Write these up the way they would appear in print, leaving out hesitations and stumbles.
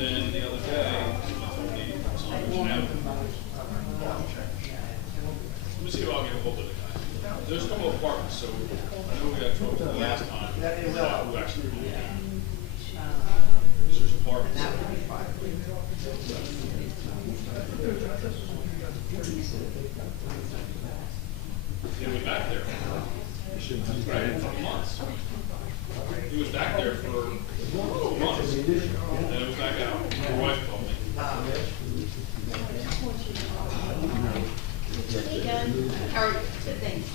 then the other day, he was on Ocean Avenue. Let me see if I'll get a hold of the guy. There's a couple of apartments, so I know we got trouble the last time. Who actually moved in. Because there's apartments. He was back there. Right, for months. He was back there for months. And it was back out. My wife told me. Hey, Gun. How are you? Good, thanks.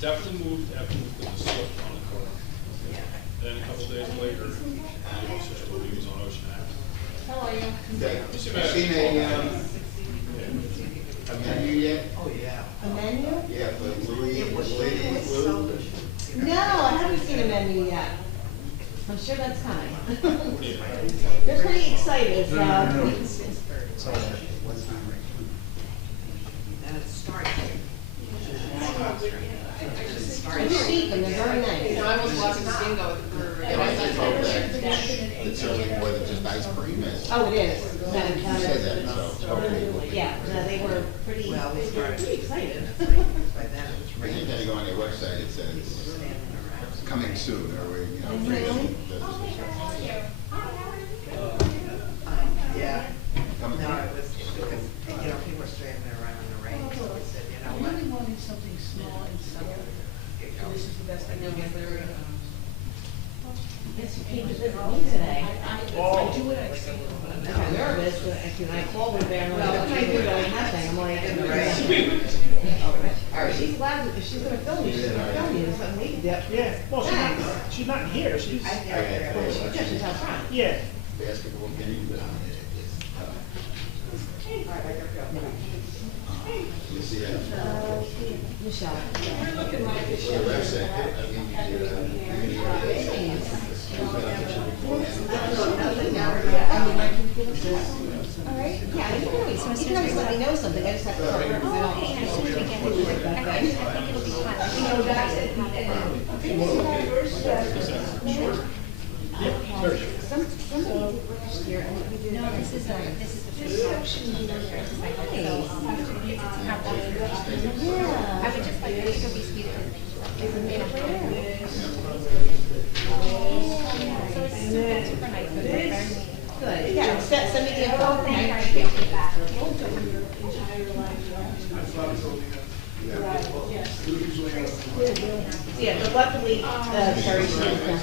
Definitely moved after we put the soap on the car. Then a couple days later, he was on Ocean Avenue. How are you? You see Have you seen a menu yet? Oh, yeah. A menu? Yeah, but Lady Blue. No, I haven't seen a menu yet. I'm sure that's coming. They're pretty excited, so. And it starts. It's cheap and they're very nice. You know, I was watching the bingo at the brewery. And I just hope that it's certainly more than just ice cream. Oh, it is. No, You said that, so hopefully. yeah, no, they were pretty, Well, we they were started. pretty excited. By then it was raining. Anytime you go on their website, it says coming soon, or we're, Yeah. Coming. No, it was because, people were standing around in the rain, so we said, you know what? Really wanting something small and subtle. This is the best I know get there. Yes, you came to visit me today. I do it, I see I got nervous, but I called her there, and I'm like, I'm trying to do like nothing, I'm like, In the rain. all right, she's allowed, if she's gonna film you, she's gonna film you, there's something we can do. Yeah, well, she's not here, she's, She's just out front. yeah. Basketball game. You see that? Michelle. Well, the website, All right, yeah, you can always let me know something, I just have to tell her, because I don't. Somebody did last year, and we did. No, this is the first option here. So, it's not that. Yeah. I would just like to show these people. It's made up for So it's super nice, but very neat. Good, yeah, send me the info, okay? Yeah, but luckily, Terry, she was down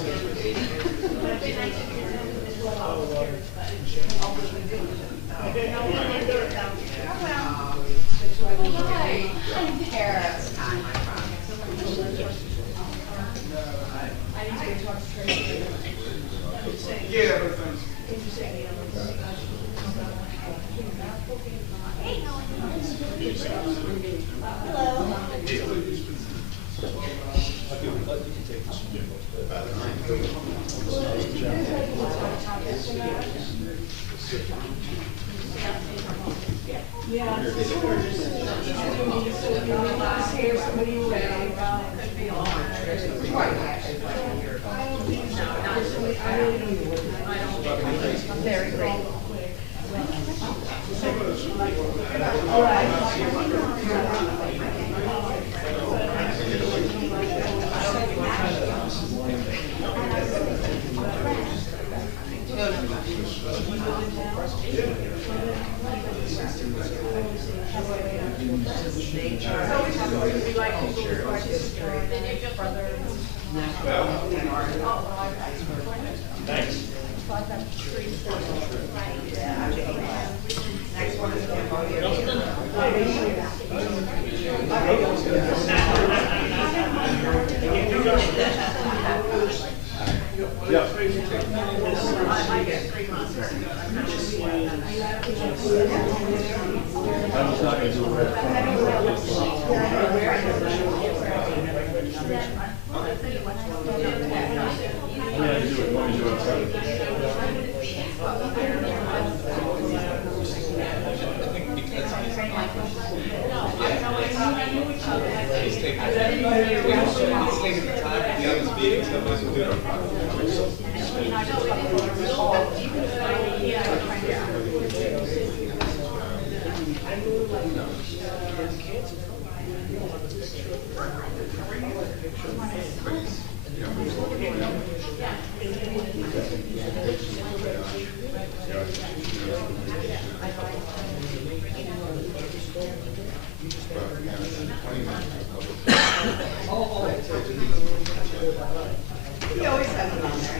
He's taking the time, but the others meetings, otherwise we'll do it on Friday. He always has it on there.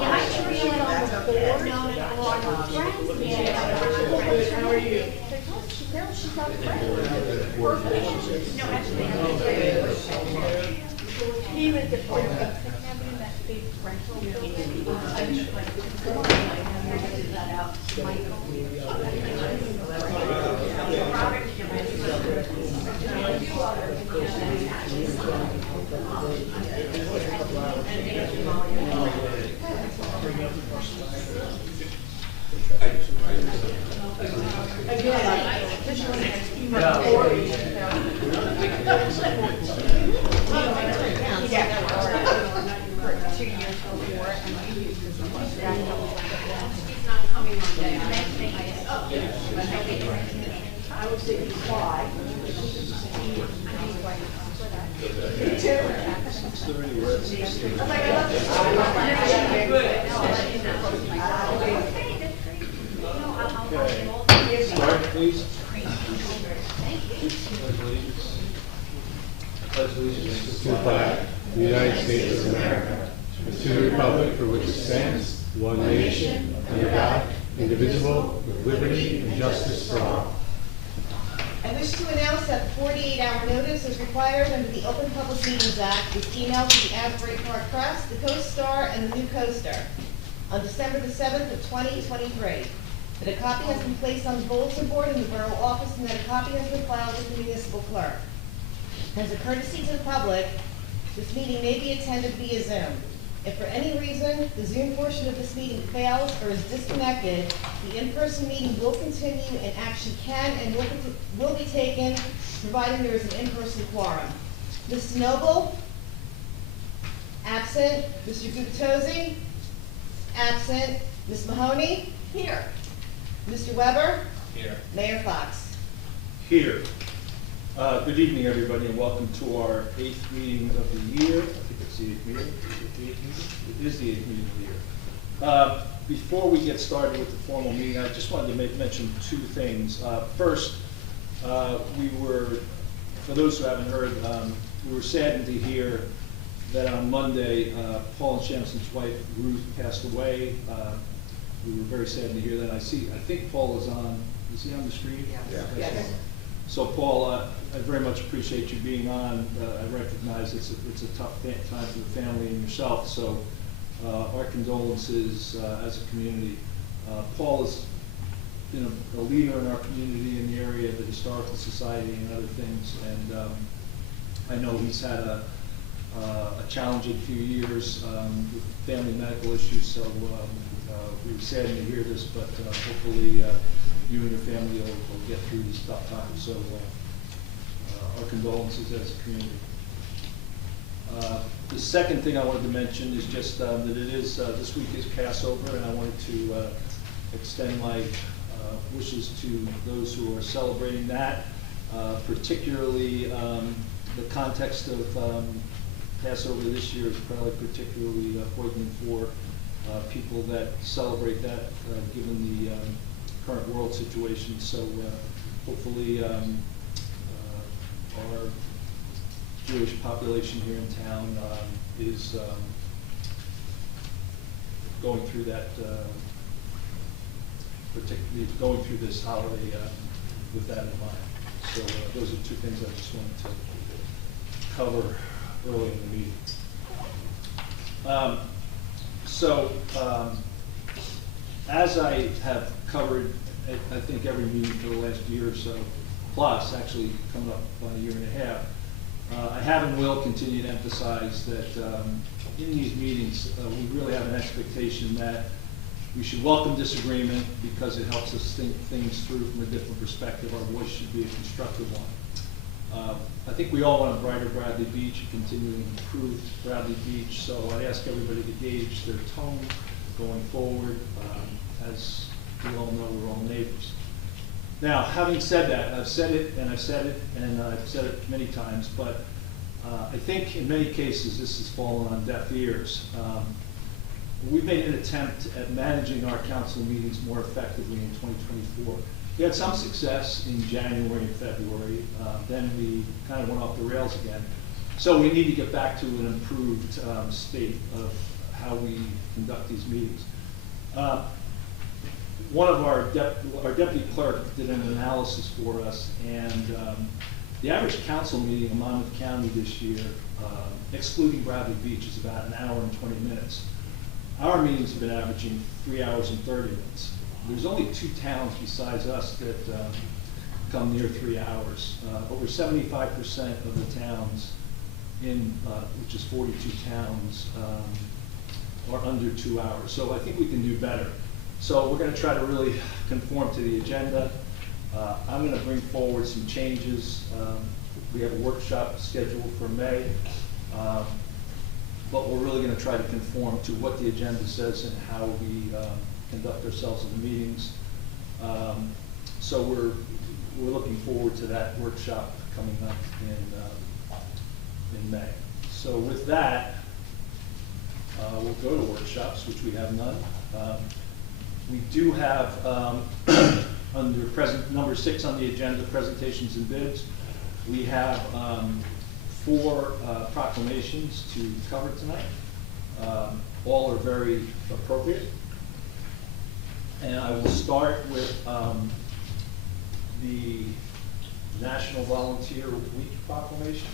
Yeah, I should reel it on the board. No, on friends. Yeah. How are you? No, she's on friends. No, actually, he was the one having that big rental building. I just like, come on, I figured that out. Start, please. To the flag of the United States of America, and to the republic for which it stands, one nation, under God, indivisible, with liberty and justice for all. I wish to announce that 48-hour notice is required under the Open Public Meetings Act with emailed to the Asbury Park Press, the Co-Star, and the New Coaster on December the 7th of 2023. That a copy has been placed on the bulletin board in the borough office and that a copy has been filed with the municipal clerk. As a courtesy to the public, this meeting may be attended via Zoom. If for any reason the Zoom portion of this meeting fails or is disconnected, the in-person meeting will continue and action can and will be taken, providing there is an in-person quorum. Mr. Noble? Absent. Mr. Guptozzi? Absent. Ms. Mahoney? Here. Mr. Weber? Here. Mayor Fox? Here. Good evening, everybody, and welcome to our 8th meeting of the year. I think it's the 8th meeting. Is it the 8th meeting? It is the 8th meeting of the year. Before we get started with the formal meeting, I just wanted to mention two things. First, we were, for those who haven't heard, we were saddened to hear that on Monday, Paul and Shamson's wife, Ruth, passed away. We were very saddened to hear that. I think Paul is he on the screen? Yeah. Yes. So Paul, I very much appreciate you being on. I recognize it's a tough time for the family and yourself, so our condolences as a community. Paul has been a leader in our community in the area of the Historical Society and other things, and I know he's had a challenging few years with family medical issues, so we were saddened to hear this, but hopefully you and your family will get through this tough time. So our condolences as a community. The second thing I wanted to mention is just that it is, this week is Passover, and I wanted to extend my wishes to those who are celebrating that, particularly the context of Passover this year is probably particularly poignant for people that celebrate that, given the current world situation. So hopefully our Jewish population here in town is going through that, particularly going through this holiday with that in mind. So those are two things I just wanted to cover early in the meeting. As I have covered, I think every meeting for the last year or so, plus actually coming up about a year and a half, I have and will continue to emphasize that in these meetings, we really have an expectation that we should welcome disagreement because it helps us think things through from a different perspective. Our voice should be a constructive one. I think we all want a brighter Bradley Beach, a continuing improved Bradley Beach, so I ask everybody to gauge their tone going forward. As we all know, we're all neighbors. Now, having said that, I've said it, and I've said it, and I've said it many times, but I think in many cases this has fallen on deaf ears. We've made an attempt at managing our council meetings more effectively in 2024. We had some success in January and February, then we kind of went off the rails again. So we need to get back to an improved state of how we conduct these meetings. One of our deputy clerk did an analysis for us, and the average council meeting in Monmouth County this year, excluding Bradley Beach, is about an hour and 20 minutes. Our meetings have been averaging 3 hours and 30 minutes. There's only 2 towns besides us that come near 3 hours. Over 75% of the towns in, which is 42 towns, are under 2 hours. So I think we can do better. So we're going to try to really conform to the agenda. I'm going to bring forward some changes. We have a workshop scheduled for May, but we're really going to try to conform to what the agenda says and how we conduct ourselves in the meetings. So we're looking forward to that workshop coming up in May. So with that, we'll go to workshops, which we have none. We do have, under number 6 on the agenda, presentations and bids, we have 4 proclamations to cover tonight. All are very appropriate. And I will start with the National Volunteer Week proclamation.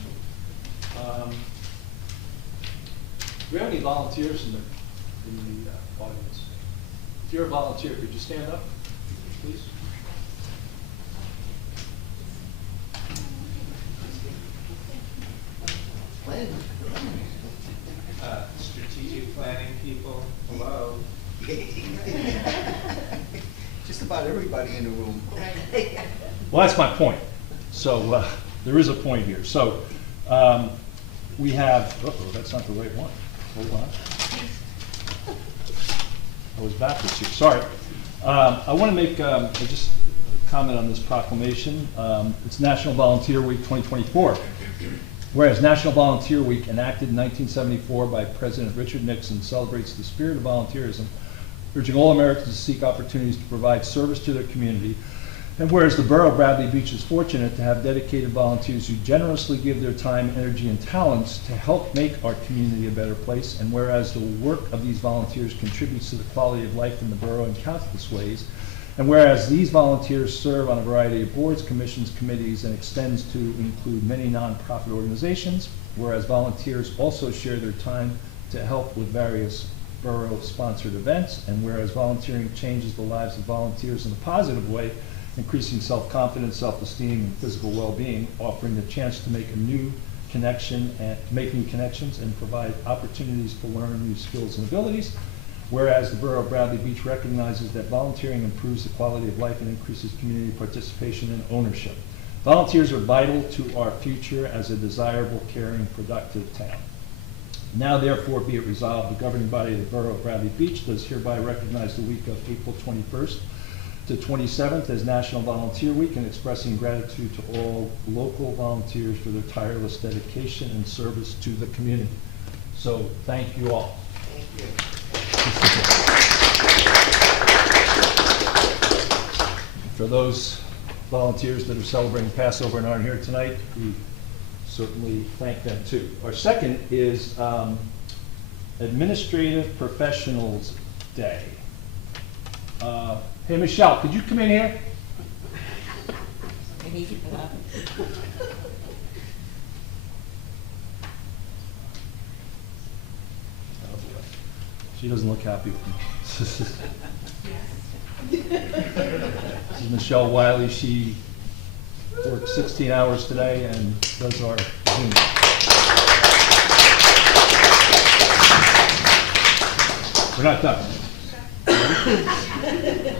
Do we have any volunteers in the audience? If you're a volunteer, could you stand up, please? Strategic planning people, hello. Just about everybody in the room. Well, that's my point. So there is a point here. So we have, that's not the right one. Hold on. I was backwards here, sorry. I want to make just a comment on this proclamation. It's National Volunteer Week 2024. Whereas National Volunteer Week, enacted in 1974 by President Richard Nixon, celebrates the spirit of volunteerism, urging all Americans to seek opportunities to provide service to their community. And whereas the Borough of Bradley Beach is fortunate to have dedicated volunteers who generously give their time, energy, and talents to help make our community a better place, and whereas the work of these volunteers contributes to the quality of life in the borough in countless ways, and whereas these volunteers serve on a variety of boards, commissions, committees, and extends to include many nonprofit organizations, whereas volunteers also share their time to help with various borough-sponsored events, and whereas volunteering changes the lives of volunteers in a positive way, increasing self-confidence, self-esteem, and physical well-being, offering the chance to make a new connection and make new connections and provide opportunities to learn new skills and abilities. Whereas the Borough of Bradley Beach recognizes that volunteering improves the quality of life and increases community participation and ownership. Volunteers are vital to our future as a desirable, caring, productive town. Now therefore be it resolved, the governing body of the Borough of Bradley Beach does hereby recognize the week of April 21st to 27th as National Volunteer Week, and expressing gratitude to all local volunteers for their tireless dedication and service to the community. So thank you all. Thank you. For those volunteers that are celebrating Passover and aren't here tonight, we certainly thank them too. Our second is Administrative Professionals Day. Hey, Michelle, could you come in here? I need you for that. She doesn't look happy with me. This is Michelle Wiley. She worked 16 hours today and does our Zoom. We're not done.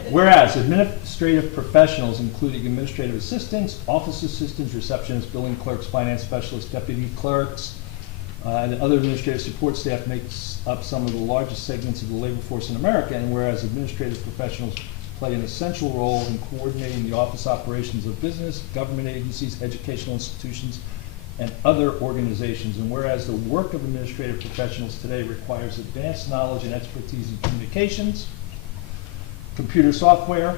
Whereas administrative professionals, including administrative assistants, office assistants, receptionists, billing clerks, finance specialists, deputy clerks, and other administrative support staff makes up some of the largest segments of the labor force in America, and whereas administrative professionals play an essential role in coordinating the office operations of business, government agencies, educational institutions, and other organizations, and whereas the work of administrative professionals today requires advanced knowledge and expertise in communications, computer software,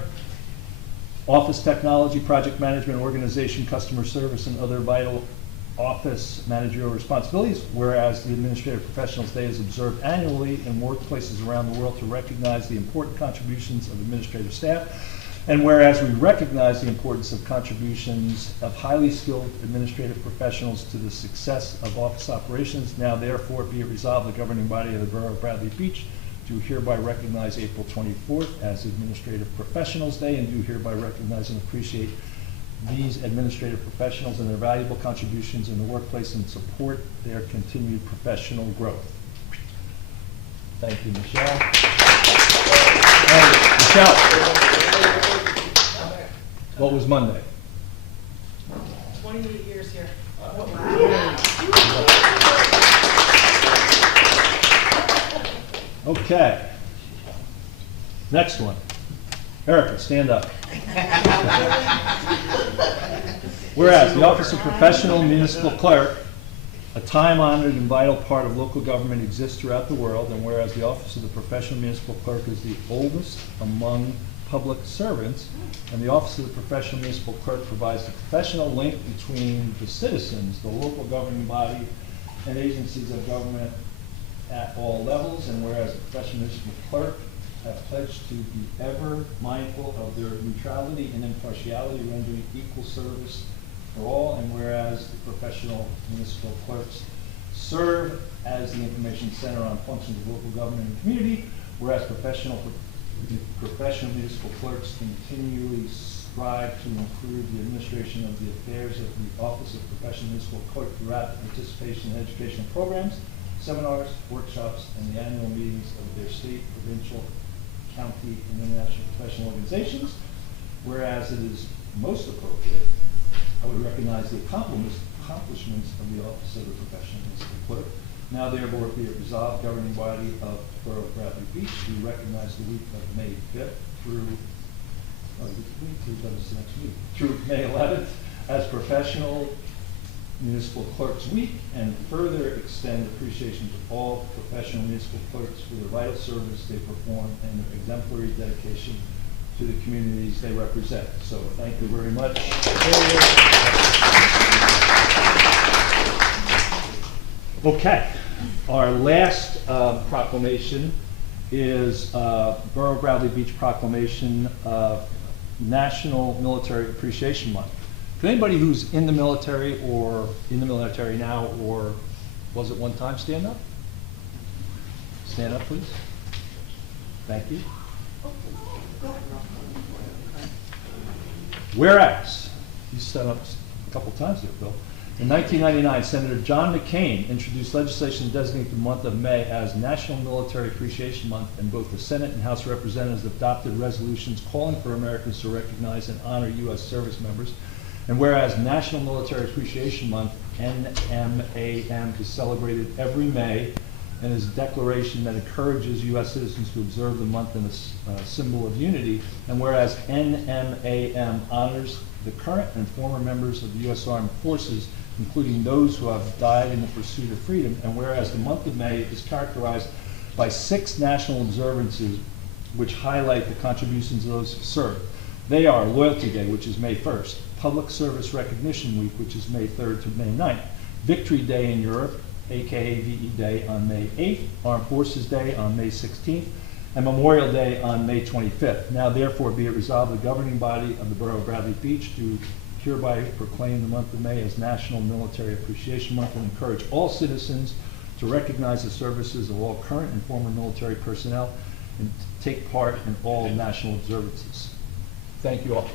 office technology, project management, organization, customer service, and other vital office managerial responsibilities, whereas the administrative professionals day is observed annually in workplaces around the world to recognize the important contributions of administrative staff, and whereas we recognize the importance of contributions of highly skilled administrative professionals to the success of office operations, now therefore be it resolved the governing body of the Borough of Bradley Beach do hereby recognize April 24th as Administrative Professionals Day, and do hereby recognize and appreciate these administrative professionals and their valuable contributions in the workplace and support their continued professional growth. Thank you, Michelle. And Michelle, what was Monday? 28 years here. Okay. Next one. Erica, stand up. Whereas the Office of Professional Municipal Clerk, a time-honored and vital part of local government, exists throughout the world, and whereas the Office of the Professional Municipal Clerk is the oldest among public servants, and the Office of the Professional Municipal Clerk provides the professional link between the citizens, the local governing body, and agencies of government at all levels, and whereas the Professional Municipal Clerk have pledged to be ever mindful of their neutrality and impartiality, rendering equal service for all, and whereas the professional municipal clerks serve as the information center on functions of local government and community, whereas professional municipal clerks continually strive to improve the administration of the affairs of the Office of Professional Municipal Clerk throughout participation in educational programs, seminars, workshops, and the annual meetings of their state, provincial, county, and international professional organizations, whereas it is most appropriate, I would recognize the accomplishments of the Office of the Professional Municipal Clerk. Now therefore be it resolved, governing body of Borough of Bradley Beach, we recognize the week of May 5th through May 11th as Professional Municipal Clerks Week, and further extend appreciation to all professional municipal clerks for the vital service they perform and their exemplary dedication to the communities they represent. So thank you very much. Okay, our last proclamation is Borough of Bradley Beach proclamation of National Military Appreciation Month. For anybody who's in the military or in the military now or was at one time, stand up. Stand up, please. Thank you. Whereas, you stood up a couple times there, Bill. In 1999, Senator John McCain introduced legislation to designate the month of May as National Military Appreciation Month, and both the Senate and House of Representatives adopted resolutions calling for Americans to recognize and honor U.S. service members. And whereas National Military Appreciation Month, NMAM, is celebrated every May and is a declaration that encourages U.S. citizens to observe the month in a symbol of unity, and whereas NMAM honors the current and former members of the U.S. Armed Forces, including those who have died in the pursuit of freedom, and whereas the month of May is characterized by 6 national observances which highlight the contributions of those who served. They are Loyalty Day, which is May 1st, Public Service Recognition Week, which is May 3rd to May 9th, Victory Day in Europe, aka VE Day, on May 8th, Armed Forces Day on May 16th, and Memorial Day on May 25th. Now therefore be it resolved, the governing body of the Borough of Bradley Beach do hereby proclaim the month of May as National Military Appreciation Month and encourage all citizens to recognize the services of all current and former military personnel and to take part in all national observances. Thank you all.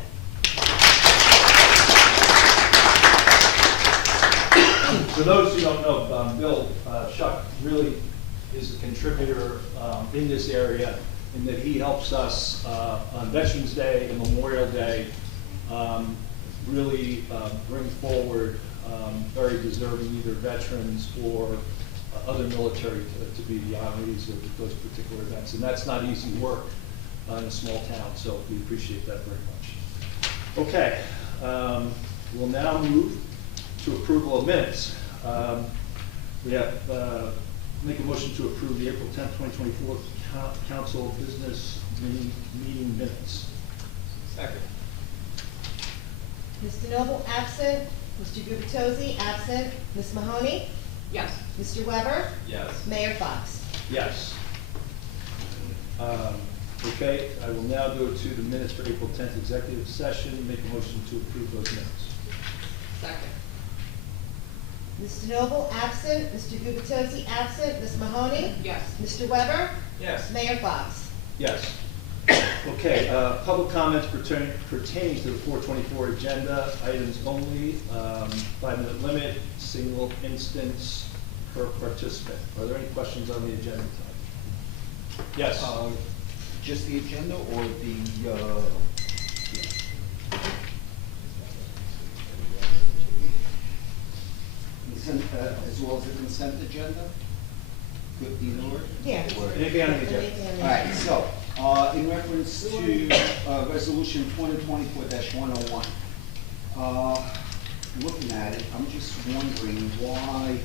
For those who don't know, Bill Shuck really is a contributor in this area in that he helps us on Veterans Day and Memorial Day really bring forward very deserving either veterans or other military to be the honorees of those particular events. And that's not easy work in a small town, so we appreciate that very much. Okay, we'll now move to approval of minutes. We have, make a motion to approve the April 10th, 2024 council business meeting minutes. Second. Mr. Noble, absent. Mr. Gubatose, absent. Ms. Mahoney? Yes. Mr. Weber? Yes. Mayor Fox? Yes. Okay, I will now go to the minutes for April 10th executive session. Make a motion to approve those minutes. Second. Mr. Noble, absent. Mr. Gubatose, absent. Ms. Mahoney? Yes. Mr. Weber? Yes. Mayor Fox? Yes. Okay, public comments pertaining to the 424 agenda, items only, 5-minute limit, single instance per participant. Are there any questions on the agenda tonight? Yes. Just the agenda or the, consent, as well as the consent agenda? Good, either or? Yeah. Anything on the agenda? All right, so, in reference to, resolution 2024-101, looking at it, I'm just wondering why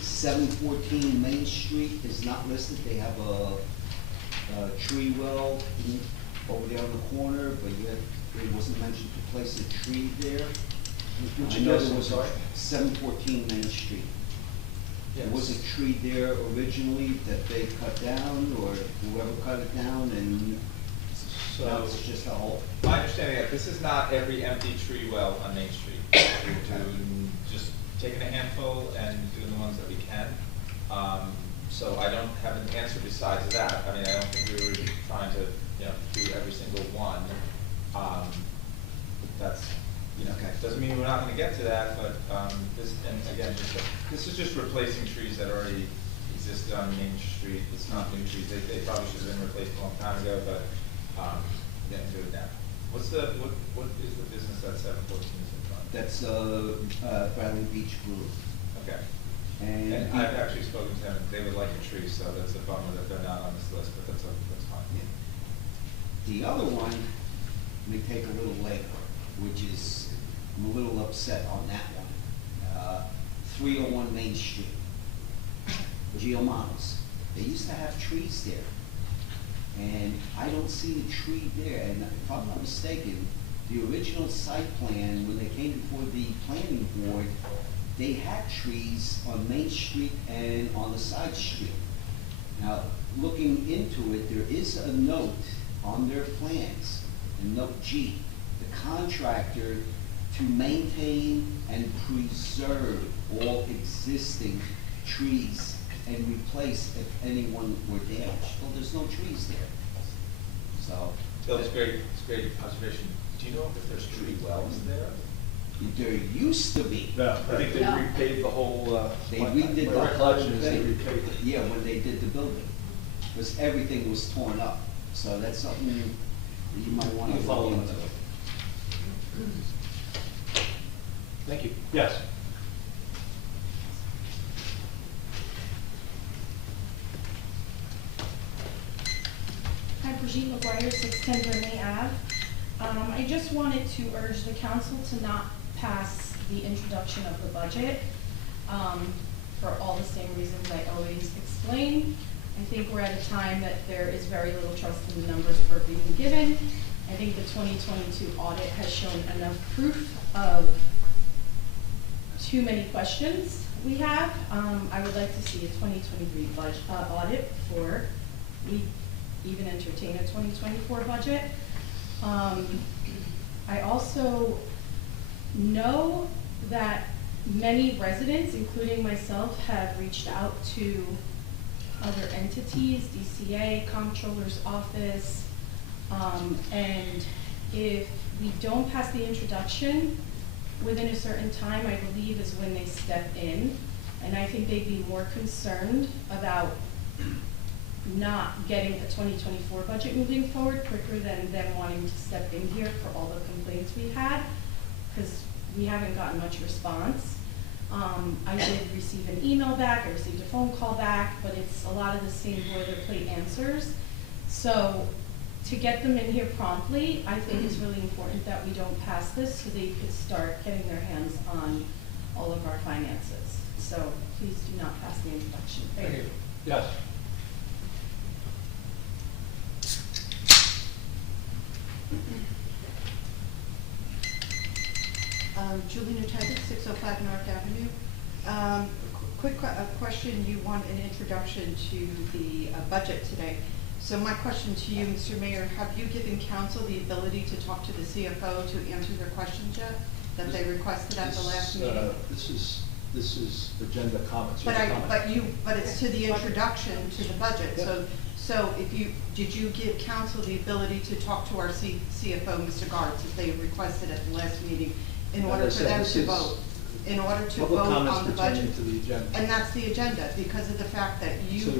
714 Main Street is not listed. They have a tree well over there on the corner, but yet it wasn't mentioned to place a tree there. Which I know address there was, was sorry? 714 Main Street. There was a tree there originally that they cut down, or whoever cut it down, and now it's just a hole. My understanding is this is not every empty tree well on Main Street. We're doing, just taking a handful and doing the ones that we can. So I don't have an answer besides that. I mean, I don't think we were trying to, do every single one. That's, Okay. doesn't mean we're not gonna get to that, but, this, and again, this is just replacing trees that already existed on Main Street. It's not new trees. They probably should have been replaced a long time ago, but, getting to it now. What is the business that 714 is in front of? That's Bradley Beach Brew. Okay. And I've actually spoken to them, they would like a tree, so that's a bummer that they're not on this list, but that's fine. the other one may take a little later, which is, I'm a little upset on that one. 301 Main Street, Giovanni's. They used to have trees there. And I don't see the tree there, and if I'm not mistaken, the original site plan, when they came before the planning board, they had trees on Main Street and on the side street. Now, looking into it, there is a note on their plans, in note G, the contractor to maintain and preserve all existing trees and replace if anyone were damaged. Well, there's no trees there. So, Bill, it's great observation. Do you know if there's tree wells there? there used to be. No, I think they repaved the whole, They redid my the whole recollection is they thing. repaved it. Yeah, when they did the building, because everything was torn up. So that's something that you might want to You follow look them. into. Thank you. Yes. Hi, Brigitte McGuire, 610 Vernet Ave. I just wanted to urge the council to not pass the introduction of the budget for all the same reasons I always explain. I think we're at a time that there is very little trust in the numbers we're being given. I think the 2022 audit has shown enough proof of too many questions we have. I would like to see a 2023 budget audit before we even entertain a 2024 budget. I also know that many residents, including myself, have reached out to other entities, DCA, Comptroller's Office, and if we don't pass the introduction, within a certain time, I believe, is when they step in. And I think they'd be more concerned about not getting the 2024 budget moving forward quicker than them wanting to step in here for all the complaints we had, because we haven't gotten much response. I did receive an email back, I received a phone call back, but it's a lot of the same boilerplate answers. So to get them in here promptly, I think it's really important that we don't pass this so they could start getting their hands on all of our finances. So please do not pass the introduction. Thank you. Yes. Julie Newtiger, 605 North Avenue. Quick question, you want an introduction to the budget today. So my question to you, Mr. Mayor, have you given council the ability to talk to the CFO to answer their questions yet, that they requested at the last meeting? This is agenda comments. But it's to the introduction to the budget, Yeah. so did you give council the ability to talk to our CFO, Mr. Gartz, as they requested at the last meeting, in As I order for said, them this to is vote? In order to Public vote comments on the pertaining budget? to the agenda. And that's the agenda, because of the fact that you. So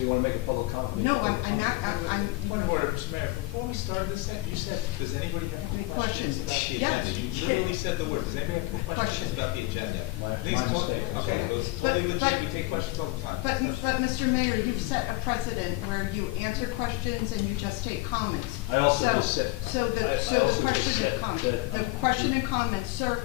you want to make a public comment? No, I'm not, I'm. Point of order, Mr. Mayor, before we started this, you said, does anybody have any questions about the Yes. agenda? You literally said the word, does anybody have any questions Questions. about the agenda? My Please talk- mistake, I'm Okay, sorry. it's But- totally but- legit, we take questions all the time. But Mr. Mayor, you've set a precedent where you answer questions and you just take comments. I also So- just said- So I the also just question said and comment, that- the question and comments, sir,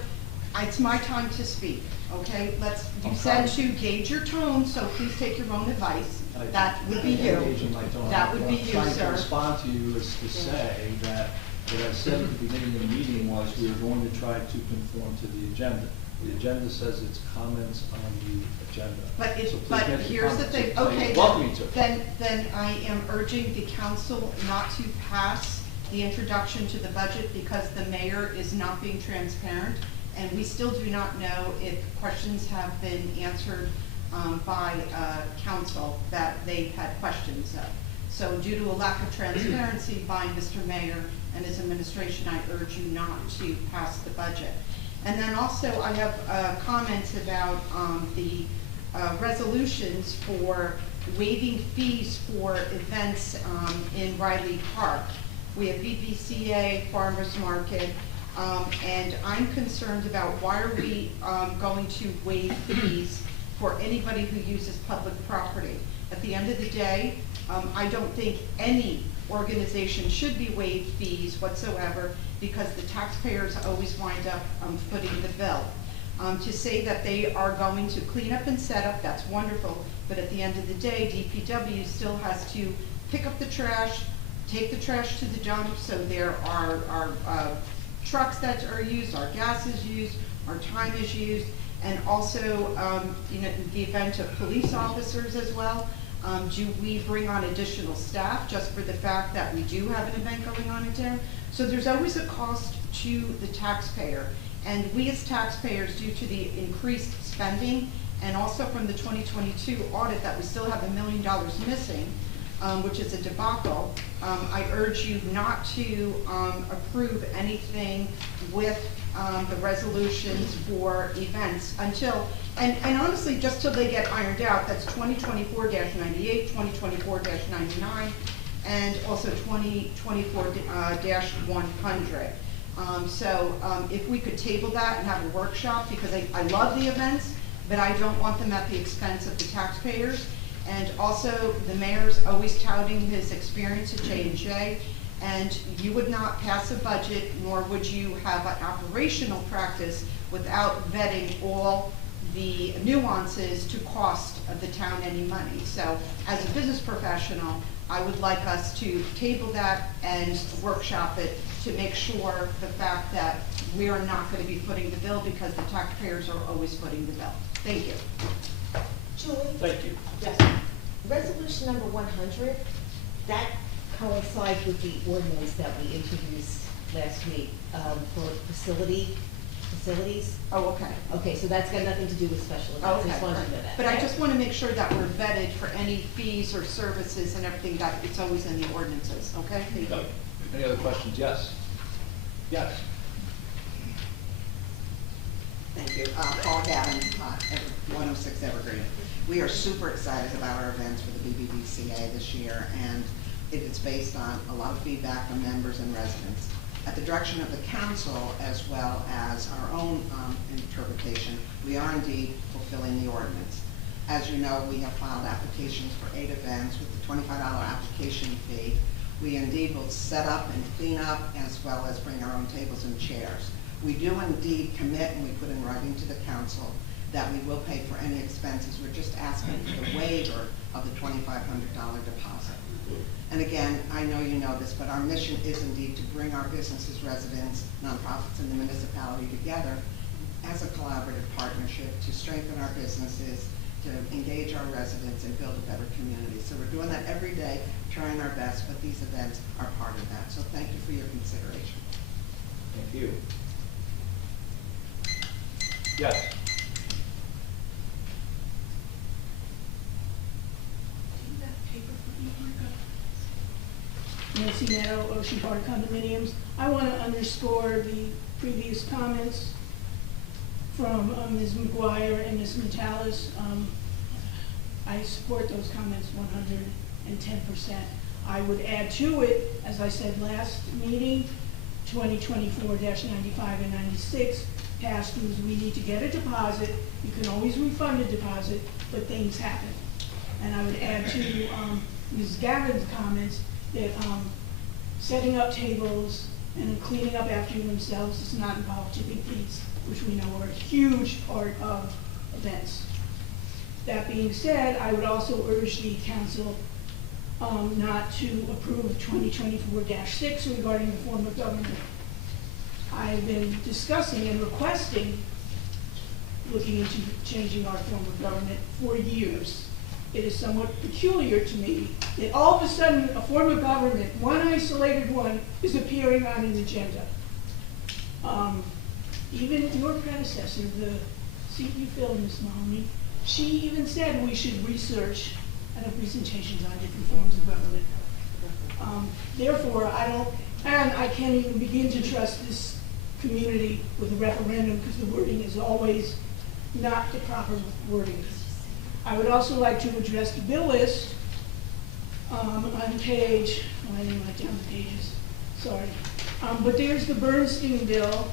it's my time to speak, okay? You I'm said trying. to gauge your tone, so please take your own advice. I- That would be I'm you. engaging my tone. That would be you, What I'm trying sir. to respond to you is to say that what I said at the beginning of the meeting was we were going to try to conform to the agenda. The agenda says it's comments on the agenda. But So please but make your here's the comments. thing, You're okay, welcome to. then I am urging the council not to pass the introduction to the budget because the mayor is not being transparent, and we still do not know if questions have been answered by council that they've had questions of. So due to a lack of transparency by Mr. Mayor and his administration, I urge you not to pass the budget. And then also, I have comments about the resolutions for waiving fees for events in Riley Park. We have BBCA, Farmers Market, and I'm concerned about why are we going to waive fees for anybody who uses public property. At the end of the day, I don't think any organization should be waived fees whatsoever because the taxpayers always wind up footing the bill. To say that they are going to clean up and set up, that's wonderful, but at the end of the day, DPW still has to pick up the trash, take the trash to the dump, so there are trucks that are used, our gas is used, our time is used, and also, in the event of police officers as well, do we bring on additional staff just for the fact that we do have an event going on in town? So there's always a cost to the taxpayer, and we as taxpayers, due to the increased spending, and also from the 2022 audit that we still have $1 million missing, which is a debacle, I urge you not to approve anything with the resolutions for events until, and honestly, just till they get ironed out. That's 2024-98, 2024-99, and also 2024-100. So if we could table that and have a workshop, because I love the events, but I don't want them at the expense of the taxpayers. And also, the mayor's always touting his experience at J&J, and you would not pass a budget, nor would you have an operational practice without vetting all the nuances to cost of the town any money. So, as a business professional, I would like us to table that and workshop it to make sure the fact that we are not going to be footing the bill because the taxpayers are always footing the bill. Thank you. Julie? Thank you. Yes. Resolution number 100, that coincides with the ordinance that we introduced last week for facilities. Oh, okay. Okay, so that's got nothing to do with special events. I Okay. just wanted to know that. But I just want to make sure that we're vetted for any fees or services and everything that it's always in the ordinances, okay? Thank you. Any other questions? Yes. Yes. you. Paul Gavin, 106 Evergreen. We are super excited about our events for the BBDCA this year, and it is based on a lot of feedback from members and residents. At the direction of the council, as well as our own interpretation, we are indeed fulfilling the ordinance. As you know, we have filed applications for 8 events with the $25 application fee. We indeed will set up and clean up, as well as bring our own tables and chairs. We do indeed commit, and we put in writing to the council, that we will pay for any expenses. We're just asking for the waiver of the $2,500 deposit. And again, I know you know this, but our mission is indeed to bring our businesses, residents, nonprofits, and the municipality together as a collaborative partnership to strengthen our businesses, to engage our residents, and build a better community. So we're doing that every day, trying our best, but these events are part of that. So thank you for your consideration. Thank you. Yes. Nancy Meadow, Ocean Park Condominiums. I want to underscore the previous comments from Ms. McGuire and Ms. Metalis. I support those comments 110%. I would add to it, as I said last meeting, 2024-95 and 96 pass-throughs. We need to get a deposit. You can always refund a deposit, but things happen. And I would add to Ms. Gavin's comments that setting up tables and cleaning up after themselves does not involve tipping fees, which we know are a huge part of events. That being said, I would also urge the council not to approve 2024-6 regarding the form of government. I've been discussing and requesting looking into changing our form of government for years. It is somewhat peculiar to me that all of a sudden a form of government, one isolated one, is appearing on an agenda. Even your predecessor, the seat you filled, Ms. Mahoney, she even said we should research and have presentations on different forms of government. Therefore, I can't even begin to trust this community with a referendum because the wording is always not the proper wording. I would also like to address the bill list on page, I didn't write down the pages, sorry. But there's the Bernstein bill,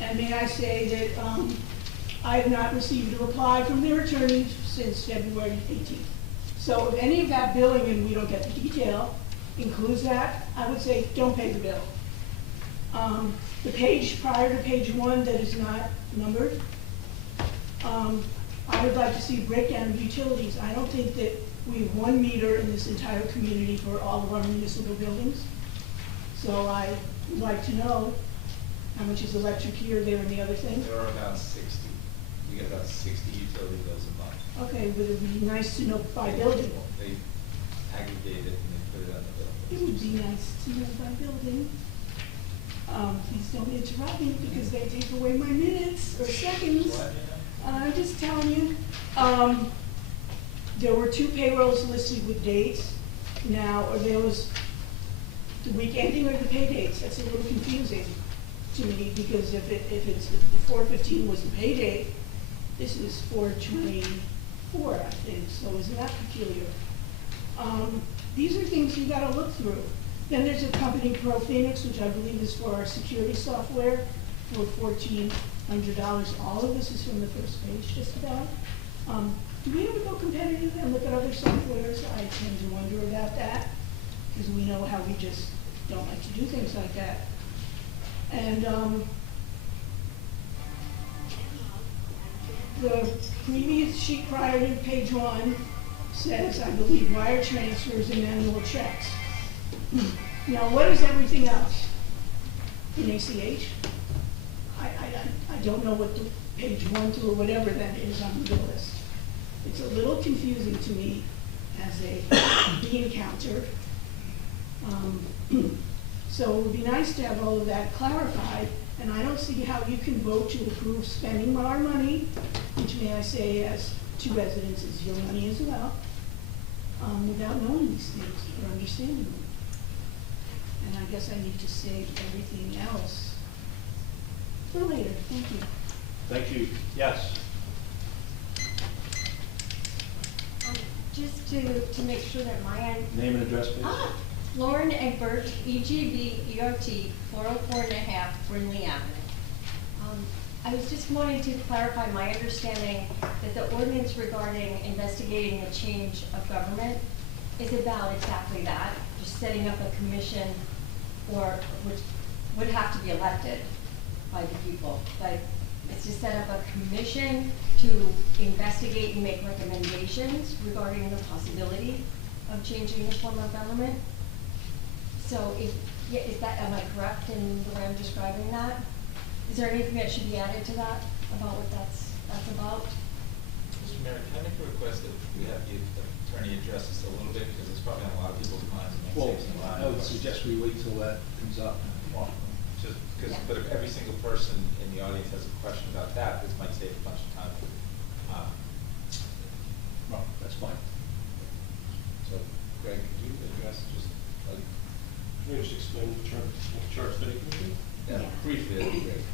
and may I say that I have not received a reply from their attorney since February 18th. So if any of that billing, and we don't get the detail, includes that, I would say don't pay the bill. The page prior to page 1 that is not numbered, I would like to see a breakdown of utilities. I don't think that we have one meter in this entire community for all of our municipal buildings. So I would like to know how much is electric here, there, and the other thing. There are about 60. We get about 60 utility bills a month. Okay, but it would be nice to know by building. They aggregate it and they put it on the bill. It would be nice to know by building. Please don't interrupt me because they take away my minutes or seconds. I'm just telling you. There were 2 payrolls listed with dates. Now, or there was the week ending or the pay dates. That's a little confusing to me because if it's the 4/15 was the pay date, this is 4/24, I think. So isn't that peculiar? These are things you got to look through. Then there's a company, Pro Phoenix, which I believe is for our security software for $1,400. All of this is from the first page, just about. Do we ever go competitive and look at other softwares? I tend to wonder about that because we know how we just don't like to do things like that. And the previous sheet prior to page 1 says, I believe, wire transfers and annual checks. Now, what is everything else in ACH? I don't know what the page 1 through or whatever that is on the bill list. It's a little confusing to me as a bean counter. So it would be nice to have all of that clarified, and I don't see how you can vote to approve spending our money, which may I say as 2 residents is your money as well, without knowing these things or understanding them. And I guess I need to save everything else for later. Thank you. Thank you. Yes. Just to make sure that my end. Name and address, please. Lauren Egbert, EGB ERT, 404 and a half, Brinley Avenue. I was just wanting to clarify my understanding that the ordinance regarding investigating the change of government is about exactly that, just setting up a commission which would have to be elected by the people, but it's to set up a commission to investigate and make recommendations regarding the possibility of changing the form of government. So am I correct in the way I'm describing that? Is there anything that should be added to that about what that's about? Mr. Mayor, can I make a request that we have the attorney address this a little bit, because it's probably on a lot of people's minds and may Well, save some time. I would suggest we wait till that comes up. Just because, Yeah. but if every single person in the audience has a question about that, this might save a bunch of time. Well, that's fine. So, Greg, could you address just, like, Let me just explain the charter study commission. briefly, that'd be great.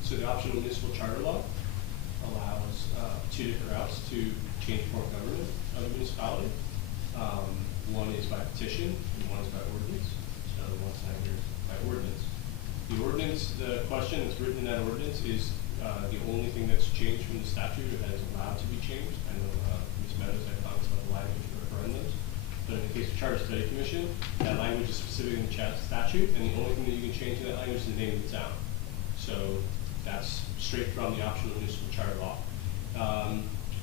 So the optional municipal charter law allows two different routes to change form of government of a municipality. One is by petition and one is by ordinance. So the one signed here is by ordinance. The ordinance, the question that's written in that ordinance is the only thing that's changed from the statute that is allowed to be changed. I know Ms. Meadows had comments about the language of referendums. But in the case of Charter Study Commission, that language is specific in the statute, and the only thing that you can change in that language is the name of the town. So that's straight from the optional municipal charter law.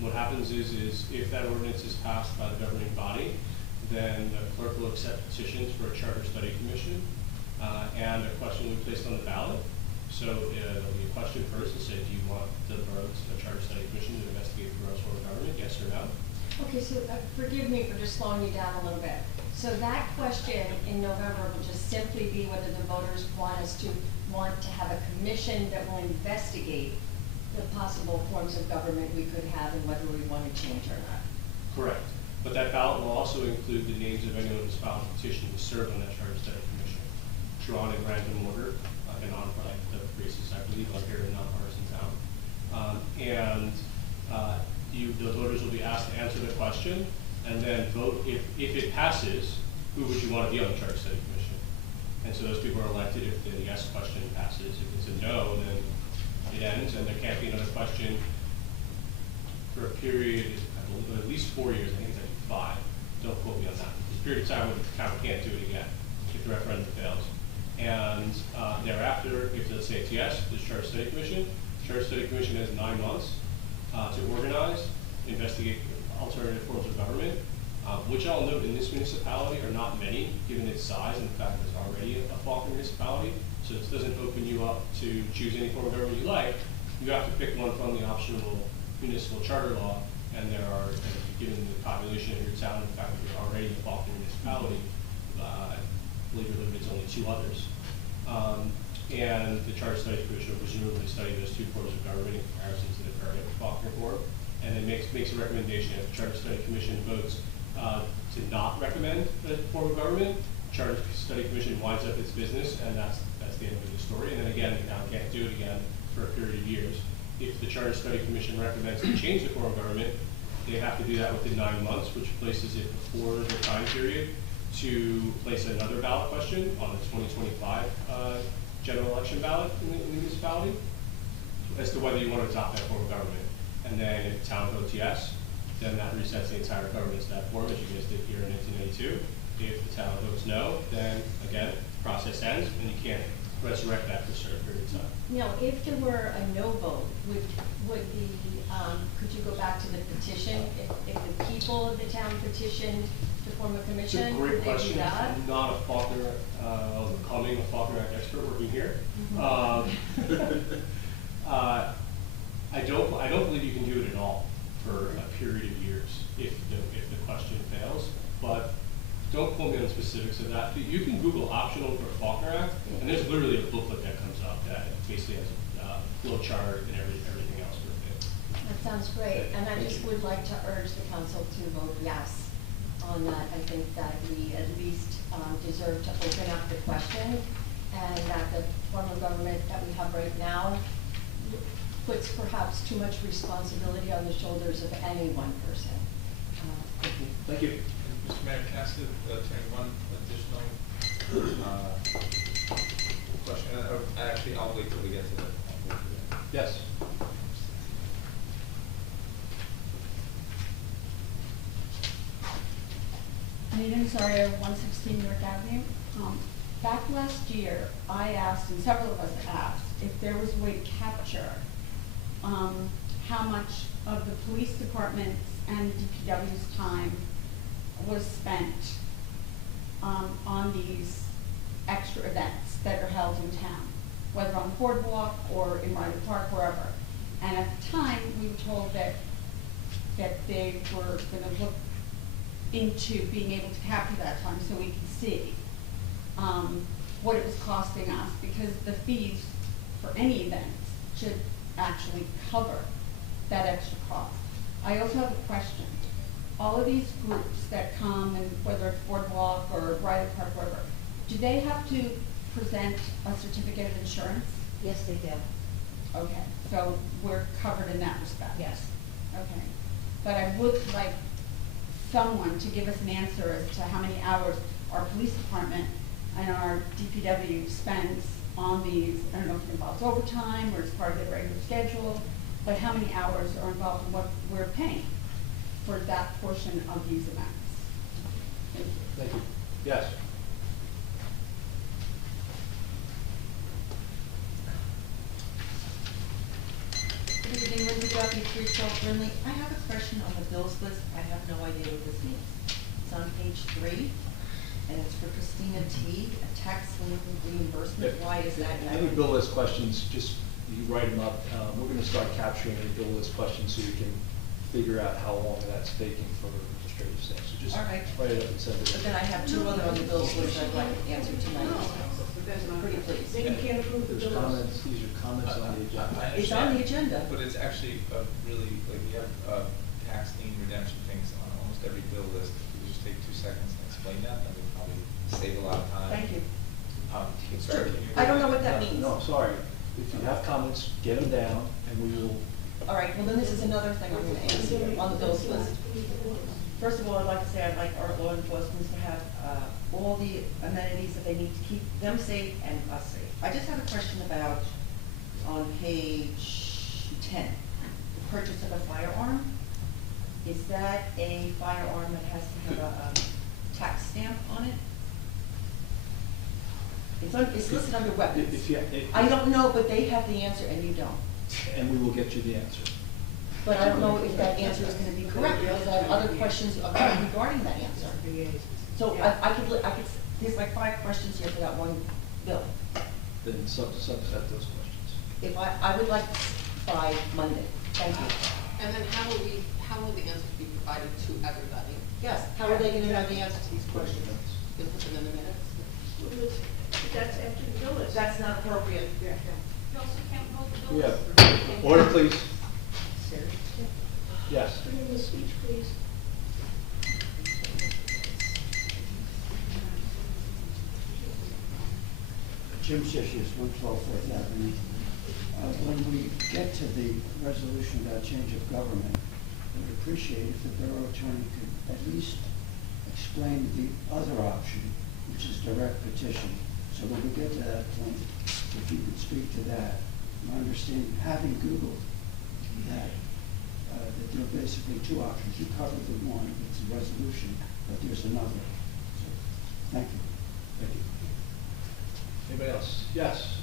What happens is if that ordinance is passed by the governing body, then the clerk will accept petitions for a Charter Study Commission, and a question will be placed on the ballot. So there'll be a question first to say, do you want the borough's Charter Study Commission to investigate the borough's form of government, yes or no? Okay, so forgive me for just slowing you down a little bit. So that question in November will just simply be whether the voters want to have a commission that will investigate the possible forms of government we could have and whether we want to change or not. Correct. But that ballot will also include the names of anyone who's filed a petition to serve on that Charter Study Commission, drawn in random order, and on like the races, I believe, like here in a nonpartisan town. The voters will be asked to answer the question, and then vote. If it passes, who would you want to be on the Charter Study Commission? And so those people are elected if the yes question passes. If it's a no, then it ends, and there can't be another question for a period, I believe, at least 4 years. I think it's actually 5. Don't quote me on that. It's a period of time where the town can't do it again if the referendum fails. And thereafter, if they'll say it's yes, there's Charter Study Commission. Charter Study Commission has 9 months to organize, investigate alternative forms of government, which I'll note in this municipality are not many, given its size and the fact that it's already a Faulkner municipality. So this doesn't open you up to choose any form of government you like. You have to pick one from the optional municipal charter law, and there are, given the population of your town and the fact that you're already a Faulkner municipality, I believe there is only 2 others. And the Charter Study Commission will presumably study those 2 forms of government in comparison to the current Faulkner form, and then makes a recommendation. If the Charter Study Commission votes to not recommend the form of government, Charter Study Commission winds up its business, and that's the end of the story. And then again, the town can't do it again for a period of years. If the Charter Study Commission recommends to change the form of government, they have to do that within 9 months, which places it before the time period to place another ballot question on the 2025 general election ballot in the municipality as to whether you want to adopt that form of government. And then if the town votes yes, then that resets the entire government to that form, as you guys did here in 1982. If the town votes no, then again, the process ends, and you can't resurrect that for a certain period of time. Now, if there were a no vote, could you go back to the petition? If the people of the town petitioned to form a commission, It's a great could they do question. that? I'm not a Faulkner, becoming a Faulkner Act expert working here. I don't believe you can do it at all for a period of years if the question fails. But don't quote me on the specifics of that. You can Google optional for Faulkner Act, and there's literally a booklet that comes up that basically has a flow chart and everything else with it. That sounds great, and I just would like to urge the council to vote yes on that. I think that we at least deserve to open up the question, and that the form of government that we have right now puts perhaps too much responsibility on the shoulders of any one person. Thank you. Mr. Mayor, can I ask Attorney one additional question? Actually, I'll wait till we get to that. Yes. Anita Nazario, 116 York Avenue. Back last year, I asked, and several of us asked, if there was a way to capture how much of the police department's and DPW's time was spent on these extra events that are held in town, whether on the boardwalk or in Ryder Park, wherever. And at the time, we were told that they were going to look into being able to capture that time so we could see what it was costing us, because the fees for any events should actually cover that extra cost. I also have a question. All of these groups that come, and whether it's Boardwalk or Ryder Park, wherever, do they have to present a certificate of insurance? Yes, they do. Okay, so we're covered in that respect? Yes. Okay, but I would like someone to give us an answer as to how many hours our police department and our DPW spends on these. I don't know if it involves overtime or it's part of their regular schedule, but how many hours are involved in what we're paying for that portion of these events? Thank you. Thank you. Yes. Good evening, Linda Duffy, 312 Brinley. I have a question on the bills list. I have no idea what this means. It's on page 3, and it's for Christina Teague, a tax lien reimbursement. Why is that? Any bill list questions, just you write them up. We're going to start capturing any bill list questions so you can figure out how long that's taking for administrative staff. So just All right. write it up and send it in. But then I have 2 other on the bills list I'd like to answer tonight. Pretty please. Then you can't approve the There's bills. comments, these are comments on the agenda. It's on the agenda. But it's actually really, like, we have tax lien redemption things on almost every bill list. If we just take 2 seconds and explain that, then we'd probably save a lot of time. Thank you. Sorry, can you- I don't know what that means. No, sorry. If you have comments, get them down and we will. All right, well then this is another thing I'm going to answer on the bills list. First of all, I'd like to say I'd like our law enforcement to have all the amenities that they need to keep them safe and us safe. I just have a question about, on page 10, the purchase of a firearm. Is that a firearm that has to have a tax stamp on it? It's listed under weapons. I don't know, but they have the answer and you don't. And we will get you the answer. But I don't know if that answer is going to be correct, because I have other questions regarding that answer. So I could, there's like 5 questions here for that one bill. Then subset those questions. If I would like by Monday. Thank you. And then how will the answers be provided to everybody? Yes, how are they going to know the answer to these questions? You'll put them in the minutes? That's after the bill list. That's not appropriate. You also can't vote the bill Yeah. list. Order, please. Yes. Bring in the speech, please. Jim Shishius, 112 Fourth Avenue. When we get to the resolution about change of government, I would appreciate if the borough attorney could at least explain the other option, which is direct petition. So when we get to that point, if you could speak to that. My understanding, having Googled that, that there are basically 2 options. You covered the one, it's a resolution, but there's another. So, thank you. Thank you. Anybody else? Yes.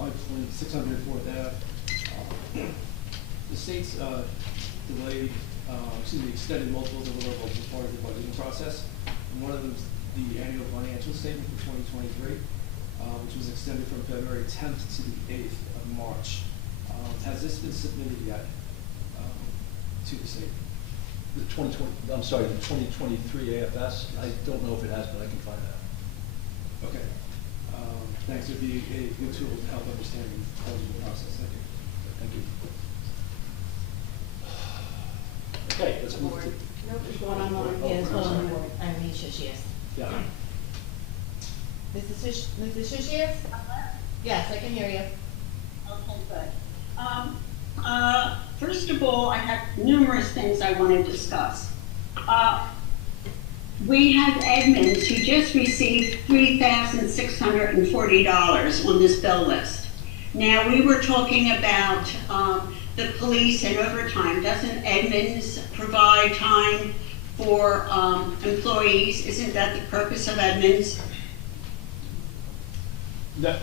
Mike Flynn, 604th Ave. The state's delayed, extended multiple deliverables as part of the budgeting process. And one of them is the annual financial statement for 2023, which was extended from February 10th to the 8th of March. Has this been submitted yet to the state? The 2020, I'm sorry, the 2023 AFS, I don't know if it has, but I can find out. Okay. Thanks. It'd be a good tool to help understand the budgeting process. Thank you. Thank you. Okay, let's move to. Nope, there's one on, yes, one on the board. I mean, yes. Yeah. Mrs. Shushius? Yes, I can hear you. Okay, good. First of all, I have numerous things I want to discuss. We have Edmonds who just received $3,640 on this bill list. Now, we were talking about the police and overtime. Doesn't Edmonds provide time for employees? Isn't that the purpose of Edmonds?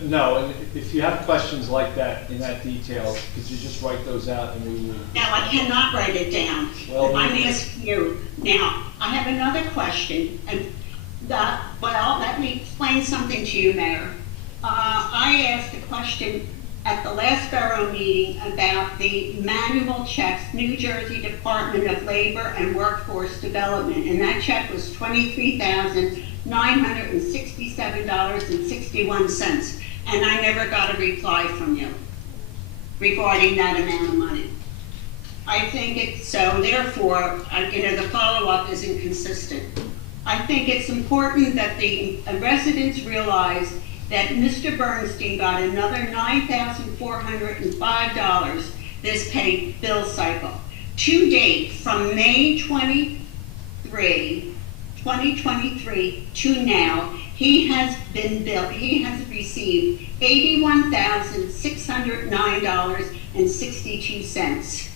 No, and if you have questions like that, in that detail, could you just write those out and we will? No, I cannot write it down. Well, I'm asking you. Now, I have another question, and let me explain something to you, Mayor. I asked a question at the last borough meeting about the manual checks, New Jersey Department of Labor and Workforce Development, and that check was $23,967.61, and I never got a reply from you regarding that amount of money. I think it's so, therefore, the follow-up is inconsistent. I think it's important that the residents realize that Mr. Bernstein got another $9,405 this pay bill cycle. To date, from May 23, 2023 to now, he has received $81,609.62.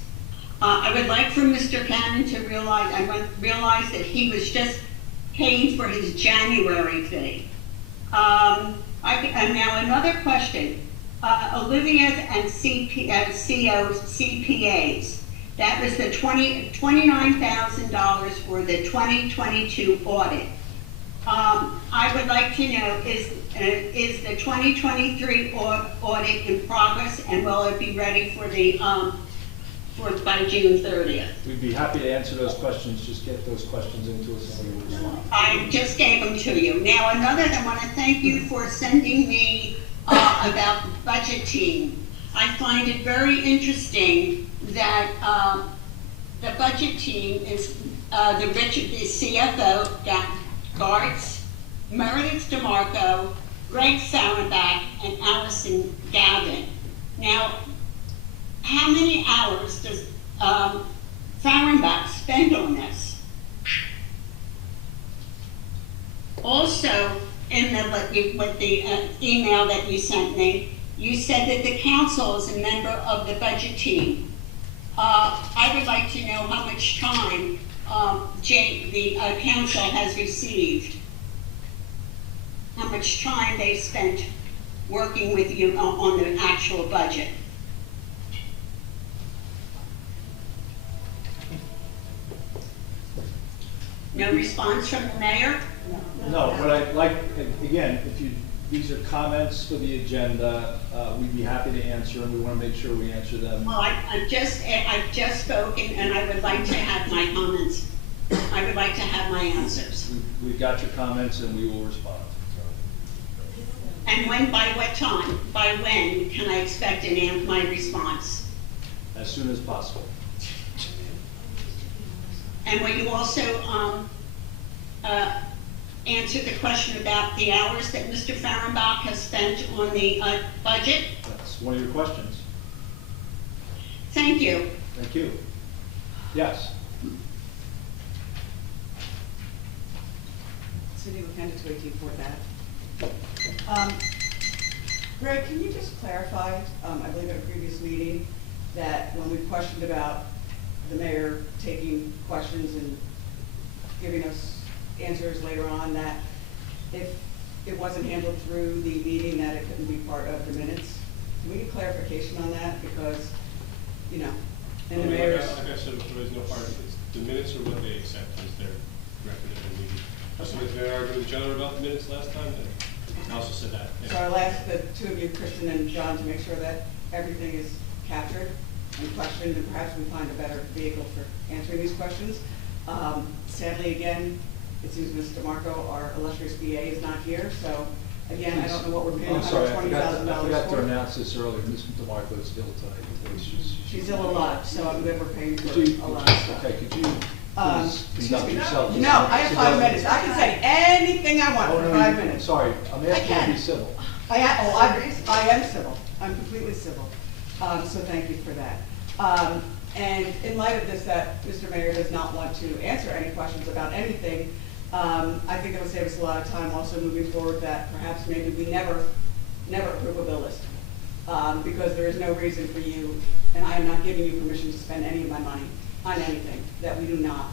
I would like for Mr. Cannon to realize that he was just paying for his January fee. And now another question. Olivia's and CPAs. That was the $29,000 for the 2022 audit. I would like to know, is the 2023 audit in progress, and will it be ready for the by June 30th? We'd be happy to answer those questions. Just get those questions into us and we will respond. I just gave them to you. Now, I want to thank you for sending me about the budget team. I find it very interesting that the budget team is the CFO, Gartz, Meredith DeMarco, Greg Sauerbach, and Allison Gavin. Now, how many hours does Sauerbach spend on this? Also, in with the email that you sent me, you said that the council is a member of the budget team. I would like to know how much time the council has received, how much time they spent working with you on the actual budget. No response from the mayor? No, but I'd like, again, these are comments for the agenda, we'd be happy to answer, and we want to make sure we answer them. Well, I've just spoken, and I would like to have my comments. I would like to have my answers. We've got your comments, and we will respond. And by what time? By when can I expect my response? As soon as possible. And will you also answer the question about the hours that Mr. Fahrenbach has spent on the budget? That's one of your questions. Thank you. Thank you. Yes. Cindy Wakanda to 18 that. Greg, can you just clarify, I believe at a previous meeting, that when we questioned about the mayor taking questions and giving us answers later on, that if it wasn't handled through the meeting, that it couldn't be part of the minutes? Can we get clarification on that? Because, and the mayor's... Like I said, there is no part of it. The minutes are what they accept as their record of the meeting. So if they argued with each other about the minutes last time, then I also said that. Yeah. So I'll ask the two of you, Kristen and John, to make sure that everything is captured and questioned, and perhaps we find a better vehicle for answering these questions. Sadly, again, it seems Ms. DeMarco, our illustrious BA, is not here, so again, I don't know what we're paying I'm sorry, I $120,000 forgot to for. announce this earlier. Ms. DeMarco is ill tonight. She's ill a lot, so I'm good, we're paying for Could you, a lot of stuff. okay, could you Please conduct yourself. No, I have 5 minutes. I can say anything I want Oh, for no, 5 you- minutes. Sorry, I'm asking you to can. be civil. I am civil. I'm completely civil. So thank you for that. And in light of this, that Mr. Mayor does not want to answer any questions about anything, I think it would save us a lot of time also moving forward that perhaps maybe we never approve a bill list. Because there is no reason for you, and I am not giving you permission to spend any of my money on anything that we do not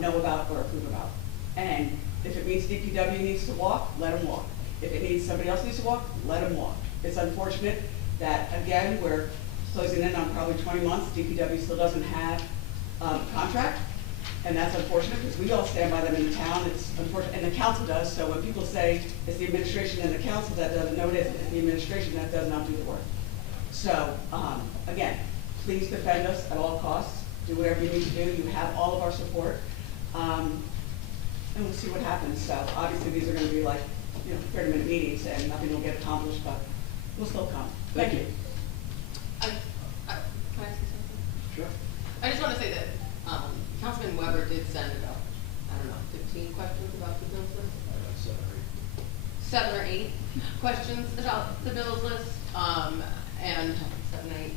know about or approve about. And if it means DPW needs to walk, let them walk. If it means somebody else needs to walk, let them walk. It's unfortunate that, again, we're closing in on probably 20 months, DPW still doesn't have a contract, and that's unfortunate, because we all stand by them in town, it's unfortunate, and the council does, so when people say it's the administration and the council that does it, no, it isn't, it's the administration that does not do the work. So, again, please defend us at all costs, do whatever you need to do, you have all of our support, and we'll see what happens. So obviously these are gonna be like, 30-minute meetings and nothing will get accomplished, but we'll still come. Thank you. Can I say something? Sure. I just want to say that Councilman Weber did send about, 15 questions about the bills list. 7 or 8 questions about the bills list, and 7 or 8,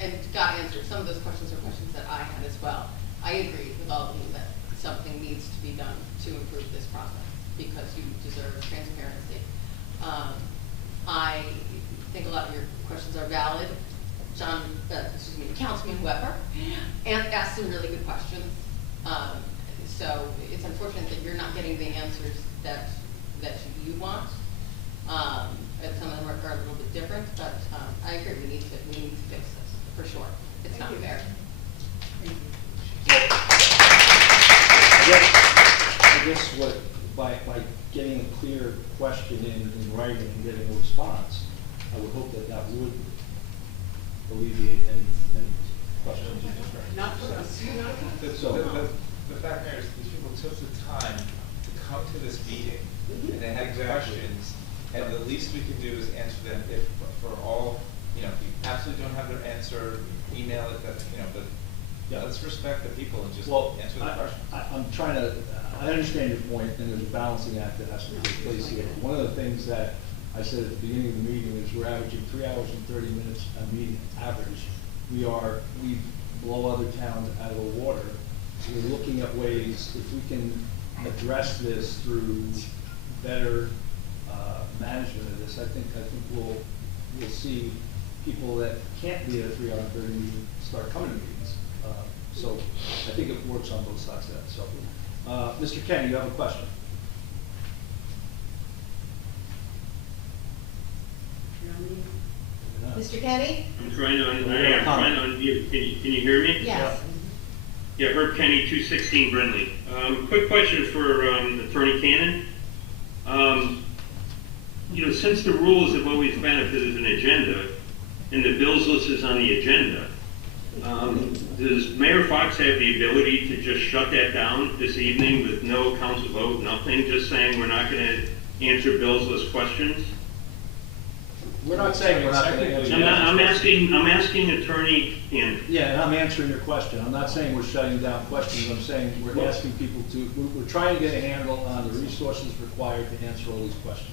and got answered. Some of those questions are questions that I had as well. I agree with all of you that something needs to be done to improve this process because you deserve transparency. I think a lot of your questions are valid. Councilman Weber, and asked some really good questions. So it's unfortunate that you're not getting the answers that you want. And some of them are a little bit different, but I agree, we need to fix this, for sure. It's not fair. I guess what, by getting a clear question in writing and getting a response, I would hope that would alleviate any questions. Not for us. The fact is, these people took the time to come to this meeting, and they had questions, and the least we can do is answer them if, for all, if you absolutely don't have their answer, email it, but let's respect the people and just answer the question. I'm trying to, I understand your point, and there's a balancing act that has to take place here. One of the things that I said at the beginning of the meeting is we're averaging 3 hours and 30 minutes a meeting, average. We blow other towns out of the water. We're looking at ways, if we can address this through better management of this, I think we'll see people that can't be at a 3 hour and 30 meeting start coming to meetings. So I think it works on both sides of that. So, Mr. Kenny, you have a question? Mr. Kenny? I'm trying to unmute. Can you hear me? Yes. Yeah, Herb Kenny, 216 Brindley. Quick question for Attorney Cannon. Since the rules have always been if there's an agenda and the bills list is on the agenda, does Mayor Fox have the ability to just shut that down this evening with no council vote, nothing, just saying we're not going to answer bills list questions? We're not saying we're not going to answer. I'm asking Attorney Cannon. Yeah, and I'm answering your question. I'm not saying we're shutting down questions. I'm saying we're asking people we're trying to get a handle on the resources required to answer all these questions.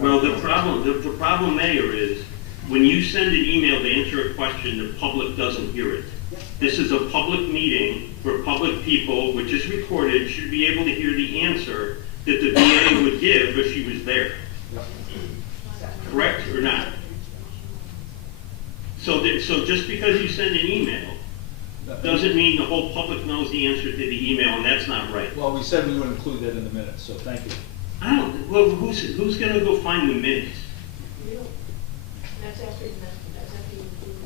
Well, the problem, Mayor, is when you send an email to answer a question, the public doesn't hear it. This is a public meeting where public people, which is recorded, should be able to hear the answer that the VA would give if she was there. Correct or not? So just because you send an email doesn't mean the whole public knows the answer to the email, and that's not right. Well, we said we would include that in the minutes, so thank you. Well, who's going to go find the minutes? That's after you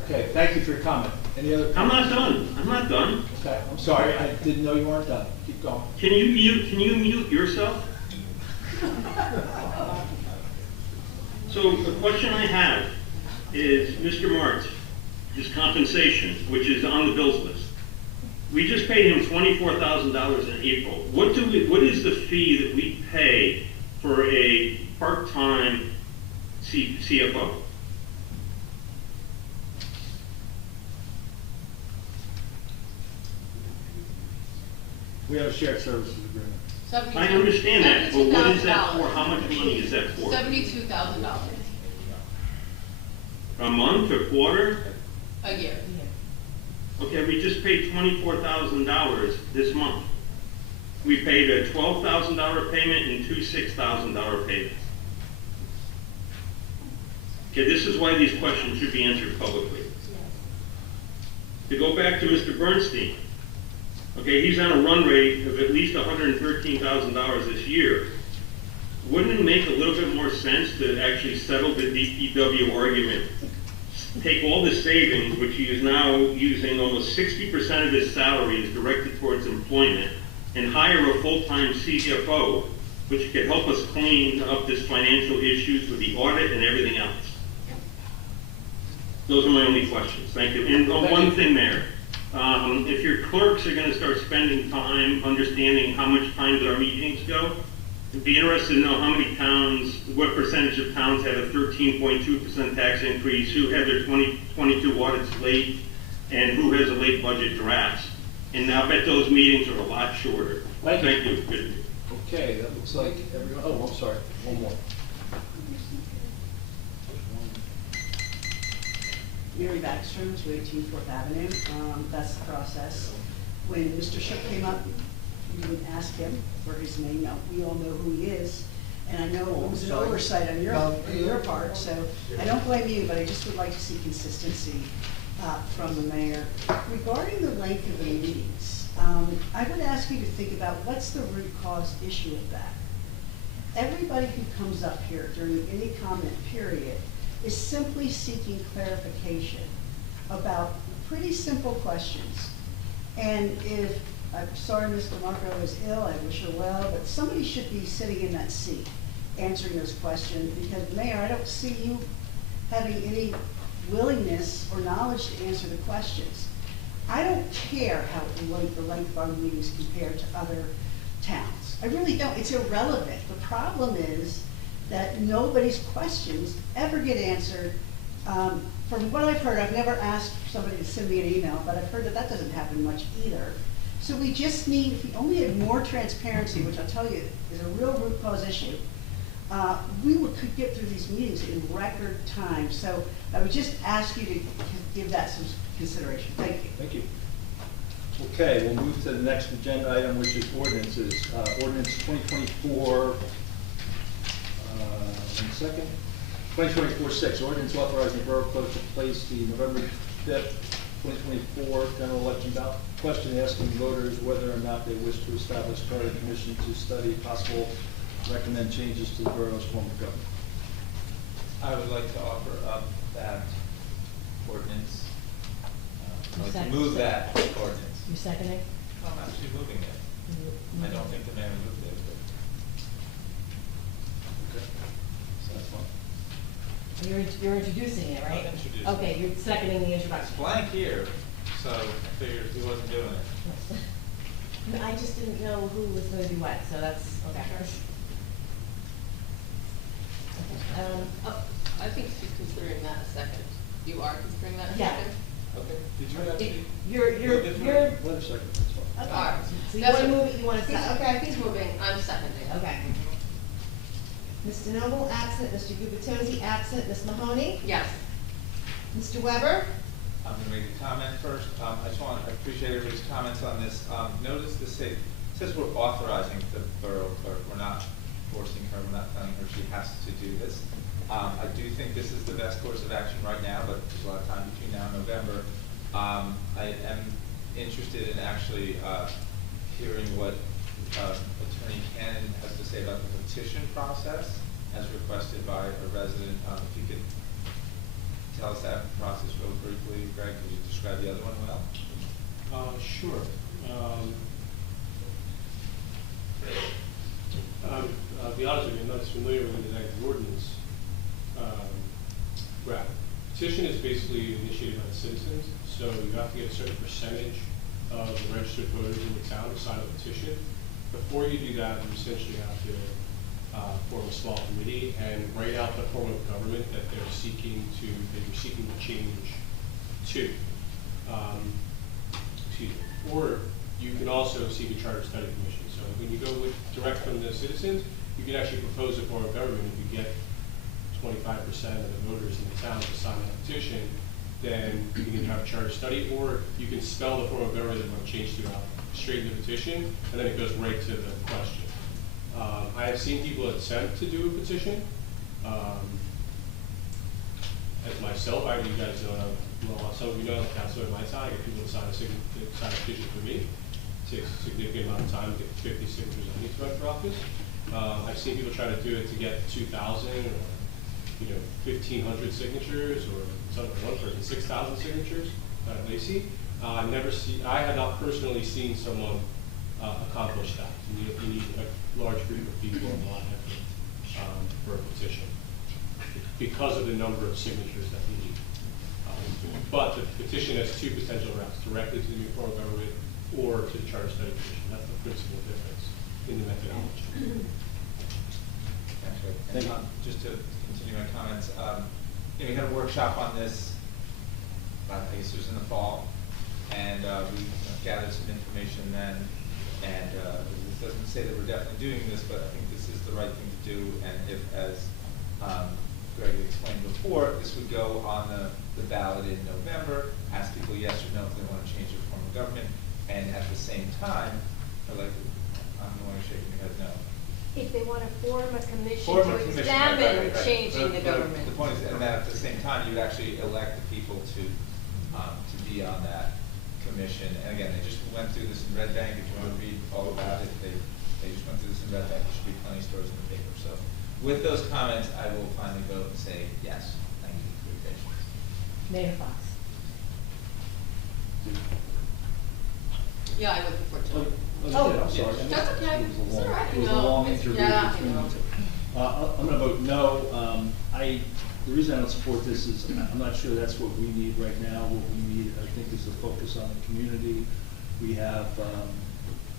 Okay, thank you for your comment. Any other comments? I'm not done. Okay, I'm sorry, I didn't know you weren't done. Keep going. Can you mute yourself? So the question I have is, Mr. Martz, his compensation, which is on the bills list. We just paid him $24,000 in April. What is the fee that we pay for a part-time CFO? We have a shared services agreement. I understand that, but what is that for? How much money is that for? $72,000 A month, a quarter? a year. Okay, we just paid $24,000 this month. We paid a $12,000 payment and two $6,000 payments. Okay, this is why these questions should be answered publicly. To go back to Mr. Bernstein, okay, he's on a run rate of at least $113,000 this year. Wouldn't it make a little bit more sense to actually settle the DPW argument? Take all the savings, which he is now using almost 60% of his salary is directed towards employment, and hire a full-time CFO, which could help us clean up this financial issues with the audit and everything else. Those are my only questions. Thank you. And one thing there, if your clerks are going to start spending time understanding how much time our meetings go, I'd be interested to know how many towns, what percentage of towns had a 13.2% tax increase, who had their 2022 audits late, and who has a late budget drafts. And I bet those meetings are a lot shorter. Thank you. Thank you. Good. Okay, that looks like everyone, oh, I'm sorry, one more. Mary Backstrom, 218 Fourth Avenue. That's the process. When Mr. Shook came up, you would ask him for his name. Now, we all know who he is. And I know it was an oversight on your part, so I don't blame you, but I just would like to see consistency from the mayor. Regarding the length of the meetings, I would ask you to think about what's the root cause issue of that. Everybody who comes up here during any comment period is simply seeking clarification about pretty simple questions. And if, I'm sorry Mr. Marco is ill, I wish her well, but somebody should be sitting in that seat answering those questions, because Mayor, I don't see you having any willingness or knowledge to answer the questions. I don't care how the length of our meetings compare to other towns. I really don't. It's irrelevant. The problem is that nobody's questions ever get answered. From what I've heard, I've never asked somebody to send me an email, but I've heard that that doesn't happen much either. So we just need, if we only had more transparency, which I'll tell you is a real root cause issue, could get through these meetings in record time. So I would just ask you to give that some consideration. Thank you. Thank you. Okay, we'll move to the next agenda item, which is ordinances. Ordinance 2024, 2024-6, ordinance authorizing borough clerk to place the November 5th, 2024 general election ballot question asking voters whether or not they wish to establish charter commission to study possible recommend changes to the borough's form of government. I would like to offer up that ordinance. I'd like to move that ordinance. You seconding? I'm actually moving it. I don't think the mayor moved it, but. Okay. So that's fine. You're introducing it, right? I'm introducing Okay, it. you're seconding the It's introduction. blank here, so I figured he wasn't doing it. No, I just didn't know who was going to do what, so that's, okay. I think she's considering that a second. You are considering that a Yeah. second? Okay. Did you actually? You're, Wait a second, that's fine. okay. All right. So you That's want to what- move it, you want to second, okay, I think He's moving, I'm seconding. Okay. Mr. Noble, absent. Mr. Gubatose, absent. Ms. Mahoney? Yes. Mr. Weber? I'm gonna make a comment first. I appreciate everybody's comments on this. Notice the state, it says we're authorizing the borough clerk. We're not forcing her, we're not telling her she has to do this. I do think this is the best course of action right now, but there's a lot of time between now and November. I am interested in actually hearing what Attorney Cannon has to say about the petition process as requested by a resident. If you could tell us that process real briefly, Greg, could you describe the other one well? Sure. I'll be honest with you, I'm not as familiar with the exact ordinance. Right. Petition is basically initiated by the citizens, so you have to get a certain percentage of the registered voters in the town to sign a petition. Before you do that, you essentially have to form a small committee and write out the form of government that you're seeking to change to. Excuse me. For you can also seek a charter study commission. So when you go with direct from the citizens, you can actually propose a form of government. If you get 25% of the voters in the town to sign that petition, then you can have a charter study, or you can spell the form of government that want to change to straight in the petition, and then it goes right to the question. I have seen people attempt to do a petition. As myself, you guys know, some of you know, the councilor in my town, I get people to sign a petition for me. It takes a significant amount of time to get 50 signatures on each run for office. I've seen people try to do it to get 2,000 or 1,500 signatures, or one person 6,000 signatures at Lacey. I have not personally seen someone accomplish that. You need a large group of people and a lot of effort for a petition because of the number of signatures that you need. But the petition has two potential routes: directly to the new form of government or to the charter study commission. That's the principal difference in the methodology. Actually, and just to continue my comments, we had a workshop on this, I guess it was in the fall, and we gathered some information then, and it doesn't say that we're definitely doing this, but I think this is the right thing to do, and if, as Greg explained before, this would go on the ballot in November, ask people yes or no if they want to change their form of government, and at the same time, I'm the one shaking your head no. If they want to form a commission Form a to commission, examine right. changing the But government. the point is, and that at the same time, you would actually elect the people to be on that commission. And again, they just went through this in Red Bank. If you want to read all about it, they just went through this in Red Bank. There should be plenty of stories in the paper. So with those comments, I will finally vote and say yes. Thank you for your patience. Mayor Fox. Yeah, I would unfortunately. I'm sorry. That's okay. It was It's all right. It was a No, long it's- interview yeah, between I know. the two. I'm gonna vote no. The reason I don't support this is I'm not sure that's what we need right now. What we need, I think, is a focus on the community. We have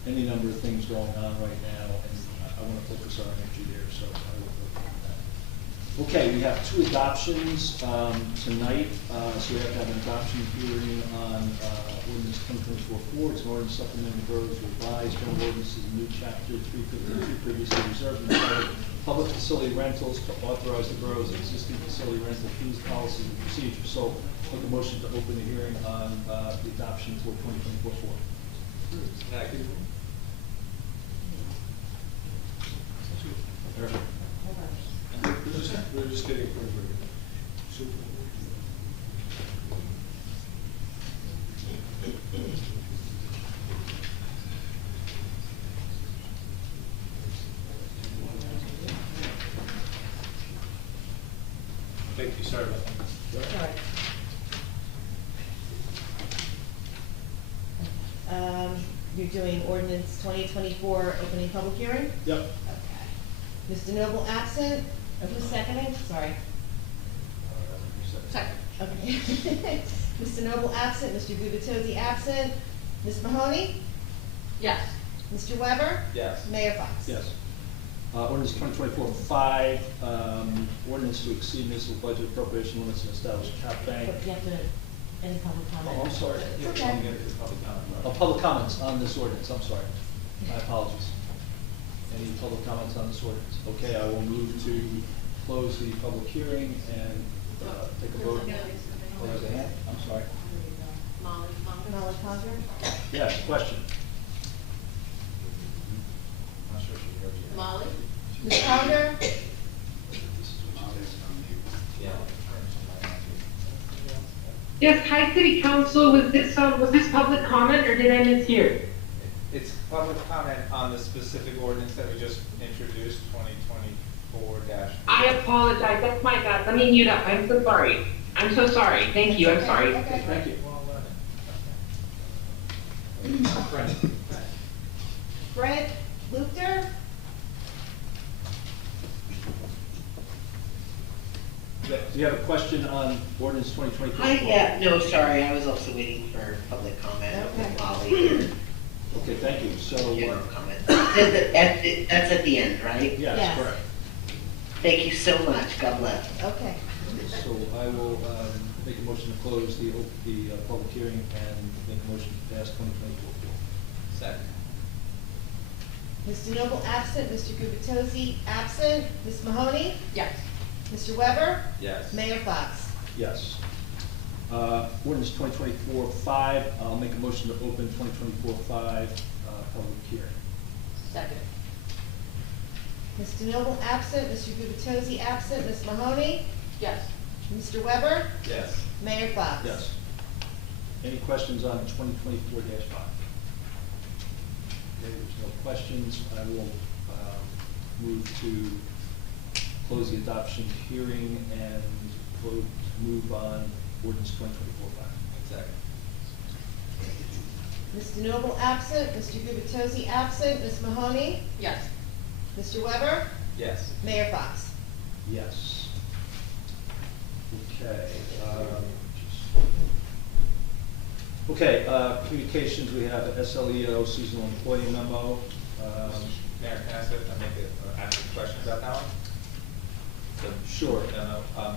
any number of things going on right now, and I want to focus our energy there, so I will vote for that. Okay, we have two adoptions tonight. So we have to have an adoption hearing on ordinance 2024-4. It's an ordinance supplementing the borough's revised general ordinances, a new chapter 352 previously reserved entitled Public Facility Rentals to authorize the borough's existing facility rental fees, policies, and procedures. So make a motion to open the hearing on the adoption for 2024-4. Eric? We're just getting Thank you, sorry about that. Sorry. You're doing ordinance 2024, opening public hearing? Yep. Okay. Mr. Noble absent. Who's seconding? Sorry. Second. Okay. Mr. Noble absent, Mr. Gubatose absent. Ms. Mahoney? Yes. Mr. Weber? Yes. Mayor Fox? Yes. Ordinance 2024-5, ordinance to exceed municipal budget appropriation limits and establish a cap bank. But you have to, any public comment? Oh, I'm sorry. Yeah, Okay. we're gonna get to public comment. Oh, public comments on this ordinance, I'm sorry. My apologies. Any public comments on this ordinance? Okay, I will move to close the public hearing and take a vote. Close the hand, I'm sorry. Molly Conger. Molly Conger? Yes, question. I'm not sure if she heard you. Molly? Ms. Conger? Yeah. Yes, hi, City Council. Was this public comment, or did I mishear? It's public comment on the specific ordinance that we just introduced, 2024-. I apologize. That's my bad. Let me mute up. I'm so sorry. I'm so sorry. Thank you. I'm sorry. Okay. Thank you. Fred Luther? Do you have a question on ordinance 2024? No, sorry, I was also waiting for public comment Okay. with Molly. Okay, thank you. So, General comment. That's at the end, right? yes, Yes. correct. Thank you so much, God bless. Okay. So I will make a motion to close the public hearing and make a motion to pass 2024. Second. Mr. Noble absent, Mr. Gubatose absent, Ms. Mahoney, Yes. Mr. Weber, Yes. Mayor Fox. Yes. Ordinance 2024-5, I'll make a motion to open 2024-5 public hearing. Second. Mr. Noble absent, Mr. Gubatose absent, Ms. Mahoney, Yes. Mr. Weber, Yes. Mayor Fox. Yes. Any questions on 2024-5? Okay, there's no questions. I will move to close the adoption hearing and move on ordinance 2024-5. Second. Mr. Noble absent, Mr. Gubatose absent, Ms. Mahoney, Yes. Mr. Weber, Yes. Mayor Fox. Yes. Okay. Communications, we have an SLEO seasonal employee memo. Mayor, can I ask a question about that one? Sure.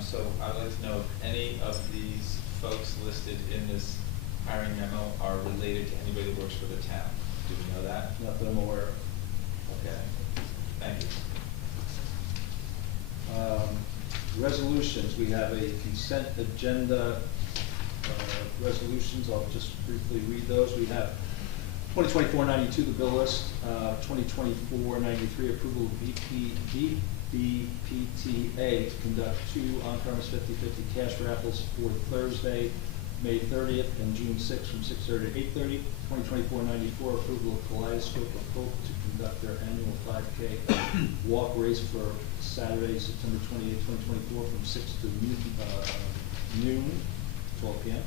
So I'd like to know if any of these folks listed in this hiring memo are related to anybody that works for the town. Do we know that? Not that I'm aware of. Okay, thank you. Resolutions, we have a consent agenda, resolutions, I'll just briefly read those. We have 2024-92, the bill list, 2024-93, approval of BPTA to conduct 2 on-premise 50/50 cash raffles for Thursday, May 30th and June 6th from 6:30 to 8:30. 2024-94, approval of Kaleidoscope of Hope to conduct their annual 5K walk race for Saturday, September 28th, 2024 from 6 to noon, 12 p.m.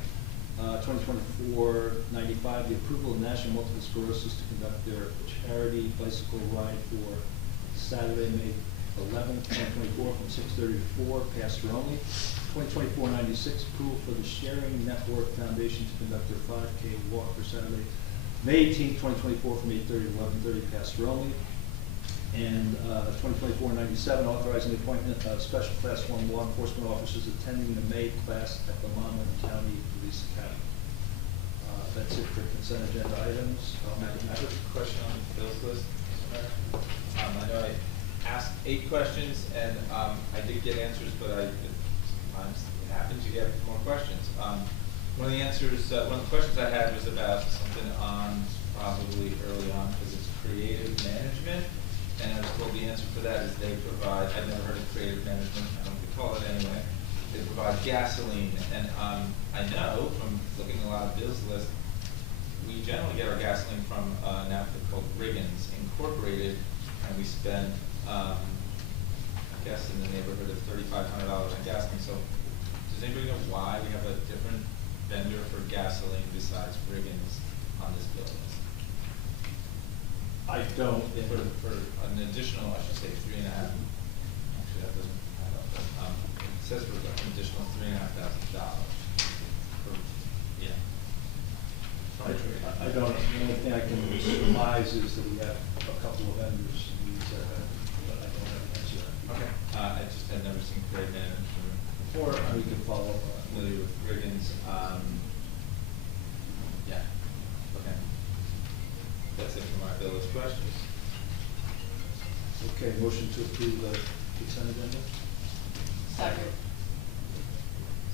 2024-95, the approval of National Multiple Sclerosis to conduct their charity bicycle ride for Saturday, May 11th, 2024 from 6:30 to 4, pastor only. 2024-96, approval for the Sharing Network Foundation to conduct their 5K walk for Saturday, May 18th, 2024 from 8:30 to 11:30, pastor only. And 2024-97, authorizing the appointment of special class 1 law enforcement officers attending the May class at the Monmouth County Police Academy. That's it for consent agenda items. I have a question on Bill's list, Mr. Mayor. I know I asked 8 questions and I did get answers, but sometimes it happens, you get more questions. One of the questions I had was about something on, probably early on, because it's creative management. And I was told the answer for that is they provide, I've never heard of creative management, I don't recall it anyway. They provide gasoline, and I know from looking at a lot of Bill's list, we generally get our gasoline from an outfit called Riggins Incorporated, and we spend, I guess, in the neighborhood of $3,500 on gasoline. So does anybody know why we have a different vendor for gasoline besides Riggins on this bill list? I don't. For an additional, I should say, 3.5. Actually, that doesn't add up. But, it says for an additional $3,500. Yeah. I don't. The only thing I can surmise is that we have a couple of vendors who use that, but I don't have an answer to that. Okay. I just had never seen creative management before. We can follow up on it. Familiar with Riggins. Yeah. Okay. That's it for my Bill's questions. Okay, motion to approve the consent agenda? Second.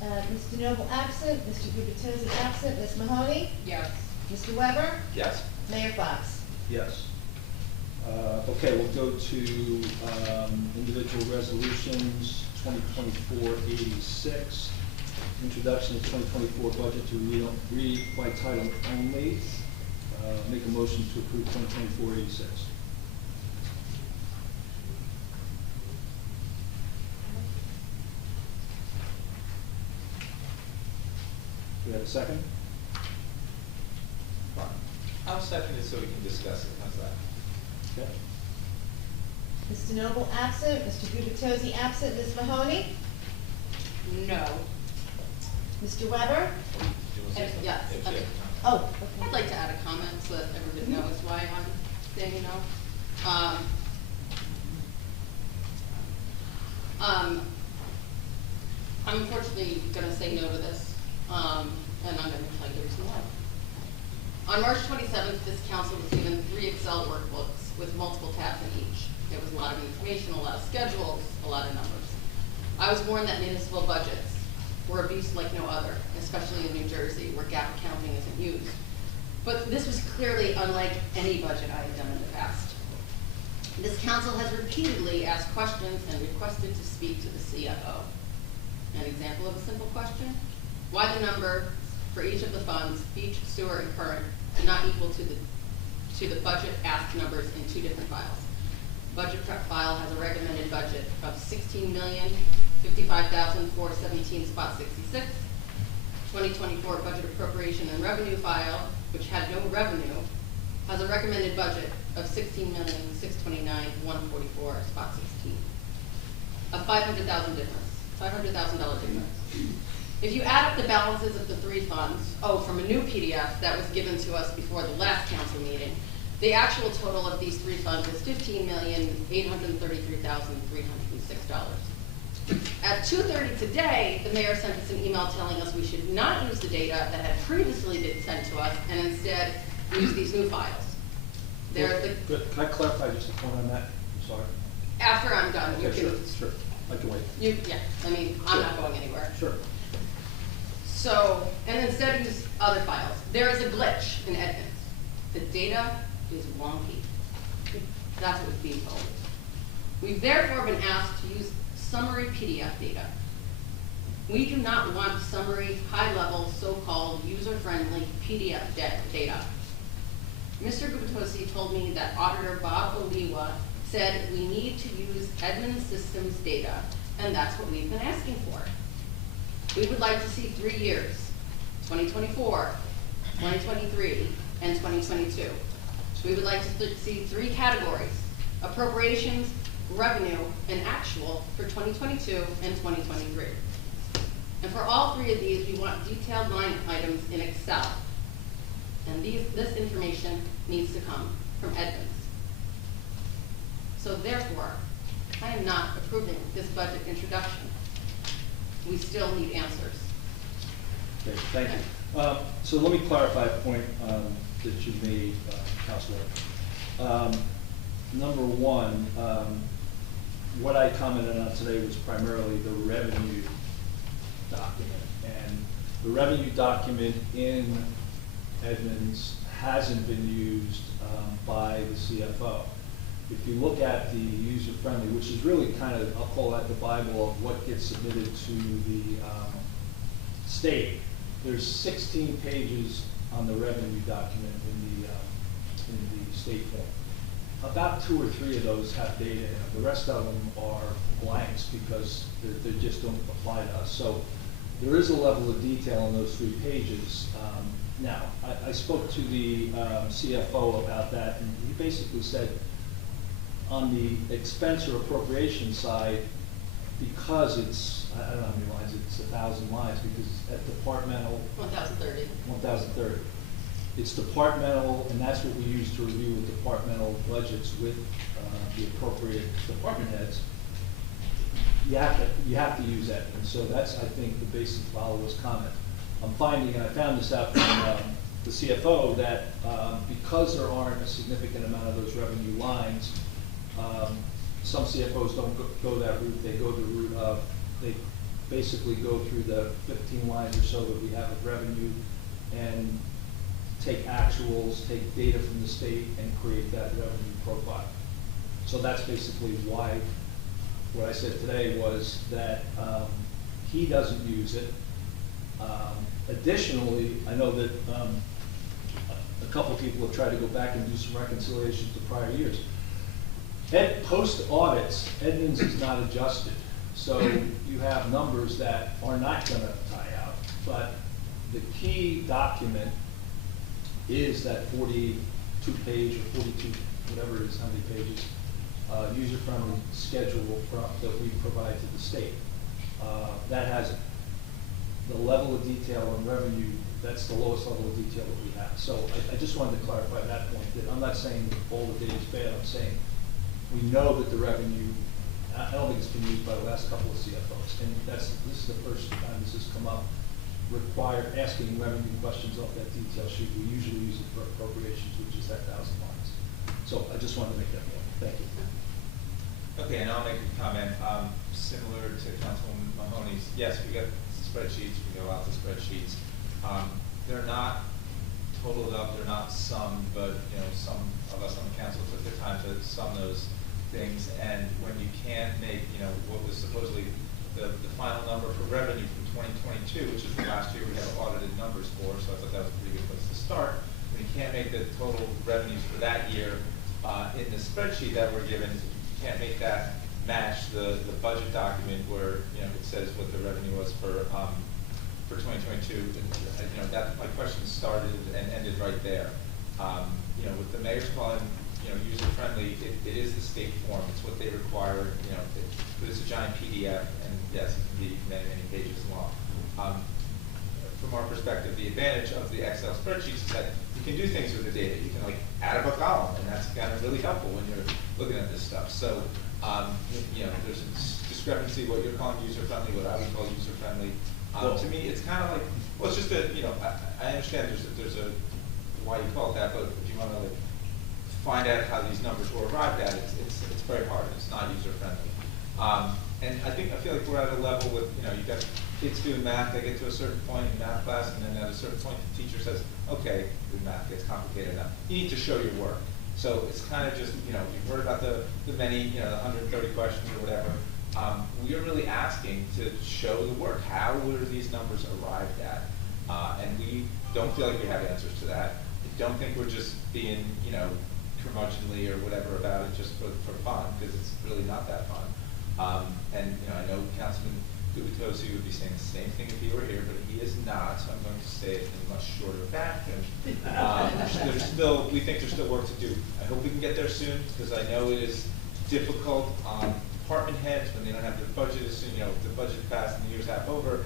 Mr. Noble absent, Mr. Gubatose absent, Ms. Mahoney, Yes. Mr. Weber, Yes. Mayor Fox. Yes. Okay, we'll go to individual resolutions, 2024-86. Introduction of 2024 budget to read by title only. Make a motion to approve 2024-86. Do we have a second? Fine. I'll second it so we can discuss it. How's that? Okay. Mr. Noble absent, Mr. Gubatose absent, Ms. Mahoney, No. Mr. Weber. Do you want to say something? Yes. If you Okay. have time. Oh, I'd okay. like to add a comment so that everybody knows why I'm saying no. I'm unfortunately gonna say no to this, and I'm gonna tell you the reason why. On March 27th, this council was given 3 Excel workbooks with multiple tabs in each. There was a lot of information, a lot of schedules, a lot of numbers. I was warned that municipal budgets were a beast like no other, especially in New Jersey, where gap accounting isn't used. But this was clearly unlike any budget I had done in the past. This council has repeatedly asked questions and requested to speak to the CFO. An example of a simple question: why the number for each of the funds, beach, sewer, and current, are not equal to the budget asked numbers in 2 different files. Budget prep file has a recommended budget of $16,055,417.66. 2024 budget appropriation and revenue file, which had no revenue, has a recommended budget of $16,629,144.16. A $500,000 difference. If you add up the balances of the 3 funds, from a new PDF that was given to us before the last council meeting, the actual total of these 3 funds is $15,833,306. At 2:30 today, the mayor sent us an email telling us we should not use the data that had previously been sent to us and instead use these new files. Can I clarify just a point on that? I'm sorry. After I'm done, you Okay, can. sure. I can wait. I'm not going anywhere. Sure. So, and instead use other files. There is a glitch in Edmunds. The data is wonky. That's what was being told. We've therefore been asked to use summary PDF data. We do not want summary, high-level, so-called user-friendly PDF data. Mr. Gubitosi told me that Auditor Bob Oliwa said we need to use Edmunds Systems data, and that's what we've been asking for. We would like to see 3 years, 2024, 2023, and 2022. We would like to see 3 categories: appropriations, revenue, and actual for 2022 and 2023. And for all 3 of these, we want detailed line items in Excel. And this information needs to come from Edmunds. So therefore, I am not approving this budget introduction. We still need answers. Okay, thank you. So let me clarify a point that you made, Councilor. Number one, what I commented on today was primarily the revenue document. And the revenue document in Edmunds hasn't been used by the CFO. If you look at the user-friendly, which is really kind of, I'll call that the Bible of what gets submitted to the state, there's 16 pages on the revenue document in the state form. About 2 or 3 of those have data in them. The rest of them are blanks because they just don't apply to us. So there is a level of detail in those 3 pages. Now, I spoke to the CFO about that, and he basically said on the expense or appropriation side, because it's, I don't know how many lines, it's 1,000 lines, because at departmental. 1,030. 1,030. It's departmental, and that's what we use to review with departmental budgets with the appropriate department heads. You have to use that, and so that's, I think, the basis of Oliver's comment. I'm finding, and I found this out from the CFO, that because there aren't a significant amount of those revenue lines, some CFOs don't go that route. They go the route of, they basically go through the 15 lines or so that we have of revenue and take actuals, take data from the state, and create that revenue profile. So that's basically why what I said today was that he doesn't use it. Additionally, I know that a couple of people have tried to go back and do some reconciliations to prior years. Post audits, Edmunds is not adjusted. So you have numbers that are not going to tie out. But the key document is that 42-page or 42, whatever it is, how many pages, user-friendly schedule that we provide to the state. That has the level of detail and revenue, that's the lowest level of detail that we have. So I just wanted to clarify that point, that I'm not saying that all the data is bad, I'm saying we know that the revenue, I don't think it's been used by the last couple of CFOs, and this is the first time this has come up asking revenue questions off that detail sheet, we usually use it for appropriations, which is that 1,000 lines. So I just wanted to make that point. Thank you. Okay, and I'll make a comment, similar to Councilwoman Mahoney's. Yes, we got spreadsheets, we go out to spreadsheets. They're not totaled up, they're not summed, but, some of us on the council took the time to sum those things. And when you can't make, what was supposedly the final number for revenue from 2022, which is the last year we have audited numbers for, so I thought that was a pretty good place to start. When you can't make the total revenues for that year in the spreadsheet that we're given, you can't make that match the budget document where, it says what the revenue was for 2022. That my question started and ended right there. With the mayor's calling, user-friendly, it is the state form. It's what they require, but it's a giant PDF, and yes, it can be many, many pages long. From our perspective, the advantage of the Excel spreadsheets is that you can do things with the data. You can add up a column, and that's kind of really helpful when you're looking at this stuff. So, there's a discrepancy what you're calling user-friendly, what I would call user-friendly. To me, it's kind of like, well, it's just a, I understand there's a why you call it that, but if you want to find out how these numbers were arrived at, it's very hard. It's not user-friendly. And I feel like we're at a level with, you've got kids doing math, they get to a certain point in math class, and then at a certain point the teacher says, okay, the math gets complicated now. You need to show your work. So it's kind of just, you've heard about the many, the 130 questions or whatever. We are really asking to show the work. How were these numbers arrived at? And we don't feel like we have answers to that. I don't think we're just being, curmudgeonly or whatever about it just for fun, because it's really not that fun. And I know Councilman Gubitosi would be saying the same thing if he were here, but he is not, so I'm going to say it in a much shorter fashion. We think there's still work to do. I hope we can get there soon, because I know it is difficult on department heads when they don't have their budget as soon, if the budget passed and the year's half over,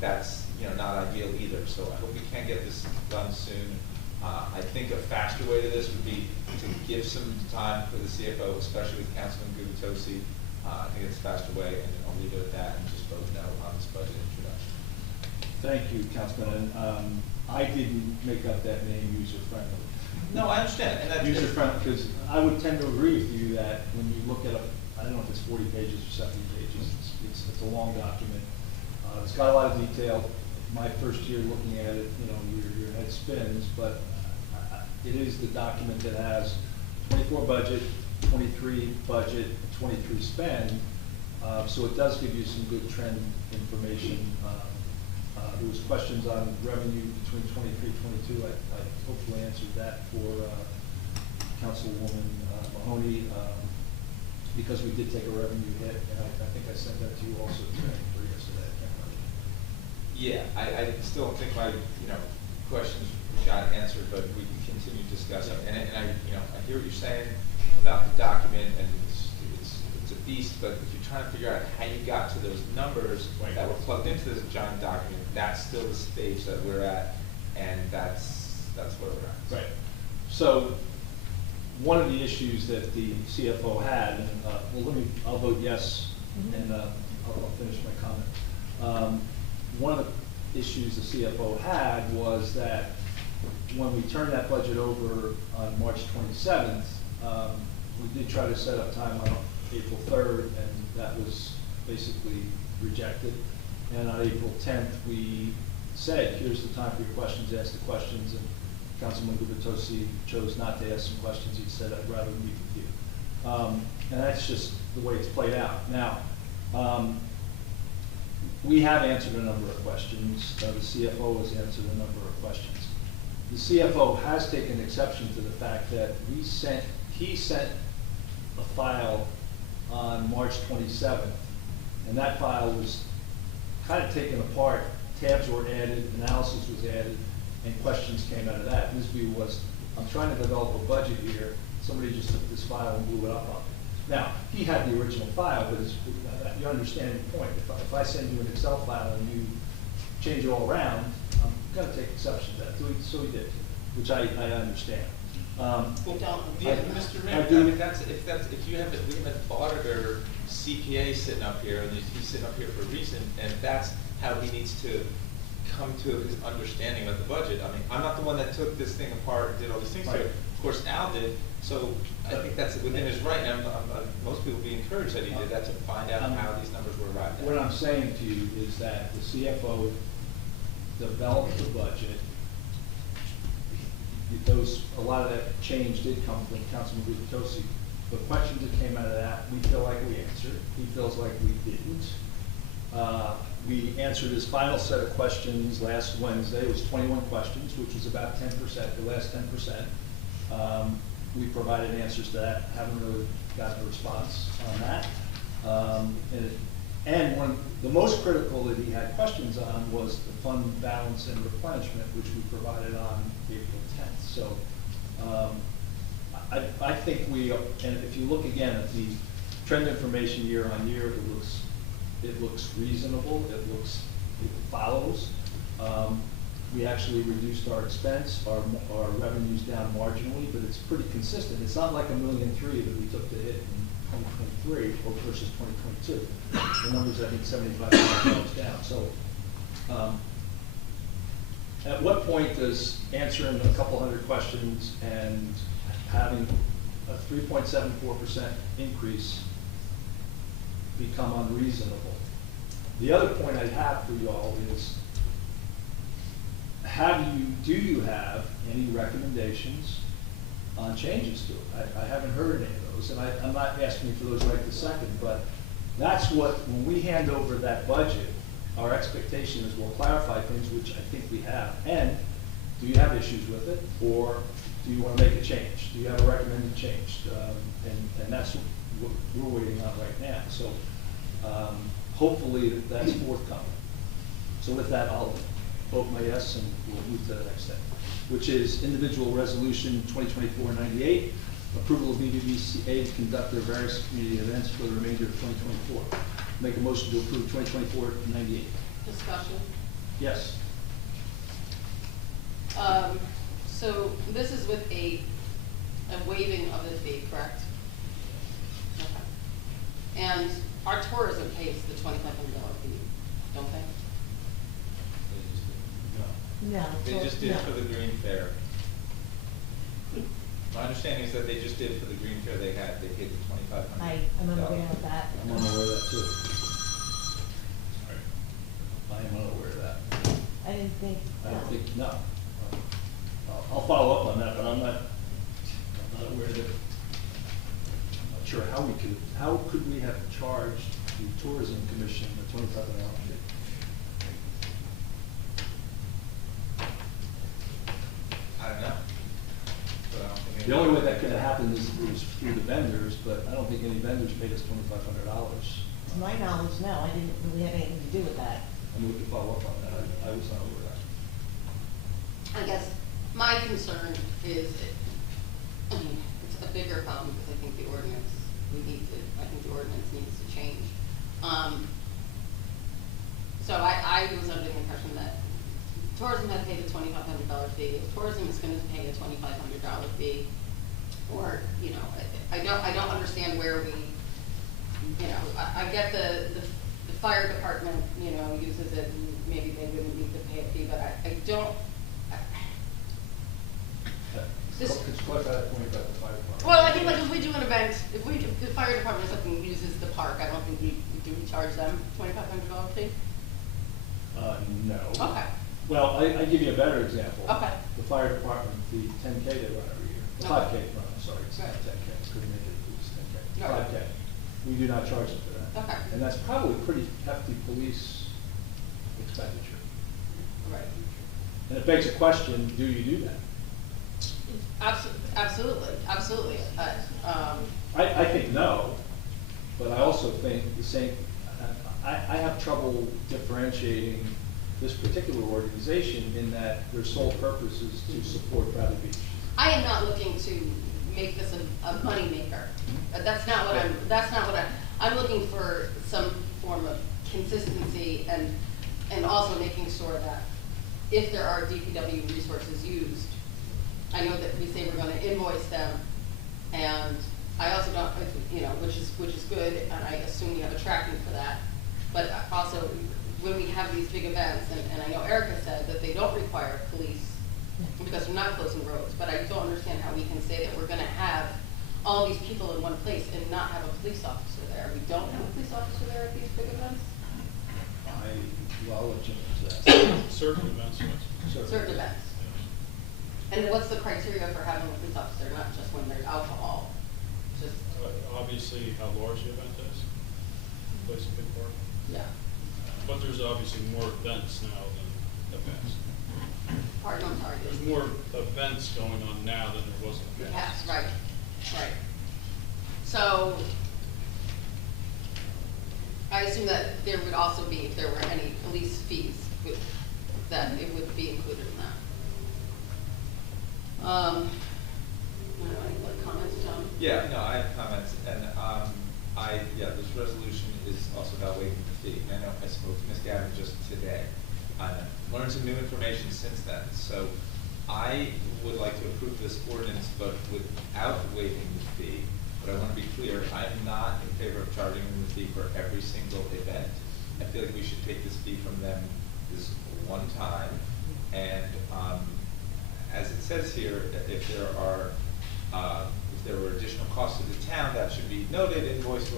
that's, not ideal either. So I hope we can get this done soon. I think a faster way to this would be to give some time for the CFO, especially with Councilman Gubitosi. I think it's a faster way, and I'll leave it at that and just vote no on this budget introduction. Thank you, Councilman. I didn't make up that name, user-friendly. No, I understand. And that's user-friendly, because I would tend to agree with you that when you look at I don't know if it's 40 pages or 70 pages, it's a long document. It's got a lot of detail. My first year looking at it, your head spins, but it is the document that has 24 budget, 23 budget, 23 spend, so it does give you some good trend information. There was questions on revenue between 23 and 22. I hopefully answered that for Councilwoman Mahoney, because we did take a revenue hit, and I think I sent that to you also for yesterday. I can't remember. Yeah, I still think my questions got answered, but we can continue to discuss them. And I hear what you're saying about the document, and it's a beast. But if you're trying to figure out how you got to those numbers that were plugged into this giant document, that's still the stage that we're at, and that's where we're at. Right. So one of the issues that the CFO had, and I'll vote yes, and I'll finish my comment. One of the issues the CFO had was that when we turned that budget over on March 27th, we did try to set up time on April 3rd, and that was basically rejected. And on April 10th, we said, here's the time for your questions, ask the questions, and Councilman Gubitosi chose not to ask some questions. He said, I'd rather meet with you. And that's just the way it's played out. Now, we have answered a number of questions. The CFO has answered a number of questions. The CFO has taken exception to the fact that he sent a file on March 27th, and that file was kind of taken apart. Tabs were added, analysis was added, and questions came out of that. His view was, I'm trying to develop a budget here. Somebody just took this file and blew it up on me. Now, he had the original file, but you understand the point. If I send you an Excel file and you change it all around, I'm going to take exception to that. So he did, which I understand. Mr. Mayor, if you have an auditor CPA sitting up here, and he's sitting up here for a reason, and that's how he needs to come to his understanding of the budget. I mean, I'm not the one that took this thing apart and did all these things. Right. So, of course, Al did. So I think that's within his right, and most people would be encouraged that he did that to find out how these numbers were arrived at. What I'm saying to you is that the CFO developed the budget. A lot of that change did come from Councilman Guzekowski. The questions that came out of that, we feel like we answered. He feels like we didn't. We answered his final set of questions last Wednesday. It was 21 questions, which was about 10%, the last 10%. We provided answers to that. Haven't really gotten a response on that. And the most critical that he had questions on was the fund balance and replenishment, which we provided on April 10th. So I think and if you look again at the trend information year on year, it looks reasonable. It follows. We actually reduced our expense, our revenues down marginally, but it's pretty consistent. It's not like $1.3 million that we took the hit in 2023 versus 2022. The numbers, I think, $75,000 down. So at what point does answering a couple hundred questions and having a 3.74% increase become unreasonable? The other point I'd have for you all is, do you have any recommendations on changes to it? I haven't heard any of those, and I'm not asking you for those right this second, but that's when we hand over that budget, our expectation is we'll clarify things, which I think we have. And do you have issues with it, or do you want to make a change? Do you have a recommended change? And that's what we're waiting on right now. So hopefully that's forthcoming. So with that, I'll vote my yes, and we'll move to the next step, which is individual resolution 2024-98, approval of BBVCA to conduct their various community events for the remainder of 2024. Make a motion to approve 2024-98. Discussion. Yes. So this is with a waiving of the fee, correct? Okay. And our tourism pays the $2,500 fee, don't they? No. They just did for the Green Fair. My understanding is that they just did for the Green Fair they paid the $2,500. I'm unaware of that. I'm unaware of that too. Sorry. I am unaware of that. I didn't think. I don't think, no. I'll follow up on that, but I'm not aware of it. I'm not sure how could we have charged the Tourism Commission the $2,500 fee? I don't know. But I don't think The only way that could have happened is through the vendors, but I don't think any vendors paid us $2,500. To my knowledge, no, I didn't really have anything to do with that. I mean, we could follow up on that. I was not aware of that. I guess my concern is, I mean, it's a bigger problem because I think the ordinance, I think the ordinance needs to change. So I was under the impression that tourism had paid a $2,500 fee. If tourism is going to pay a $2,500 fee, or, you know, I don't understand where we, you know, I get the fire department, you know, uses it, and maybe they wouldn't need to pay a fee, but I don't. Could you clarify that point about the fire department? Well, I think like if we do an event, if the fire department or something uses the park, I don't think we charge them $2,500 fee? No. Okay. Well, I give you a better example. Okay. The fire department, the 10K they run every year, the Okay. 5K run, I'm sorry, it's not Right. 10K, I couldn't make it, it was 10K, Right. 5K. We do not charge them for that. Okay. And that's probably pretty hefty police expenditure. Right. And it begs a question, do you do that? Absolutely. I think no, but I also think the same, I have trouble differentiating this particular organization in that their sole purpose is to support Bradley Beach. I am not looking to make this a moneymaker. That's not what I'm looking for some form of consistency and also making sure that if there are DPW resources used, I know that we say we're gonna invoice them, and I also don't, you know, which is good, and I assume you have a tracking for that, but also when we have these big events, and I know Erica said that they don't require police because we're not closing roads, but I don't understand how we can say that we're gonna have all these people in one place and not have a police officer there. We don't have a police officer there at these big events? Well, I'll let Jim answer that. Certain events, yes. Certain events. And what's the criteria for having a police officer, not just when there's alcohol? Just, Obviously, how large the event is, plays a big part. yeah. But there's obviously more events now than events. Pardon, I'm sorry. There's more events going on now than there was in the past. Yes, right, right. So, I assume that there would also be, if there were any police fees, that it would be included in that. Any other comments, John? Yeah, no, I have comments, and, this resolution is also about waiving the fee. I know I spoke to Ms. Gavin just today. I learned some new information since then, so I would like to approve this ordinance, but without waiving the fee. But I want to be clear, I'm not in favor of charging them the fee for every single event. I feel like we should take this fee from them this one time, and, as it says here, if there were additional costs to the town, that should be noted, invoiced,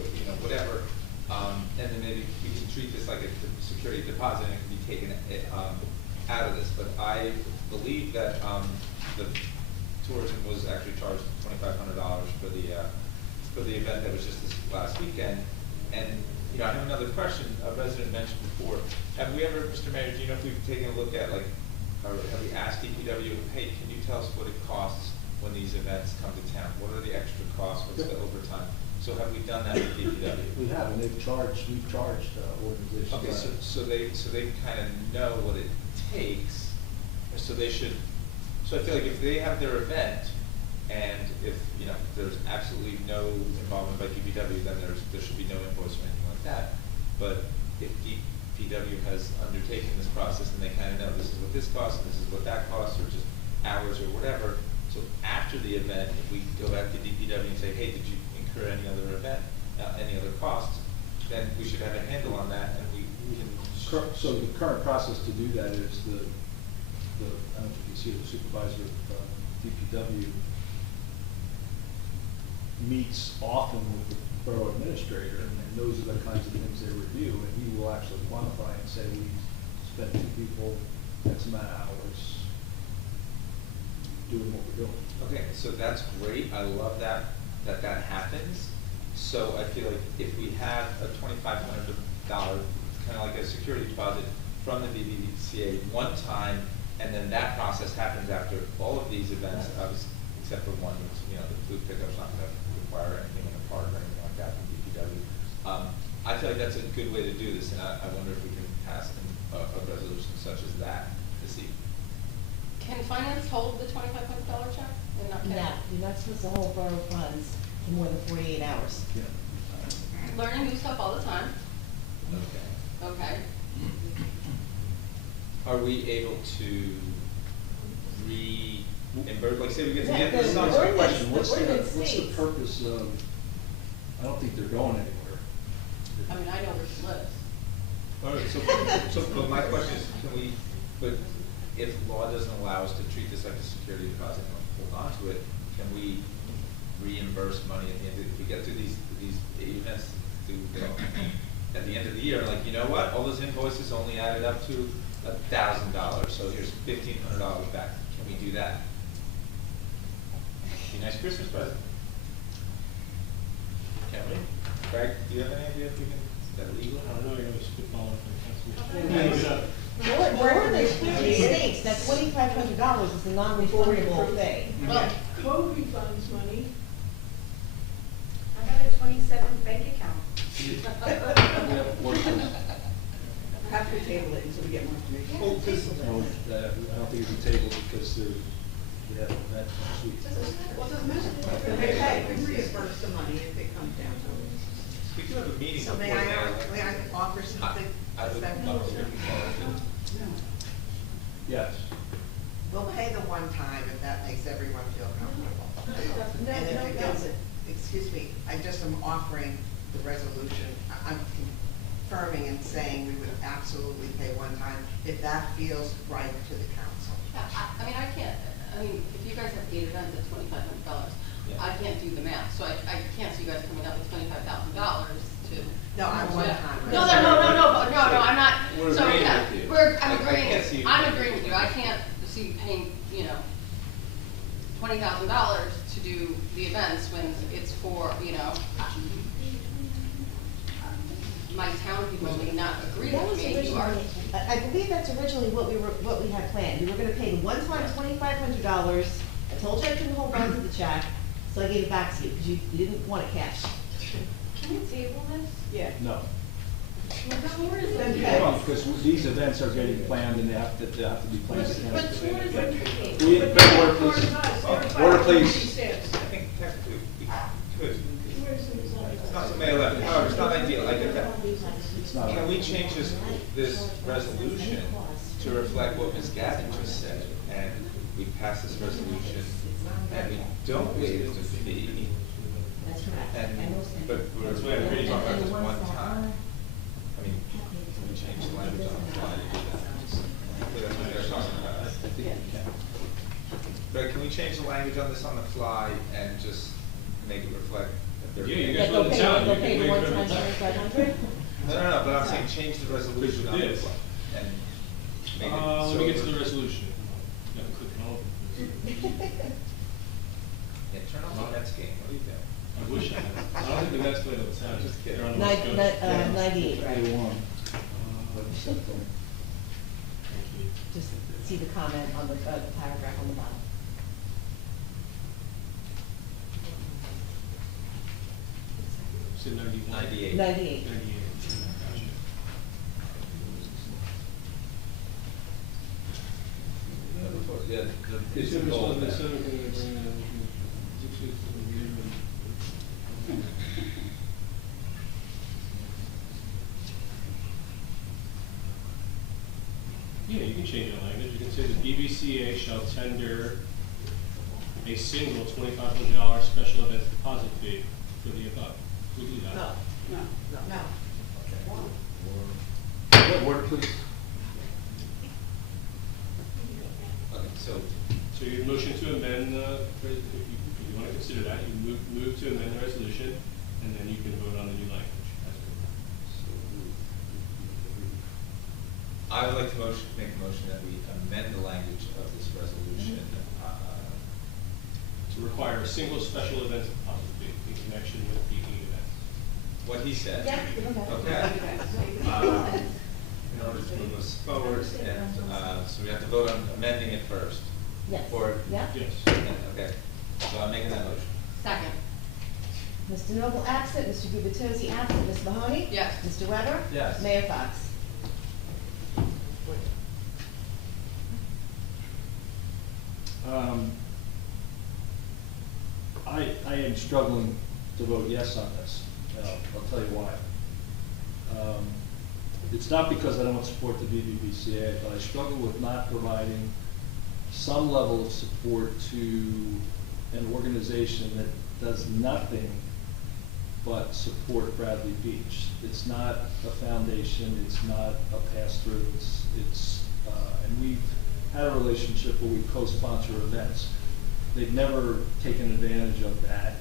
whatever. And then maybe we can treat this like a security deposit and it can be taken out of this. But I believe that the tourism was actually charged $2,500 for the event that was just this last weekend. And I have another question. A resident mentioned before. Have we ever, Mr. Mayor, do you know if we've taken a look at or have we asked DPW, hey, can you tell us what it costs when these events come to town? What are the extra costs? What's the overtime? So have we done that with DPW? We have, and we've charged organizations. Okay, so they kind of know what it takes, so they should. So I feel like if they have their event, and if there's absolutely no involvement by DPW, then there should be no invoice or anything like that. But if DPW has undertaken this process and they kind of know this is what this costs, and this is what that costs, or just hours or whatever. So after the event, if we go back to DPW and say, hey, did you incur any other event, any other costs, then we should have a handle on that, and we can. So the current process to do that is I don't know if you can see the supervisor of DPW meets often with the borough administrator, and those are the kinds of things they review, and he will actually quantify and say, we spent 2 people X amount of hours doing what we're doing. Okay, so that's great. I love that happens. So I feel like if we have a $2,500, kind of like a security deposit from the BBCA one time, and then that process happens after all of these events, obviously, except for one, which, the food pickup's not going to require anything in the park or anything like that from DPW. I feel like that's a good way to do this, and I wonder if we can pass a resolution such as that this evening. Can finance hold the $2,500 check and not pay? No, you're not supposed to hold borough funds for more than 48 hours. Yeah. Learning new stuff all the time. Okay. Okay. Are we able to reimburse, like say we get to the end of That's the not summer? a question. What's ordinance the states. purpose of, I don't think they're going anywhere. I mean, I know where she lives. All right, but my question is, but if law doesn't allow us to treat this like a security deposit and hold on to it, can we reimburse money at the end if we get through these events at the end of the year, like, you know what, all those invoices only added up to $1,000, so here's $1,500 back. Can we do that? Be a nice Christmas present. Can we? Craig, do you have any idea if we can, is that legal? I don't know, you're going to spitball it. The ordinance clearly states that $2,500 is a non-refundable fee. Well, code refunds money. I got a 27th bank account. Have to table it until we get more information. Well, I don't think it's a table because we have an event next week. Well, doesn't matter. We reimburse the money if it comes down to it. We do have a meeting So before may that. I offer something? I would love to hear from you. Yes. We'll pay the one time if that makes everyone feel comfortable. And if it doesn't, excuse me, I just am offering the resolution. I'm confirming and saying we would absolutely one time, if that feels right to the council. I mean, I can't, I mean, if you guys have 8 events at $2,500, I can't do the math, so I can't see you guys coming up with $25,000 to. No, I'm one time. No, I'm not. We're So, agreeing yeah, with you. I'm I agreeing, can't see you I'm doing agreeing with you, I can't see you paying, you know, $20,000 to do the events when it's for, you know, my town people may not agree That with was me, you are. originally, I believe that's originally what we had planned. We were gonna pay the one-time $2,500. I told you I couldn't hold on to the check, so I gave it back to you, because you didn't want it cash. Can you table this? Yeah. No. Where is it? Well, because these events are getting planned and they have to be planned. But what is it? We, order please. Order please. I think technically we could. Where's the design? It's not May 11th, however, it's not ideal, I get that. It's not. Can we change this resolution to reflect what Ms. Gavin just said? And we pass this resolution and we don't waive the fee. That's correct. But we're really talking about this one time. I mean, can we change the language on the fly to do that? That's what they're talking about. I think we can. But can we change the language on this on the fly and just make it reflect that they're. Yeah, you That guys they'll run the pay, town, they'll you pay can the waive one-time everything. $2,500? No, but I'm saying change the resolution on the Yes. fly. And make it Let so. me get to the resolution. Yeah, I'm clicking all over this. Yeah, turn off the Mets game, what are you doing? I wish I had. I don't think the Mets play all the time. Just kidding. They're on the West Coast. 98, right? They won. Thank you. Just see the comment on the paragraph on the bottom. Said 91. 98. 98. 98. Gotcha. Yeah, the, it's a Consumer goal says there. the center can bring in, yeah, you can change the language. You can say the BBCA shall tender a single $2,500 special event deposit fee for the above. We do that. No. Yeah, order please. Okay, so, So your motion to amend the, if you want to consider that, you move to amend the resolution, and then you can vote on the new language. I would like to make a motion that we amend the language of this resolution, To require a single special event deposit fee in connection with the event. what he said. Yeah, give him that. Okay. In order to move us forward, and, so we have to vote on amending it first. Yes. Or, Yeah. Yes. okay, so I'm making that motion. Second. Mr. Noble absent, Mr. Gubatose absent, Ms. Mahoney? Yes. Mr. Weber? Yes. Mayor Fox? I am struggling to vote yes on this. I'll tell you why. It's not because I don't support the BBBCA, but I struggle with not providing some level of support to an organization that does nothing but support Bradley Beach. It's not a foundation, it's not a pass-through, and we've had a relationship where we co-sponsor events. They've never taken advantage of that.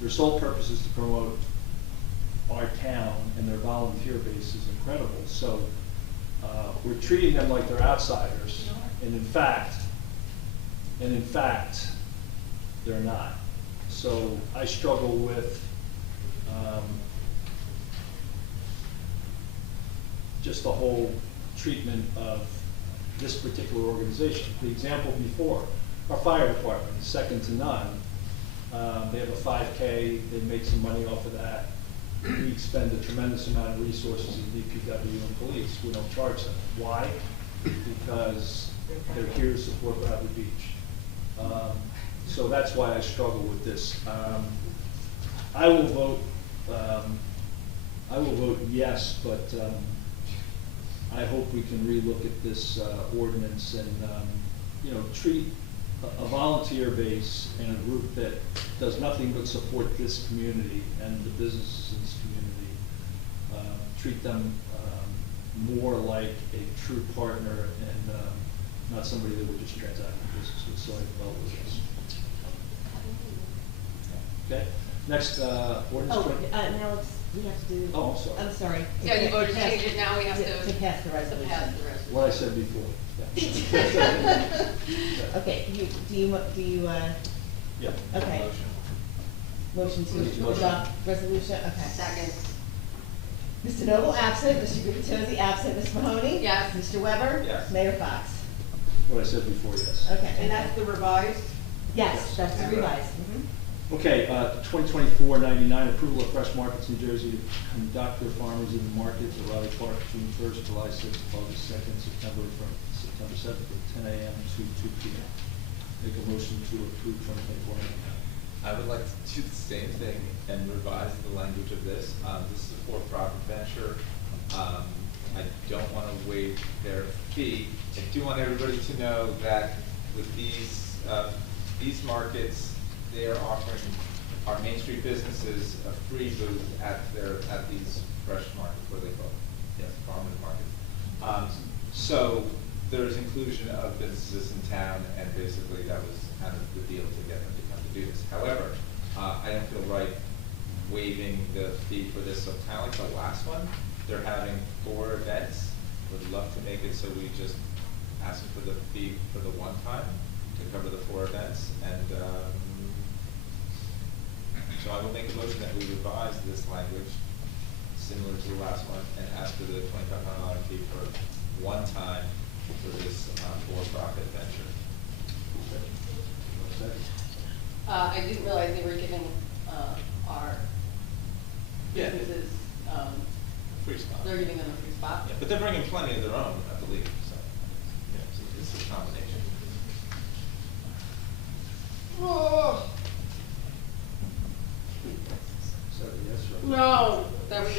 Their sole purpose is to promote our town, and their volunteer base is incredible. So we're treating them like they're outsiders, and in fact, they're not. So I struggle with just the whole treatment of this particular organization. The example before, our fire department is second to none. They have a 5K, they make some money off of that. We expend a tremendous amount of resources in DPW and police. We don't charge them. Why? Because they're here to support Bradley Beach. So that's why I struggle with this. I will vote yes, but I hope we can relook at this ordinance and treat a volunteer base and a group that does nothing but support this community and the businesses in this community. Treat them more like a true partner and not somebody that we're just transacting business with, so I felt it was. Okay, next, ordinance. Now we have to do. Oh, I'm sorry. I'm sorry. Yeah, you voted to pass- change it, now we have to. To pass the resolution. To pass the resolution. What I said before. Yeah. Okay, do you, Yeah. okay. Motion Motion. to adopt resolution, okay. Second. Mr. Noble absent, Mr. Gubertozzi absent, Ms. Mahoney? Yes. Mr. Weber? Yes. Mayor Fox? What I said before, yes. Okay. And that's the revised? Yes, that's the Okay. revised. Okay, 2024-99, approval of Fresh Markets New Jersey to conduct their farmers in the market at Raleigh Park, June 1st, July 6th, August 2nd, September 7th, from 10 a.m. to 2 p.m. Make a motion to approve 2024-99. I would like to do the same thing and revise the language of this. This is a for-profit venture. I don't want to waive their fee. I do want everybody to know that with these markets, they are offering our Main Street businesses a free booth at these fresh markets, what do they call it? Yes, farmers markets. So there's inclusion of businesses in town, and basically that was kind of the deal to get them to come to do this. However, I don't feel right waiving the fee for this. So kind of like the last one, they're having 4 events. Would love to make it so we just ask them for the fee for the one time to cover the 4 events. And so I will make a motion that we revise this language similar to the last one and ask for the $2,500 fee for one time for this for-profit venture. I didn't realize they were giving, our Yeah. businesses, Free spot. they're giving them a free spot. Yeah, but they're bringing plenty of their own, I believe, so, yeah, so it's a combination. Oh. So, yes, right? No, that was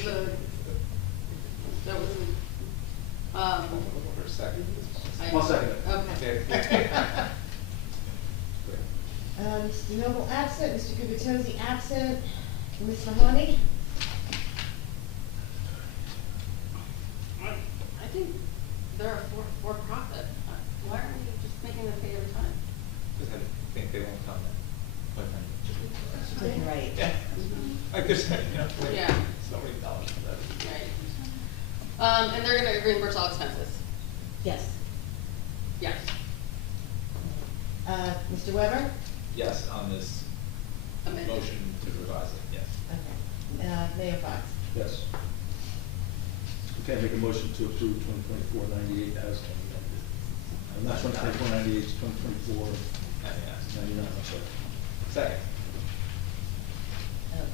For a second. I'll second it. Okay. Mr. Noble absent, Mr. Gubertozzi absent, Ms. Mahoney? I think they're a for-profit. Why aren't we just making them pay every time? Because I think they won't come then. Right. Yeah. Like there's, Yeah. so many dollars for that. Right. And they're gonna reimburse all expenses. Yes. Yes. Mr. Weber? Yes, on this Amended. motion to revise it, yes. Okay. Mayor Fox? Yes. Okay, make a motion to approve 2024-98 as amended. Not 2024-98, it's 2024-99, I'm sorry. Second.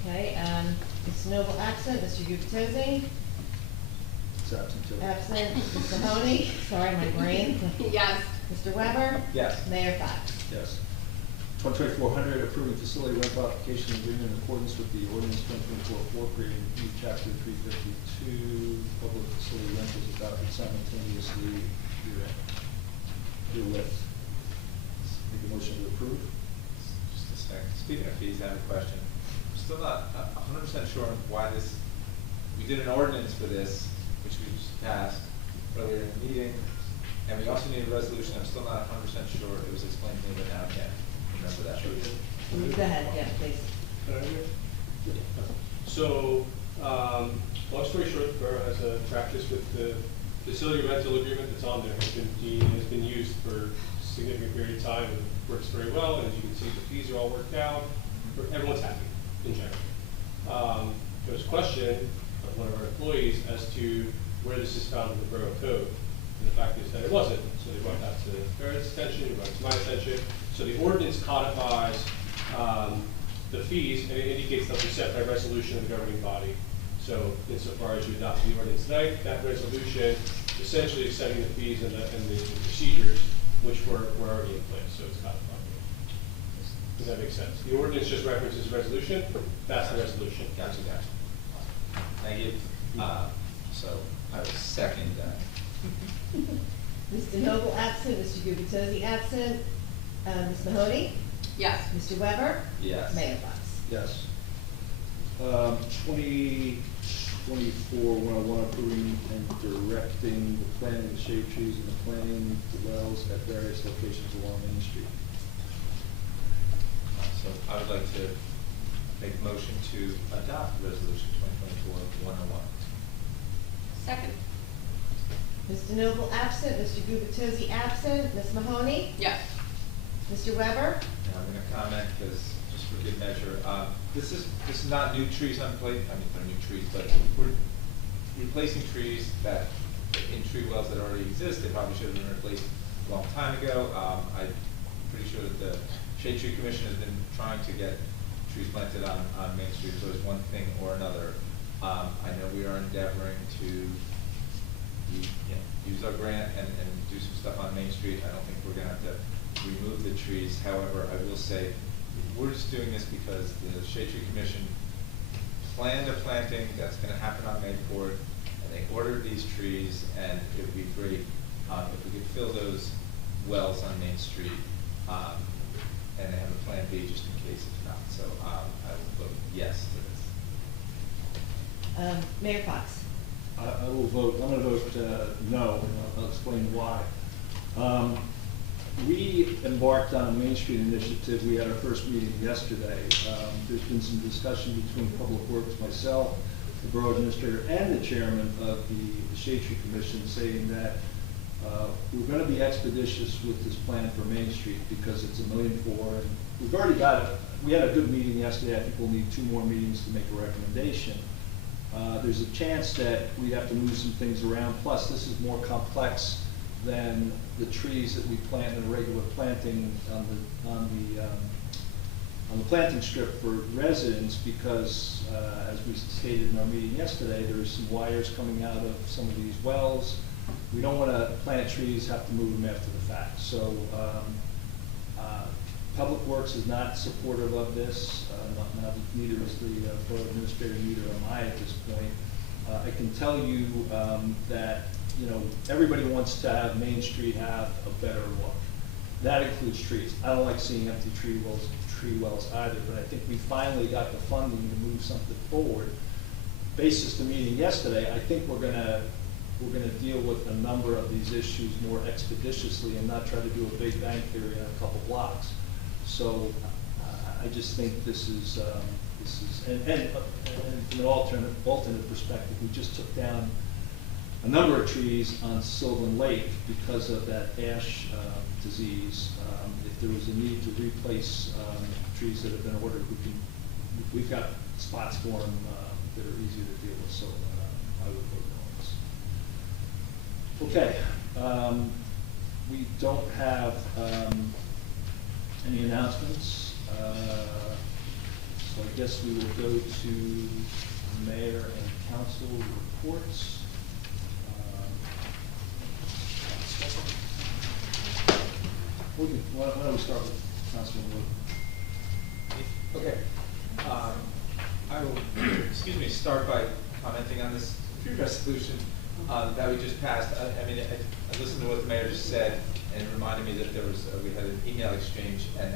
Okay, Mr. Noble absent, Mr. Gubertozzi? It's absent too. Absent, Ms. Mahoney? Sorry, my brain. Yes. Mr. Weber? Yes. Mayor Fox? Yes. 2024-100, approving facility rental application agreement in accordance with the ordinance 2024-4, creating new chapter 352, public facility rentals adopted simultaneously herewith. Make a motion to approve. Just a second. Speaking of fees, I have a question. I'm still not 100% sure on why this, we did an ordinance for this, which we just passed earlier in the meeting, and we also need a resolution. I'm still not 100% sure. It was explained to me, but now I can't remember that. Go ahead, yeah, please. So, long story short, the borough has a practice with the facility rental agreement that's on there, has been used for a significant period of time, and works very well, and as you can see, the fees are all worked out, everyone's happy in general. There was a question of one of our employees as to where this is found in the borough code, and the fact is that it wasn't, so they brought that to Barrett's attention, they brought it to my attention. So the ordinance codifies the fees, and it indicates they'll be set by resolution of the governing body. So insofar as you adopt the ordinance tonight, that resolution essentially is setting the fees and the procedures which were already in place, so it's codified. Does that make sense? The ordinance just references resolution, that's the resolution. Gotcha. Thank you. So I will second that. Mr. Noble absent, Mr. Gubertozzi absent, Ms. Mahoney? Yes. Mr. Weber? Yes. Mayor Fox? Yes. 24-101, approving and directing the planting of shade trees and the planting the wells at various locations along Main Street. So I would like to make a motion to adopt resolution 2024-101. Second. Mr. Noble absent, Mr. Gubatose absent, Ms. Mahoney? Yes. Mr. Weber? And I'm gonna comment, because, just for good measure, this is not new trees on plate, I mean, they're new trees, but we're replacing trees that, in tree wells that already exist, they probably should have been replaced a long time ago. I'm pretty sure that the Shade Tree Commission has been trying to get trees planted on Main Street, so it's one thing or another. I know we are endeavoring to use our grant and do some stuff on Main Street. I don't think we're gonna have to remove the trees. However, I will say, we're just doing this because the Shade Tree Commission planned a planting that's gonna happen on May 4th, and they ordered these trees, and it would be great if we could fill those wells on Main Street, and they have a plan B just in case it's not. So I will vote yes to this. Mayor Fox? I will vote, I'm gonna vote no, and I'll explain why. We embarked on a Main Street initiative. We had our first meeting yesterday. There's been some discussion between Public Works, myself, the Borough Administrator, and the Chairman of the Shade Tree Commission, saying that we're gonna be expeditious with this plan for Main Street because it's $1.4 million, and we've already got it. We had a good meeting yesterday. I think we'll need 2 more meetings to make a recommendation. There's a chance that we have to move some things around. Plus, this is more complex than the trees that we plant in a regular planting on the planting strip for residents, because as we stated in our meeting yesterday, there's some wires coming out of some of these wells. We don't want to plant trees, have to move them after the fact. So Public Works is not supportive of this. Neither is the Borough Administrator, neither am I at this point. I can tell you that everybody wants to have Main Street have a better look. That includes trees. I don't like seeing empty tree wells either, but I think we finally got the funding to move something forward. Basis the meeting yesterday, I think we're gonna deal with a number of these issues more expeditiously and not try to do a big bang theory in a couple blocks. So I just think this is and from an alternate perspective, we just took down a number of trees on Sylvan Lake because of that ash disease. If there was a need to replace trees that have been ordered, we've got spots for them that are easier to deal with. So I would vote no on this. Okay, we don't have any announcements. So I guess we will go to mayor and council reports. Why don't we start with Councilman Wood? Okay. I will, start by commenting on this resolution that we just passed. I listened to what the mayor just said, and it reminded me that we had an email exchange, and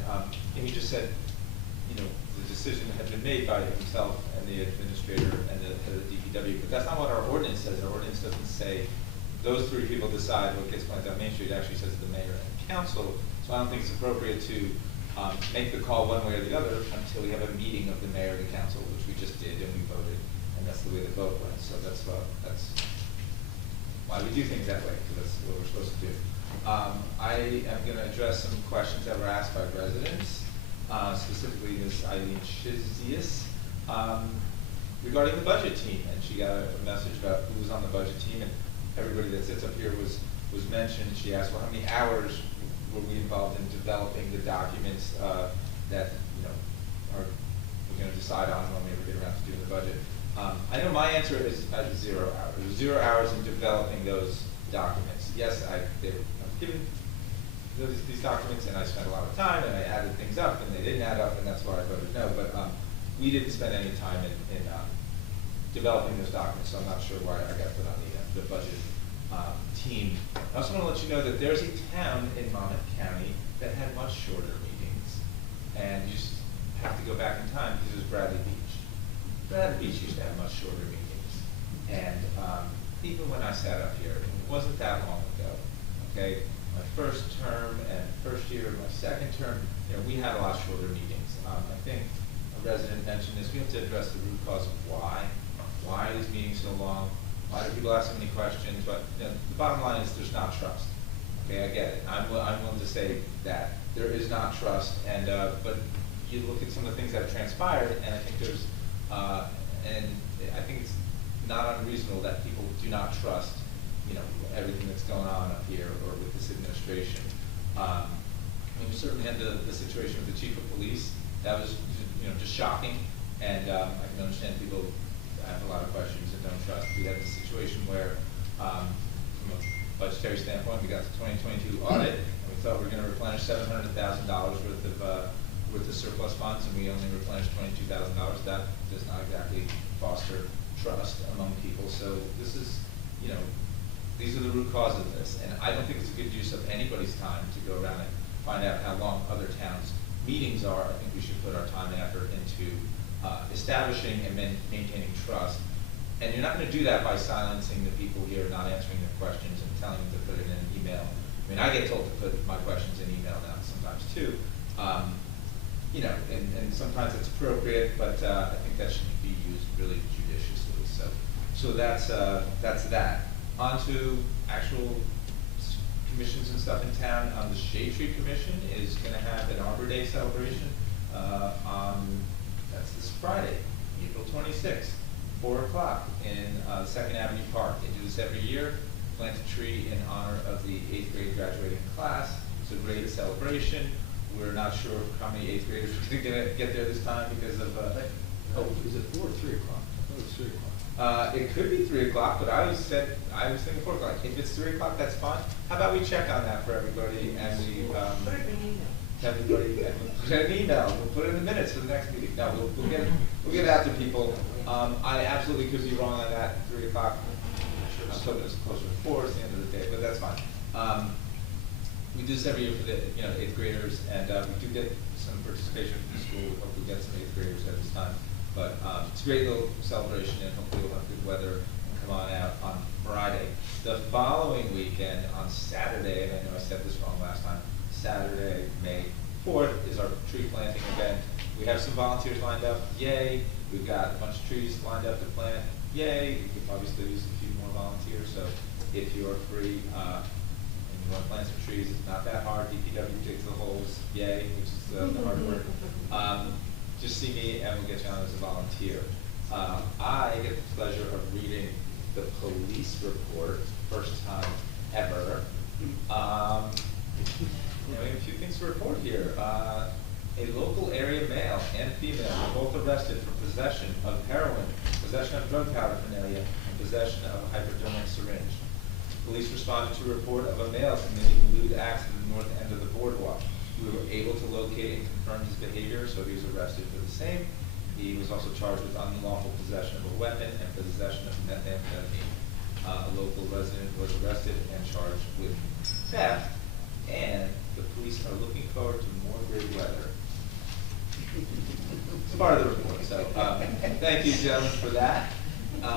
he just said, the decision had been made by himself and the administrator and the head of the DPW, but that's not what our ordinance says. Our ordinance doesn't say those 3 people decide what gets planted on Main Street. It actually says the mayor and council. So I don't think it's appropriate to make the call one way or the other until we have a meeting of the mayor and the council, which we just did, and we voted, and that's the way the vote went. So that's why we do things that way, because that's what we're supposed to do. I am going to address some questions that were asked by residents, specifically Ms. Eileen Shizius, regarding the budget team, and she got a message about who was on the budget team, and everybody that sits up here was mentioned. She asked, well, how many hours were we involved in developing the documents that we're going to decide on when we ever get around to doing the budget? I know my answer is 0 hours. 0 hours in developing those documents. Yes, they were given these documents, and I spent a lot of time, and I added things up, and they didn't add up, and that's why I voted no. But we didn't spend any time in developing those documents, so I'm not sure why I got put on the budget team. I also want to let you know that there's a town in Monmouth County that had much shorter meetings, and you just have to go back in time because it was Bradley Beach. Bradley Beach used to have much shorter meetings. And even when I sat up here, and it wasn't that long ago, okay, my first term and first year of my second term, we had a lot shorter meetings. I think a resident mentioned this, we have to address the root cause of why are these meetings so long, why do people ask so many questions, but the bottom line is there's not trust. Okay, I get it, I'm willing to say that there is not trust, and but you look at some of the things that have transpired, and I think there's, and I think it's not unreasonable that people do not trust, everything that's going on up here or with this administration. We certainly had the situation with the chief of police. That was, just shocking, and I can understand people have a lot of questions and don't trust. We had the situation where, from a budgetary standpoint, we got the 2022 audit, and we thought we were going to replenish $700,000 worth of surplus funds, and we only replenished $22,000. That does not exactly foster trust among people. So this is, these are the root causes of this, and I don't think it's a good use of anybody's time to go around and find out how long other towns' meetings are. I think we should put our time and effort into establishing and maintaining trust. And you're not going to do that by silencing the people here, not answering their questions, and telling them to put it in an email. I mean, I get told to put my questions in email now sometimes too. And sometimes it's appropriate, but I think that should be used really judiciously. So that's that. On to actual commissions and stuff in town. The Shade Tree Commission is going to have an Arbor Day celebration that's this Friday, April 26th, 4 o'clock in 2nd Avenue Park. They do this every year. Plant a tree in honor of the 8th grade graduating class. It's a great celebration. We're not sure how many 8th graders are going to get there this time because of. Is it 4 or 3 o'clock? I thought it was 3 o'clock. It could be 3 o'clock, but I was thinking 4 o'clock. If it's 3 o'clock, that's fine. How about we check on that for everybody and we put it in an email. We'll put it in the minutes for the next meeting. No, we'll get it out to people. I absolutely could be wrong on that. 3 o'clock. I was hoping it was closer to 4. It's the end of the day, but that's fine. We do this every year for the 8th graders, and we do get some participation from the school. We hope we get some 8th graders at this time. But it's a great little celebration, and hopefully we'll have good weather and come on out on Friday. The following weekend, on Saturday, and I know I said this wrong last time, Saturday, May 4th, is our tree planting event. We have some volunteers lined up, yay. We've got a bunch of trees lined up to plant, yay. We could probably still use a few more volunteers, so if you are free and you want to plant some trees, it's not that hard. DPW digs the holes, yay, which is the hard work. Just see me and we'll get you on as a volunteer. I get the pleasure of reading the police report, first time ever. We have a few things to report here. A local area male and female were both arrested for possession of heroin, possession of drug paraphernalia, and possession of a hypodermic syringe. Police responded to a report of a male committing lewd acts in the north end of the boardwalk. We were able to locate and confirm his behavior, so he was arrested for the same. He was also charged with unlawful possession of a weapon and possession of methamphetamine. A local resident was arrested and charged with theft, and the police are looking forward to more great weather. It's part of the report, so thank you, gentlemen, for that. I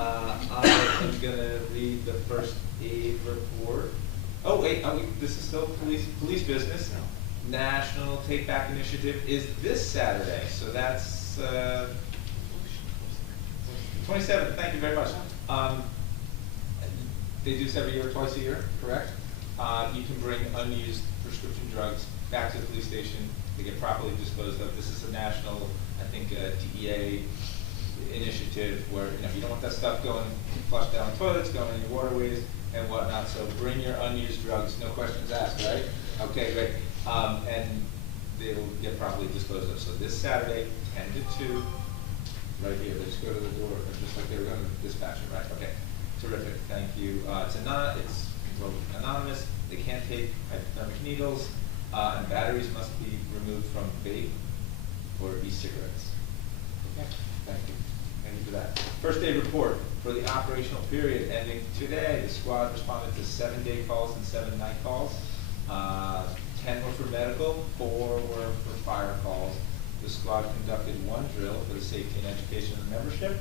am going to read the first aid report. Oh, wait, this is still police business. National Take Back Initiative is this Saturday, so that's 27th. Thank you very much. They do this every year, twice a year, correct? You can bring unused prescription drugs back to the police station. They get properly disposed of. This is a national, I think, DEA initiative where you don't want that stuff going flushed down toilets, going in your waterways and whatnot. So bring your unused drugs, no questions asked, right? Okay, great. And they will get properly disposed of. So this Saturday, 10 to 2, right here. They just go to the door, just like they were going to dispatch it, right? Okay, terrific. Thank you. It's anonymous. They can't take hypodermic needles, and batteries must be removed from vape or e-cigarettes. Okay, thank you. Thank you for that. First aid report for the operational period ending today. The squad responded to 7 day calls and 7 night calls. 10 were for medical, 4 were for fire calls. The squad conducted 1 drill for the safety and education of the membership.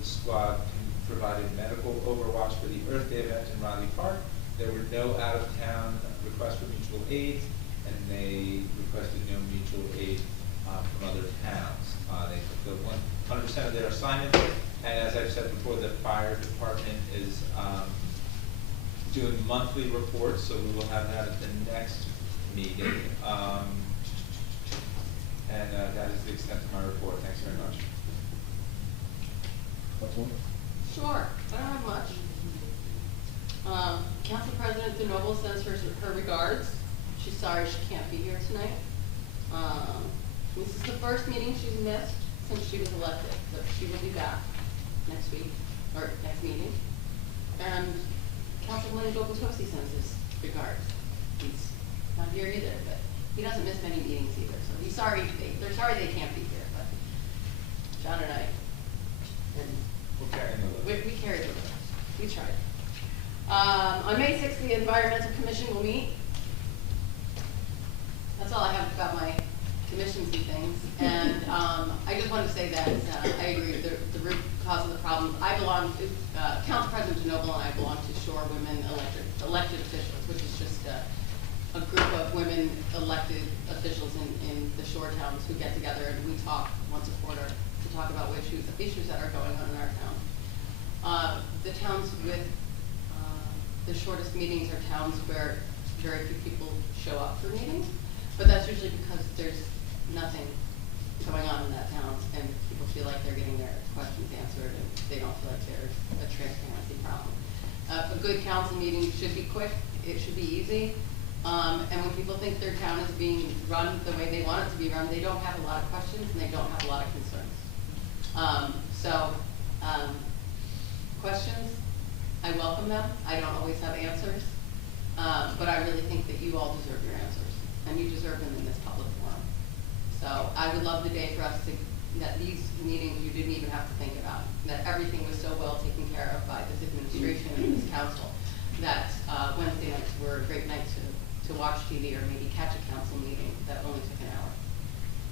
The squad provided medical overwatch for the Earth Day event in Riley Park. There were no out-of-town requests for mutual aid, and they requested no mutual aid from other towns. They fulfilled 100% of their assignments, and as I've said before, the fire department is doing monthly reports, so we will have that at the next meeting. And that is the extent of my report. Thanks very much. Sure, I don't have much. Council President DeNoble sends her regards. She's sorry she can't be here tonight. This is the first meeting she's missed since she was elected, so she will be back next week, or next meeting. And Councilman Gogotosi sends his regards. He's not here either, but he doesn't miss many meetings either, so he's sorry, they're sorry they can't be here, but John and I, and We'll carry the load. we carried the load. We tried. On May 6th, the Environmental Commission will meet. That's all I have about my commissions and things. And I just want to say that I agree with the root cause of the problem. I belong to, Council President DeNoble and I belong to Shore Women elected officials, which is just a group of women elected officials in the shore towns who get together and we talk once a quarter to talk about issues that are going on in our town. The towns with the shortest meetings are towns where very few people show up for meetings, but that's usually because there's nothing going on in that town and people feel like they're getting their questions answered and they don't feel like there's a transparency problem. A good council meeting should be quick, it should be easy, and when people think their town is being run the way they want it to be run, they don't have a lot of questions and they don't have a lot of concerns. Questions, I welcome them. I don't always have answers, but I really think that you all deserve your answers, and you deserve them in this public forum. So I would love the day for us to, that these meetings you didn't even have to think about, that everything was so well taken care of by this administration and this council, that Wednesday nights were a great night to watch TV or maybe catch a council meeting that only took an hour.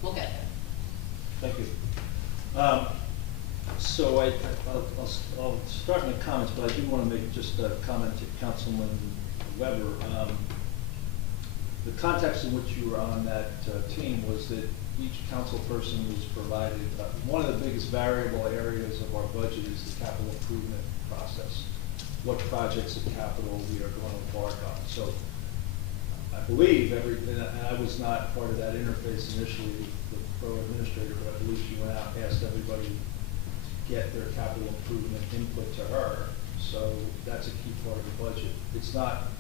We'll get there. Thank you. So I'll start my comments, but I do want to make just a comment to Councilman Weber. The context in which you were on that team was that each council person was provided, one of the biggest variable areas of our budget is the capital improvement process. What projects of capital we are going to embark on. So I believe and I was not part of that interface initially with the borough administrator, but I believe she went out and asked everybody to get their capital improvement input to her. So that's a key part of the budget. It's not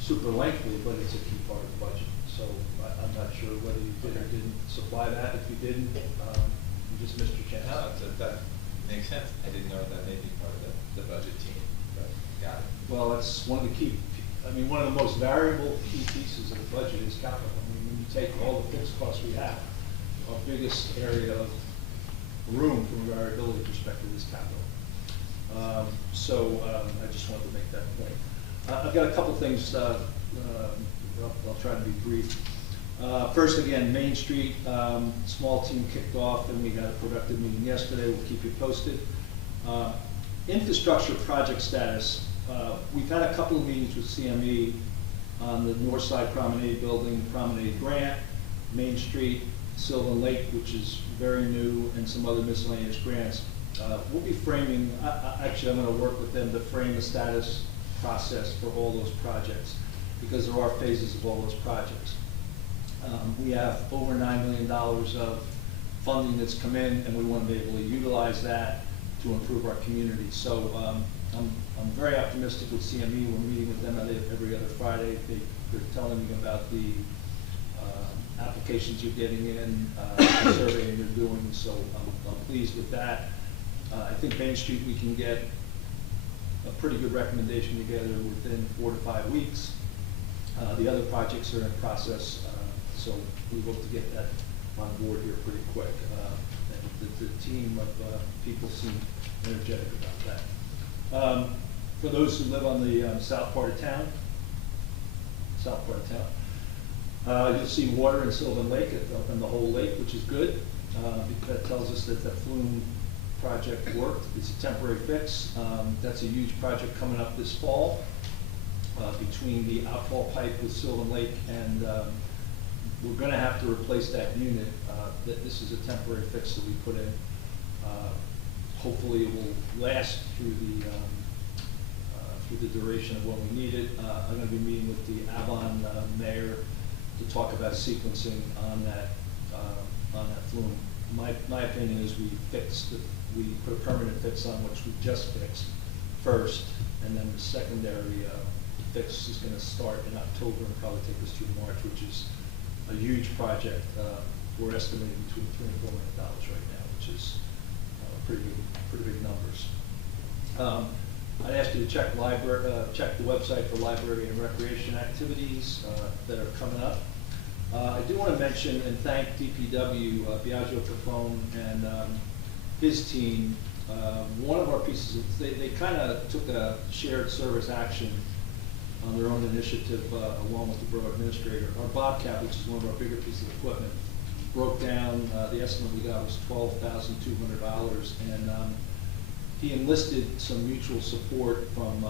super lengthy, but it's a key part of the budget. So I'm not sure whether you did or didn't supply that. If you didn't, you just missed your chance. No, that makes sense. I didn't know that may be part of the budget team, but got it. Well, that's one of the key, one of the most variable key pieces of the budget is capital. When you take all the fixed costs we have, our biggest area of room from a variability perspective is capital. I just wanted to make that point. I've got a couple things, I'll try to be brief. First, again, Main Street, small team kicked off and we had a productive meeting yesterday. We'll keep you posted. Infrastructure project status. We've had a couple of meetings with CME on the North Side Promenade building, Promenade Grant, Main Street, Sylvan Lake, which is very new, and some other miscellaneous grants. We'll be framing, actually I'm going to work with them to frame the status process for all those projects, because there are phases of all those projects. We have over $9 million of funding that's come in, and we want to be able to utilize that to improve our community. So I'm very optimistic with CME. We're meeting with them every other Friday. They're telling me about the applications you're getting in, the survey you're doing, so I'm pleased with that. I think Main Street, we can get a pretty good recommendation together within 4 to 5 weeks. The other projects are in process, so we hope to get that on board here pretty quick. The team of people seem energetic about that. For those who live on the south part of town, you'll see water in Sylvan Lake and the whole lake, which is good. That tells us that the flume project worked. It's a temporary fix. That's a huge project coming up this fall between the outfall pipe with Sylvan Lake, and we're going to have to replace that unit. This is a temporary fix that we put in. Hopefully it will last through the duration of when we need it. I'm going to be meeting with the Avon mayor to talk about sequencing on that flume. My opinion is we put a permanent fix on, which we just fixed first, and then the secondary fix is going to start in October and probably take us through March, which is a huge project. We're estimating between $3 and $4 million right now, which is pretty big numbers. I'd ask you to check the website for library and recreation activities that are coming up. I do want to mention and thank DPW, Biagio Capone, and his team. One of our pieces, they kind of took a shared service action on their own initiative along with the borough administrator. Our Bobcat, which is one of our bigger pieces of equipment, broke down. The estimate we got was $12,200, and he enlisted some mutual support from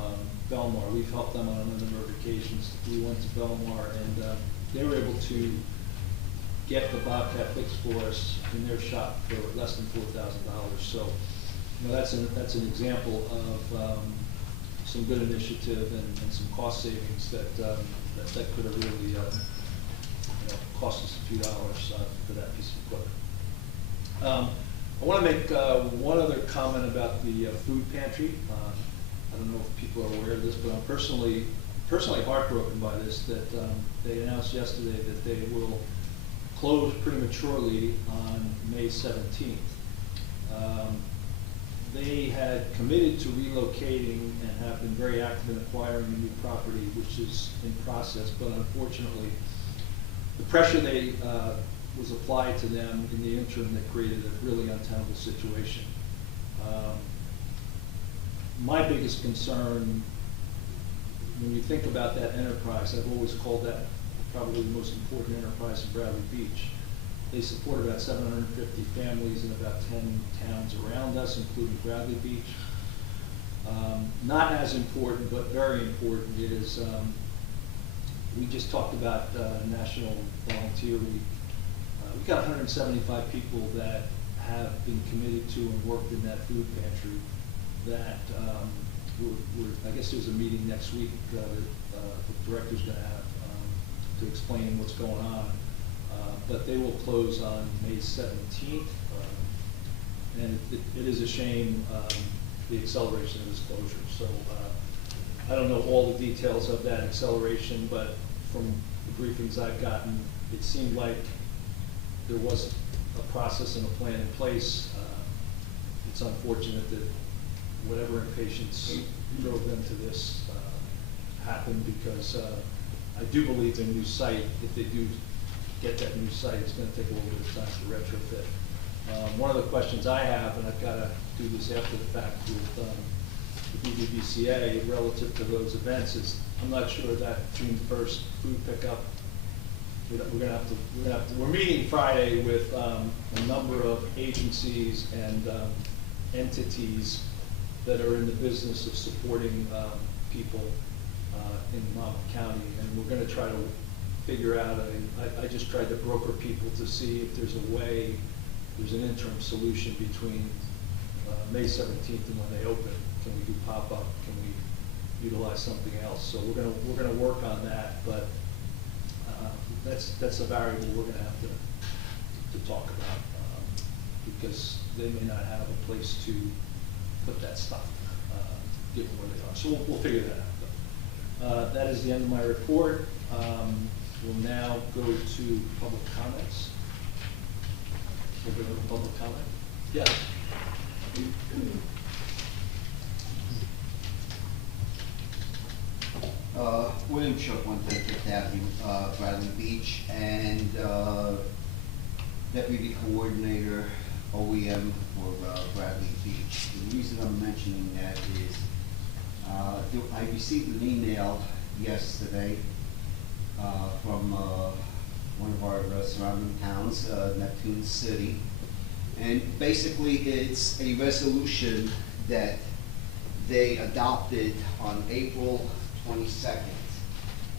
Belmar. We've helped them on a number of occasions. We went to Belmar, and they were able to get the Bobcat fixed for us in their shop for less than $4,000. So, that's an example of some good initiative and some cost savings that could have really cost us a few dollars for that piece of equipment. I want to make one other comment about the food pantry. I don't know if people are aware of this, but I'm personally heartbroken by this, that they announced yesterday that they will close prematurely on May 17th. They had committed to relocating and have been very active in acquiring a new property, which is in process, but unfortunately, the pressure was applied to them in the interim that created a really untenable situation. My biggest concern, when you think about that enterprise, I've always called that probably the most important enterprise in Bradley Beach. They support about 750 families in about 10 towns around us, including Bradley Beach. Not as important, but very important, is we just talked about National Volunteer Week. We've got 175 people that have been committed to and worked in that food pantry that I guess there's a meeting next week that the director's going to have to explain what's going on. But they will close on May 17th. And it is a shame, the acceleration of this closure. So I don't know all the details of that acceleration, but from the briefings I've gotten, it seemed like there was a process and a plan in place. It's unfortunate that whatever impatience drove them to this happened, because I do believe the new site, if they do get that new site, it's going to take a little bit of time to retrofit. One of the questions I have, and I've got to do this after the fact with the BBBCA relative to those events, is I'm not sure that June 1st food pickup. We're meeting Friday with a number of agencies and entities that are in the business of supporting people in Monmouth County, and we're going to try to figure out. I just tried to broker people to see if there's a way, there's an interim solution between May 17th and when they open. Can we do pop-up? Can we utilize something else? So we're going to work on that, but that's a variable we're going to have to talk about, because they may not have a place to put that stuff, given where they are. So we'll figure that out. That is the end of my report. We'll now go to public comments. We'll go to public comment. Yeah. William Shook, 135th Avenue, Bradley Beach, and Deputy Coordinator OEM for Bradley Beach. The reason I'm mentioning that is I received an email yesterday from one of our surrounding towns, Neptune City, And basically, it's a resolution that they adopted on April 22nd.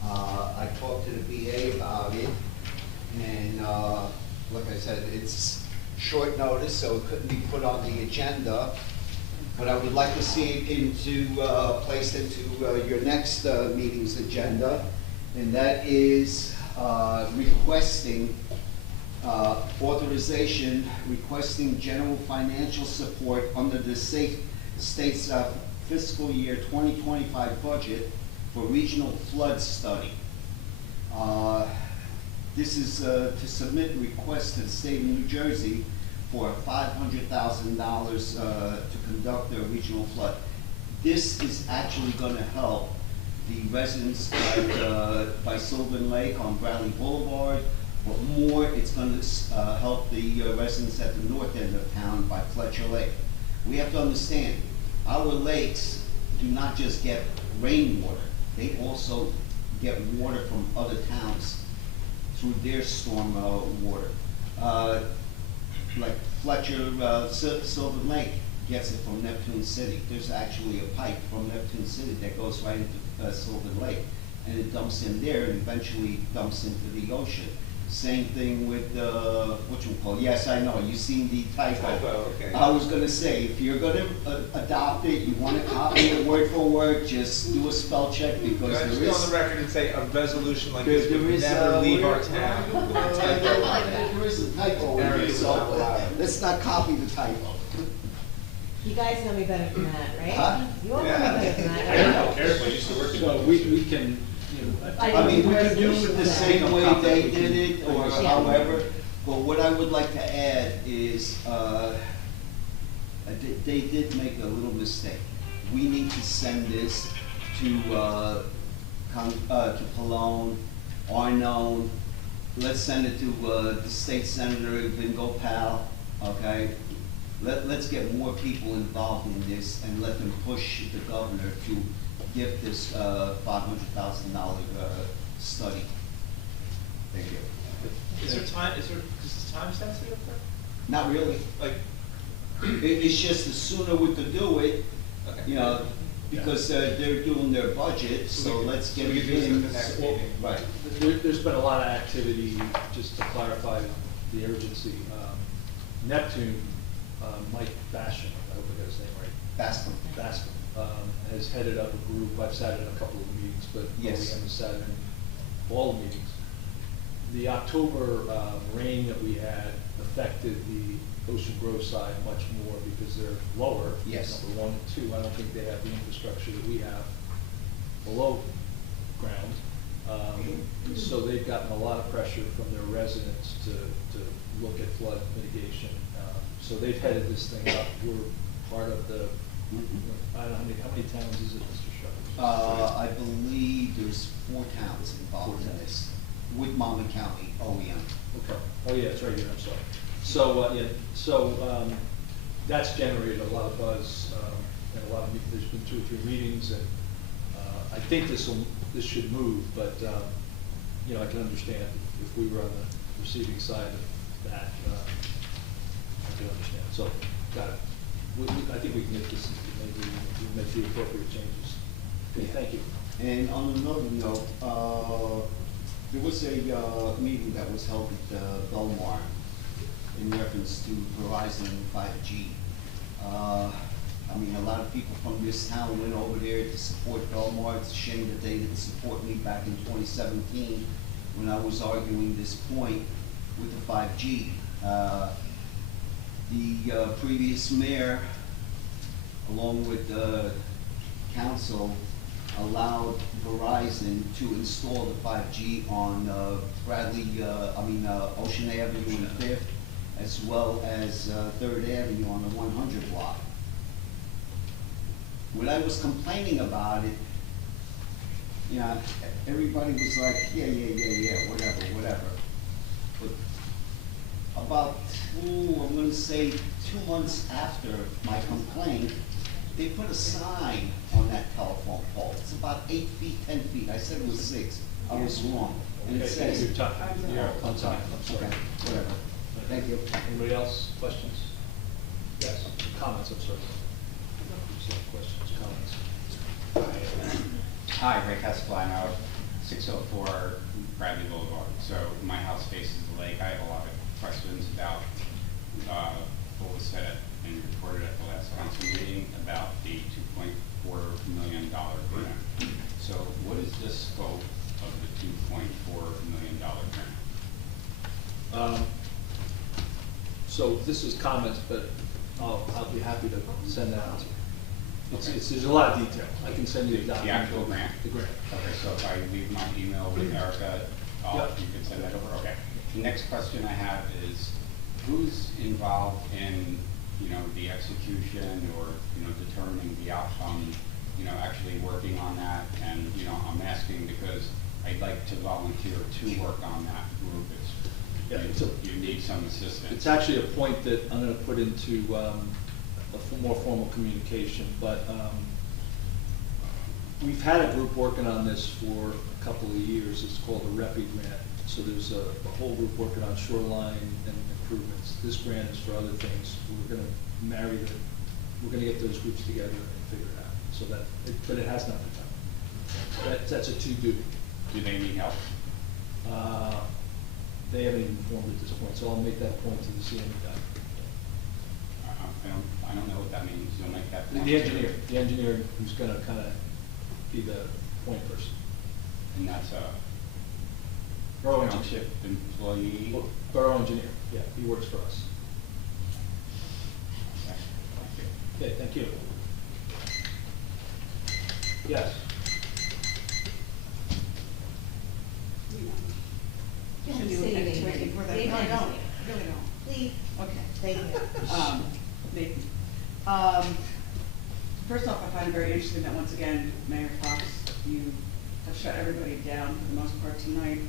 I talked to the VA about it, and like I said, it's short notice, so it couldn't be put on the agenda. But I would like to see it placed into your next meeting's agenda, and that is requesting authorization, requesting general financial support under the state's fiscal year 2025 budget for regional flood study. This is to submit a request to the state of New Jersey for $500,000 to conduct a regional flood. This is actually going to help the residents by Sylvan Lake on Bradley Boulevard, but more, it's going to help the residents at the north end of town by Fletcher Lake. We have to understand, our lakes do not just get rainwater, they also get water from other towns through their storm water. Like Fletcher, Sylvan Lake gets it from Neptune City. There's actually a pipe from Neptune City that goes right into Sylvan Lake, and it dumps in there and eventually dumps into the ocean. Same thing with, yes, I know, you seen the typo. Okay. I was gonna say, if you're gonna adopt it, you wanna copy it word for word, just do a spell check, because Can I just there go is. on the record and say a resolution like this There would is, never leave our there is a typo in here, so let's not copy the typo. You guys know me better than that, right? Huh? You all know me better than that, I don't right? know, Eric, I used to work in. So we can, you know. I mean, we could do it the same way they did it, or Yeah. however, but what I would like to add is, they did make a little mistake. We need to send this to Pallone, Arnone. Let's send it to the state senator, Vin Gopal, okay? Let's get more people involved in this and let them push the governor to give this $500,000 study. Thank you. Is this time sensitive? Not really. Like, It's just the sooner we could do it, okay. you know, because they're doing their budget, so let's get we it could do this in. at the next meeting. Right. There's been a lot of activity, just to clarify the urgency. Neptune, Mike Basham, I hope I got his name right. Bascom, has headed up a group. I've sat in a couple of meetings, but Yes. OEM has sat in all the meetings. The October rain that we had affected the Ocean Grove side much more because they're lower. Yes. Number one, and two, I don't think they have the infrastructure that we have below ground. So they've gotten a lot of pressure from their residents to look at flood mitigation. So they've headed this thing up. We're part of the, I don't know, how many towns is it, Mr. Shuffers? I believe there's 4 towns involved in this, with Monmouth County, OEM. Okay. Oh, yeah, it's right here, I'm sorry. So, that's generated a lot of buzz, and a lot of, there's been 2 or 3 meetings, and I think this should move, but, you know, I can understand if we were on the receiving side of that, I can understand. So, got it. I think we can get this, maybe we'll make the appropriate changes. Okay, thank you. And on another note, there was a meeting that was held at Belmar in reference to Verizon 5G. I mean, a lot of people from this town went over there to support Belmar. It's a shame that they didn't support me back in 2017 when I was arguing this point with the 5G. The previous mayor, along with the council, allowed Verizon to install the 5G on Ocean Avenue and 5th, as well as 3rd Avenue on the 100 block. When I was complaining about it, you know, everybody was like, yeah, whatever. But about I'm gonna say 2 months after my complaint, they put a sign on that telephone pole. It's about 8 feet, 10 feet. I said it was 6. I was wrong. And it Okay, says, your time. You're on time, I'm sorry. okay, whatever. Thank you. Anybody else, questions? Yes, comments, I'm sorry. Questions, comments? Hi, Ray Castellano, 604 Bradley Boulevard. So my house faces the lake. I have a lot of questions about what was said and reported at the last council meeting about the $2.4 million grant. So what is the scope of the $2.4 million grant? So this is comments, but I'll be happy to send that out to you. There's a lot of detail. I can send you the document. The actual grant? The grant. Okay, so if I leave my email with Erica, Yep. you can send that over? Okay. The next question I have is, who's involved in, the execution or, determining the outcome, actually working on that? And, I'm asking because I'd like to volunteer to work on that group. You need some assistance. It's actually a point that I'm going to put into a more formal communication, but we've had a group working on this for a couple of years. It's called the REPI grant. So there's a whole group working on shoreline and improvements. This grant is for other things. We're going to we're going to get those groups together and figure it out. So but it has not been done. That's a to-do. Do they need help? They haven't even informed at this point, so I'll make that point to the CME guy. I don't know what that means. You'll make that point. The engineer who's going to kind of be the point person. And that's a borough township employee? Borough engineer, yeah, he works for us. Okay, thank you. Yes. Should do it next week before that. No, I don't, really don't. Please. Okay. Thank you. Nathan. First off, I find it very interesting that once again, Mayor Fox, you have shut everybody down for the most part tonight.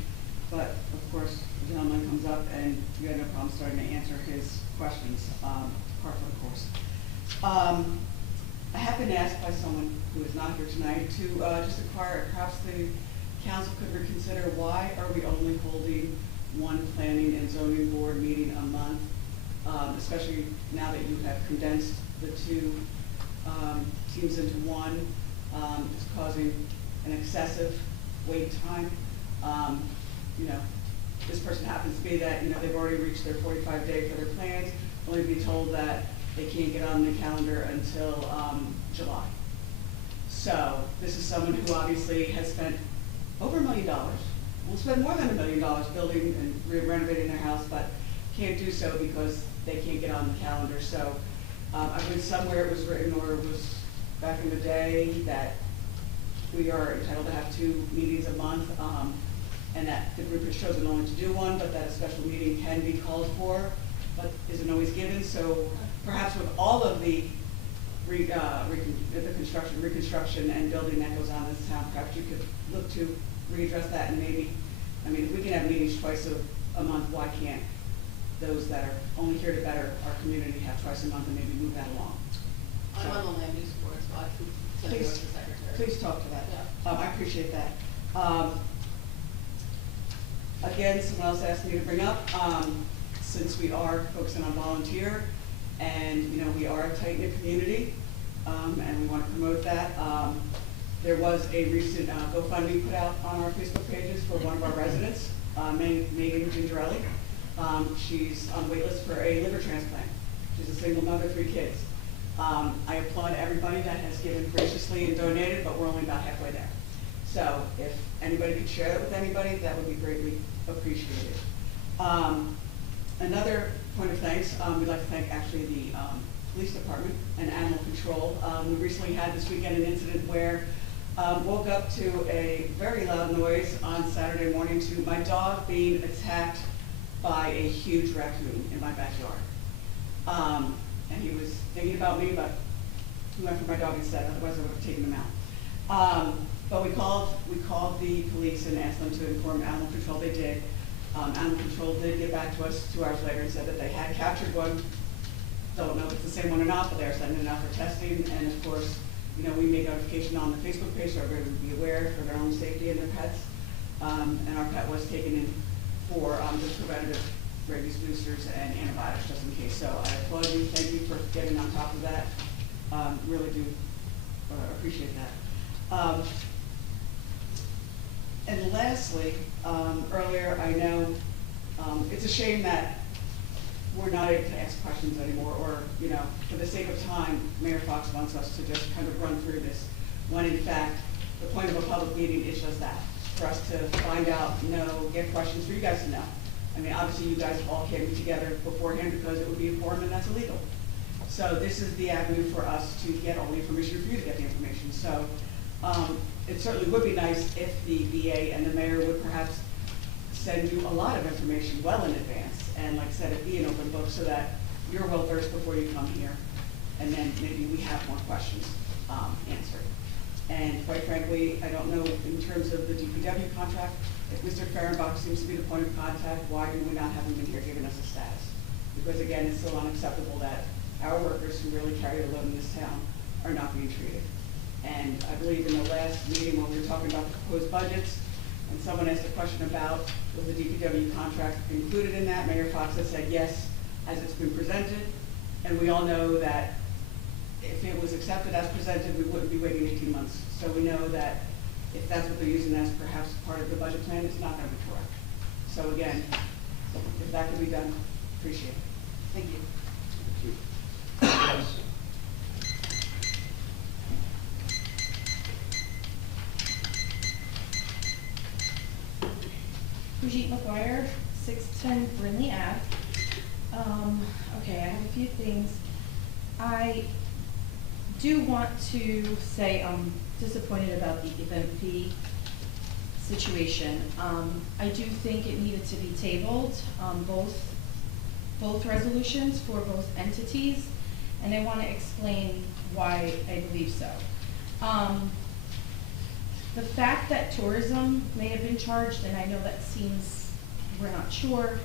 But of course, the gentleman comes up and you had no problem starting to answer his questions, par for the course. I have been asked by someone who is not here tonight to just inquire, perhaps the council could reconsider why are we only holding one planning and zoning board meeting a month, especially now that you have condensed the two teams into one. It's causing an excessive wait time. This person happens to be that, they've already reached their 45-day for their plans, only to be told that they can't get on the calendar until July. So this is someone who obviously has spent over $1 million, will spend more than $1 million building and renovating their house, but can't do so because they can't get on the calendar. So I read somewhere it was written, or it was back in the day, that we are entitled to have 2 meetings a month, and that the group has chosen only to do one, but that a special meeting can be called for, but isn't always given. So perhaps with all of the reconstruction and building that goes on in this town, perhaps you could look to readdress that, and maybe, if we can have meetings twice a month, why can't those that are only here to better our community have twice a month, and maybe move that along? I'm on the land use board, so I could send it over to the secretary. Please talk to that. Yeah. I appreciate that. Again, someone else asked me to bring up, since we are focusing on volunteer, and we are a tight-knit community, and we want to promote that. There was a recent GoFundMe put out on our Facebook pages for one of our residents, Megan Gingerelli. She's on the wait list for a liver transplant. She's a single mother, 3 kids. I applaud everybody that has given graciously and donated, but we're only about halfway there. So if anybody could share that with anybody, that would be greatly appreciated. Another point of thanks, we'd like to thank actually the police department and animal control. We recently had this weekend an incident where woke up to a very loud noise on Saturday morning to my dog being attacked by a huge raccoon in my backyard. And he was thinking about me, but he went for my dog instead, otherwise I would have taken him out. But we called the police and asked them to inform animal control. They did. Animal control did get back to us 2 hours later and said that they had captured one. Don't know if it's the same one or not, but they're sending it out for testing. And of course, we made notification on the Facebook page so everybody would be aware for their own safety and their pets. And our pet was taken in for just preventative rabies boosters and antibiotics just in case. So I applaud you, thank you for getting on top of that. Really do appreciate that. And lastly, earlier, I know it's a shame that we're not able to ask questions anymore, or, you know, for the sake of time, Mayor Fox wants us to just kind of run through this, when in fact, the point of a public meeting is just that, for us to find out, know, get questions for you guys to know. I mean, obviously, you guys all came together beforehand because it would be a forum and that's illegal. So this is the avenue for us to get all the information, for you to get the information. So it certainly would be nice if the VA and the mayor would perhaps send you a lot of information well in advance. And like I said, it be an open book so that you're well versed before you come here. And then maybe we have more questions answered. And quite frankly, I don't know in terms of the DPW contract, if Mr. Fehrenbach seems to be the point of contact, why do we not have him in here giving us a status? Because again, it's so unacceptable that our workers who really carry the load in this town are not being treated. And I believe in the last meeting when we were talking about the proposed budgets, and someone asked a question about, was the DPW contract included in that? Mayor Fox has said yes, as it's been presented. And we all know that if it was accepted as presented, we wouldn't be waiting 18 months. So we know that if that's what they're using as perhaps part of the budget plan, it's not going to be correct. So again, if that could be done, appreciate it. Thank you. Yes. Brigitte McGuire, 610 Brinley Ave. Okay, I have a few things. I do want to say I'm disappointed about the event fee situation. I do think it needed to be tabled, both resolutions for both entities, and I want to explain why I believe so. The fact that tourism may have been charged, and I know that seems, we're not sure,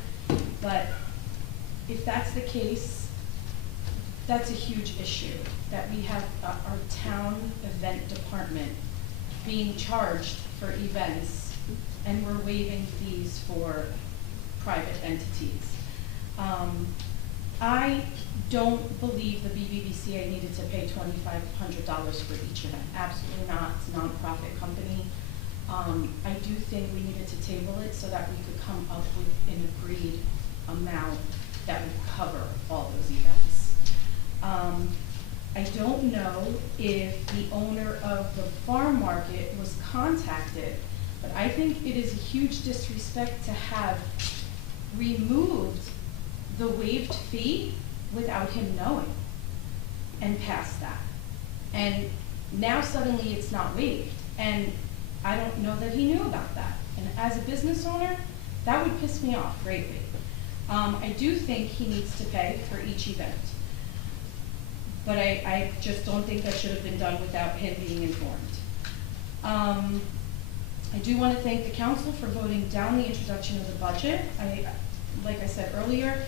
but if that's the case, that's a huge issue, that we have our town event department being charged for events, and we're waiving fees for private entities. I don't believe the BBVCA needed to pay $2,500 for each event. Absolutely not. It's a nonprofit company. I do think we needed to table it so that we could come up with an agreed amount that would cover all those events. I don't know if the owner of the farm market was contacted, but I think it is a huge disrespect to have removed the waived fee without him knowing and pass that. And now suddenly it's not waived. And I don't know that he knew about that. And as a business owner, that would piss me off greatly. I do think he needs to pay for each event. But I just don't think that should have been done without him being informed. I do want to thank the council for voting down the introduction of the budget. Like I said earlier,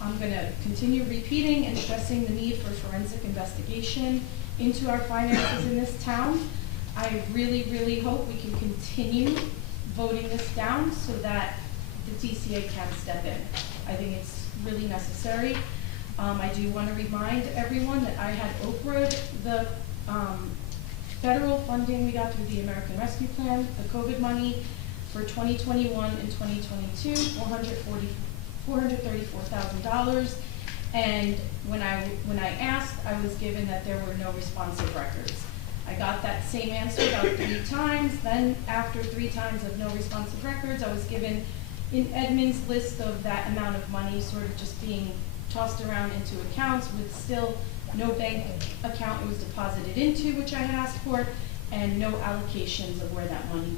I'm going to continue repeating and stressing the need for forensic investigation into our finances in this town. I really, really hope we can continue voting this down so that the DCA can step in. I think it's really necessary. I do want to remind everyone that I had Oprah'd the federal funding we got through the American Rescue Plan, the COVID money for 2021 and 2022, $434,000. And when I asked, I was given that there were no responsive records. I got that same answer about 3 times. Then after 3 times of no responsive records, I was given in Edmund's list of that amount of money sort of just being tossed around into accounts with still no bank account it was deposited into, which I had asked for, and no allocations of where that money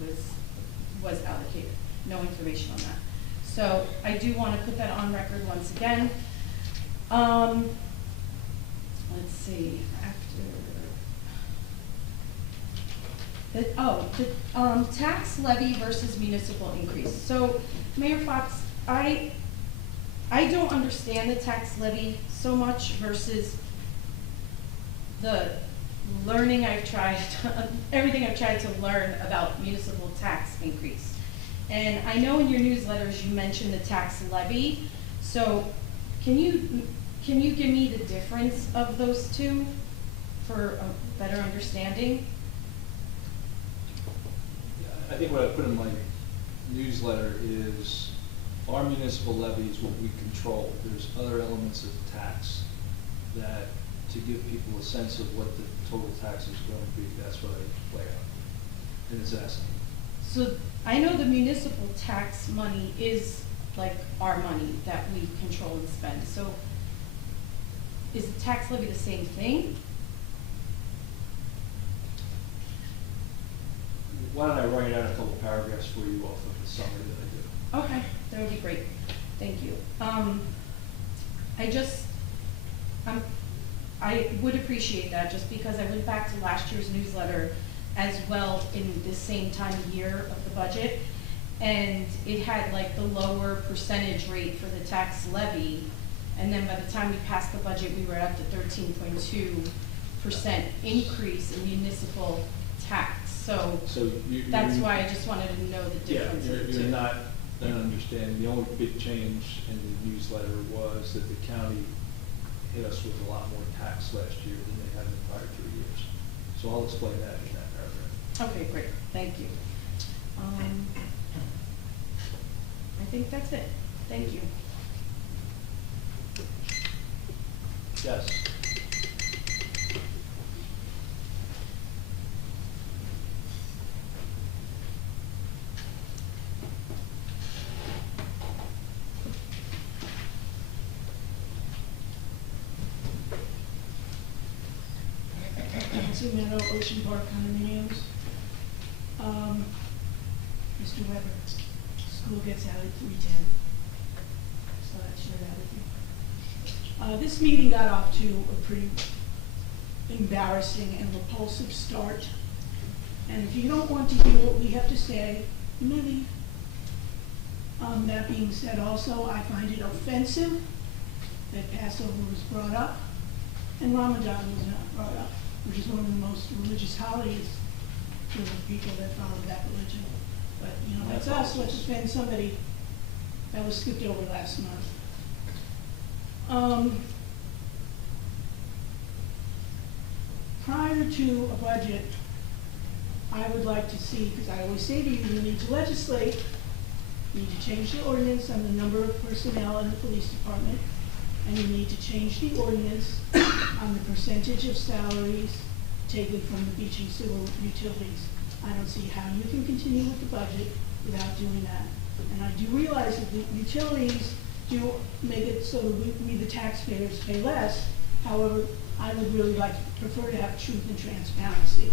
was allocated. No information on that. So I do want to put that on record once again. Let's see, the tax levy versus municipal increase. So Mayor Fox, I don't understand the tax levy so much versus the learning I've tried, everything I've tried to learn about municipal tax increase. And I know in your newsletters you mentioned the tax levy. So, can you give me the difference of those two for a better understanding? I think what I put in my newsletter is our municipal levy is what we control. There's other elements of tax that, to give people a sense of what the total tax is going to be, that's what I lay out. And it's estimate. So, I know the municipal tax money is like our money that we control and spend. So, is the tax levy the same thing? Why don't I write out a couple paragraphs for you off of the summary that I did? Okay, that would be great. Thank you. I would appreciate that, just because I went back to last year's newsletter as well in the same time of year of the budget, and it had like the lower percentage rate for the tax levy, and then by the time we passed the budget, we were at the 13.2% increase in municipal tax. So that's why I just wanted to know the difference. Yeah, you're not understanding. The only big change in the newsletter was that the county hit us with a lot more tax last year than they had in the prior 2 years. So I'll explain that in that paragraph. Okay, great, thank you. I think that's it. Thank you. Yes. Nancy Meadow, Ocean Park condominiums. Mr. Weber, school gets out at 3:10. So I share that with you. This meeting got off to a pretty embarrassing and repulsive start. And if you don't want to hear what we have to say, you may leave. That being said, also, I find it offensive that Passover was brought up and Ramadan was not brought up, which is one of the most religious holidays for the people that follow that religion. But, you know, that's us, let's offend somebody that was skipped over last month. Prior to a budget, I would like to see, because I always say to you, you need to legislate, you need to change the ordinance on the number of personnel in the police department, and you need to change the ordinance on the percentage of salaries taken from the beach and sewer utilities. I don't see how you can continue with the budget without doing that. And I do realize that the utilities do make it so that we the taxpayers pay less. However, I would really prefer to have truth and transparency.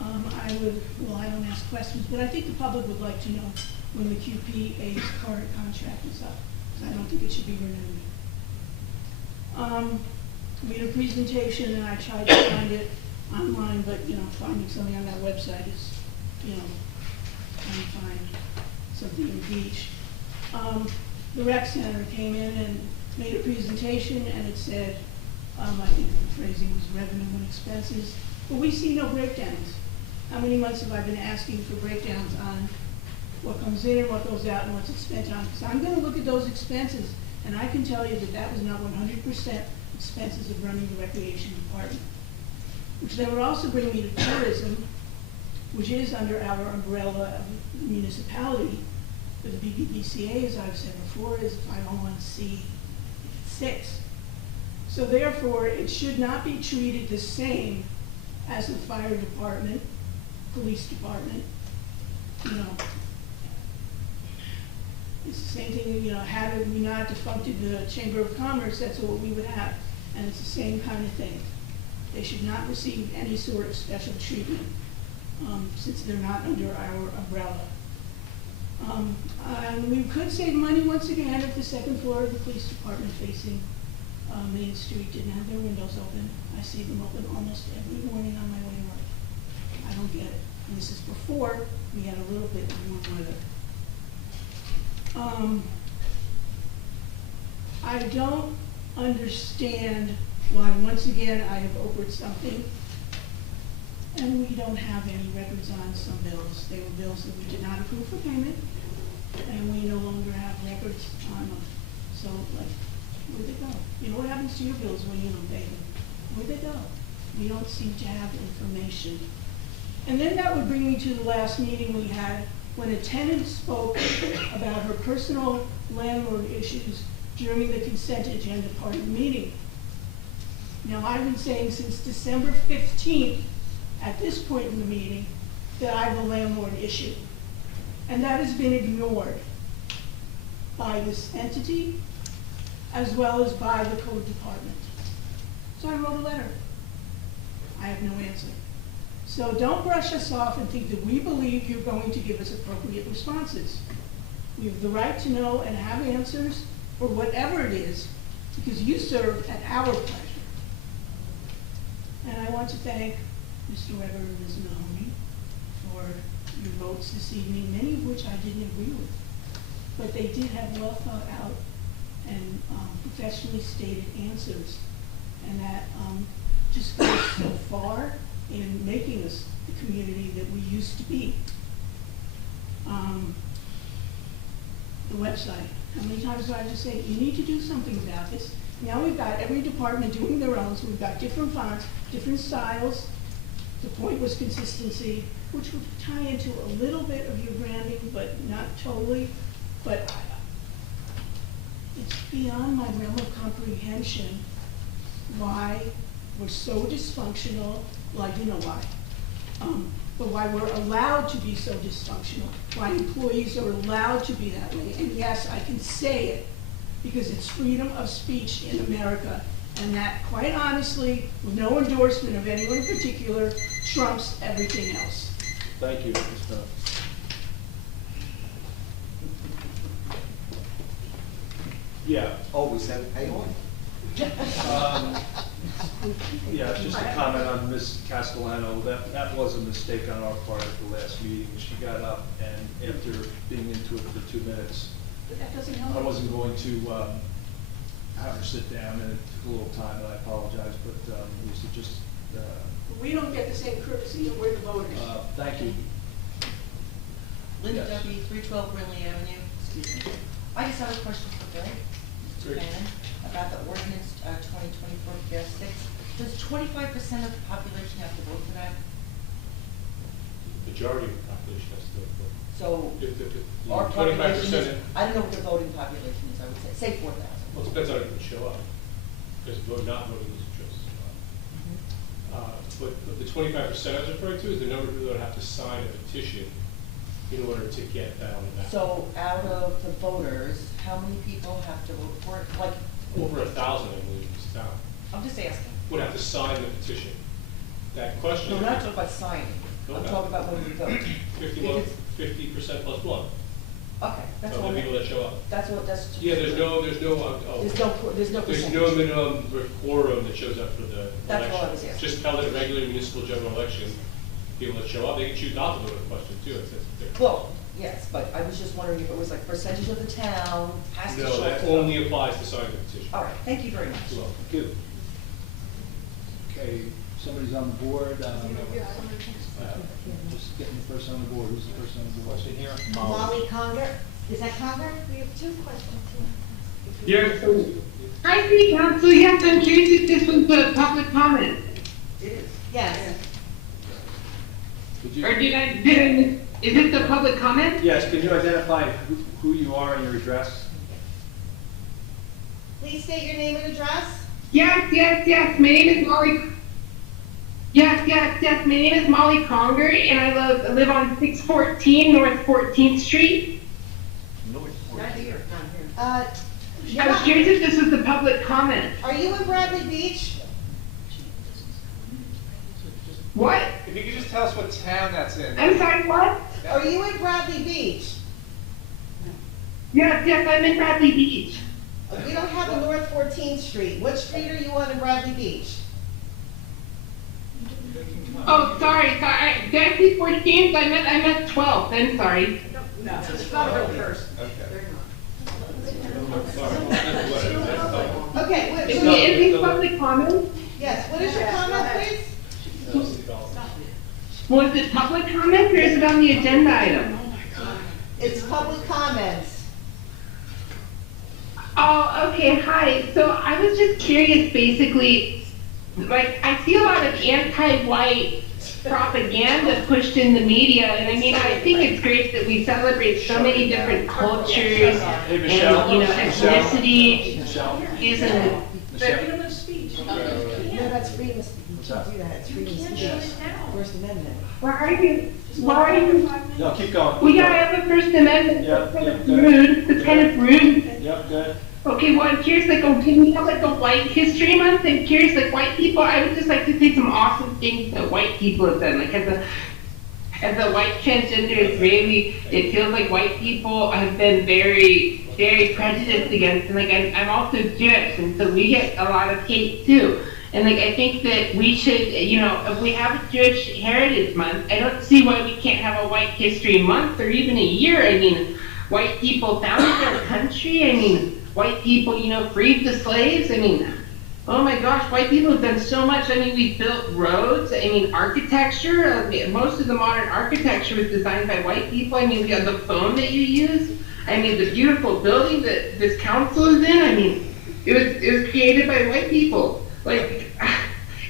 I don't ask questions, but I think the public would like to know when the QPA's current contract is up, because I don't think it should be renewed. We had a presentation, and I tried to find it online, but, you know, finding something on that website is, you know, trying to find something in Beach. The rec center came in and made a presentation, and it said, I think the phrasing was revenue and expenses, but we see no breakdowns. How many months have I been asking for breakdowns on what comes in and what goes out and what's spent on? Because I'm gonna look at those expenses, and I can tell you that that was not 100% expenses of running the recreation department. Which then would also bring me to tourism, which is under our umbrella of the municipality. But the BBBCA, as I've said before, is 501c6. So therefore, it should not be treated the same as the fire department, police department. You know, it's the same thing, you know, had we not defuncted the Chamber of Commerce, that's what we would have. And it's the same kind of thing. They should not receive any sort of special treatment, since they're not under our umbrella. And we could save money once again if the second floor of the police department facing Main Street didn't have their windows open. I see them open almost every morning on my way to work. I don't get it. And this is before we had a little bit warm weather. I don't understand why, once again, I have offered something and we don't have any records on some bills. They were bills that we did not approve for payment, and we no longer have records on them. So, like, where'd they go? You know what happens to your bills when you don't pay them? Where'd they go? We don't seem to have information. And then that would bring me to the last meeting we had, when a tenant spoke about her personal landlord issues during the consent agenda part of the meeting. Now, I've been saying since December 15th, at this point in the meeting, that I have a landlord issue. And that has been ignored by this entity, as well as by the code department. So I wrote a letter. I have no answer. So don't brush us off and think that we believe you're going to give us appropriate responses. We have the right to know and have answers, or whatever it is, because you serve at our pleasure. And I want to thank Mr. Weber and Ms. Mahoney for your votes this evening, many of which I didn't agree with. But they did have well thought out and professionally stated answers. And that just goes so far in making us the community that we used to be. The website. How many times do I have to say, you need to do something about this? Now we've got every department doing their own, so we've got different fonts, different styles. The point was consistency, which would tie into a little bit of your branding, but not totally. But it's beyond my realm of comprehension why we're so dysfunctional. Well, I do know why. But why we're allowed to be so dysfunctional, why employees are allowed to be that way. And yes, I can say it because it's freedom of speech in America. And that, quite honestly, with no endorsement of anyone in particular, trumps everything else. Thank you, Ms. Bell. Yeah. Oh, we said pay on? Yeah, just a comment on Ms. Castellano. That was a mistake on our part at the last meeting. She got up and after being into it for 2 minutes, But that doesn't help. I wasn't going to have her sit down, and it took a little time, and I apologize, but it was just. We don't get the same courtesy, and we're the voters. Thank you. Linda Yes. Duffy, 312 Brinley Avenue. Excuse me. I just have a question for Bill, Mr. Great. Cannon, about the ordinance 2024-6. Does 25% of the population have to vote for that? Majority of the population has to vote. So The our population 25%, is, I don't know what the voting population is, I would say 4,000. well, it depends on if you show up, because not voting is just. But the 25% I was referring to is the number of people that have to sign a petition in order to get that on the ballot. So out of the voters, how many people have to vote for it? Like, Over 1,000, I believe, in this town, I'm just asking. would have to sign the petition. That question. No, we're not talking about signing. I'm Okay. talking about when we vote. 50% plus one Okay, that's of all. the people that show up. That's what, that's. Yeah, there's no There's no There's percentage. no minimum quorum that shows up for the That's election. all I was asking. Just held at a regular municipal general election, people that show up, they can choose not to vote on the question too. It's their- Well, yes, but I was just wondering if it was like percentage of the town has to show No, up that to vote. only applies to signing the petition. All right, thank you very much. You're welcome. Thank you. Okay, somebody's on the board. Just getting the person on the board. Who's the person on the board? Question here. Molly Conger, is that Conger? We have 2 questions Yes. Hi, City Council. Yes, I'm curious if this was the public comment. It is. Yes. Could you- Or did I is it the public comment? Yes, can you identify who you are and your address? Please state your name and address. Yes. My name is Molly. Yes. My name is Molly Conger, and I live on 614 North 14th Street. Not here, not here. I was curious if this was the public comment. Are you in Bradley Beach? What? If you could just tell us what town that's in. I'm sorry, what? Are you in Bradley Beach? Yes, I'm in Bradley Beach. We don't have a North 14th Street. What street are you on in Bradley Beach? Oh, sorry. Did I say 14th? I meant 12th. I'm sorry. No, it's not a real person. Okay, Is this public comment? yes, what is your comment, please? Was it public comment or is it on the agenda item? It's public comments. Oh, okay, hi. So I was just curious, basically, like, I see a lot of anti-white propaganda pushed in the media, and I mean, I think it's great that we celebrate so many different cultures and, Michelle. you know, Michelle. ethnicity. Michelle. And Freedom of speech. No, that's freedom of speech. You can't do that. It's freedom of speech. First Amendment. why are you, No, keep going. well, yeah, I have a First Amendment. Yeah, It's kind yeah, of go ahead. rude. It's kind of rude. Yep, good. Okay, well, I'm curious, like, can we have like a White History Month? I'm curious, like, white people, I would just like to see some awesome things that white people have done. Like, as a white transgender Israeli, it feels like white people have been very, very prejudiced against. And like, I'm also Jewish, and so we get a lot of hate too. And like, I think that we should, you know, if we have a Jewish Heritage Month, I don't see why we can't have a White History Month or even a year. I mean, white people founded our country. I mean, white people, you know, freed the slaves. I mean, oh my gosh, white people have done so much. I mean, we built roads. I mean, architecture. Most of the modern architecture was designed by white people. I mean, the phone that you use. I mean, the beautiful building that this council is in. I mean, it was created by white people. Like,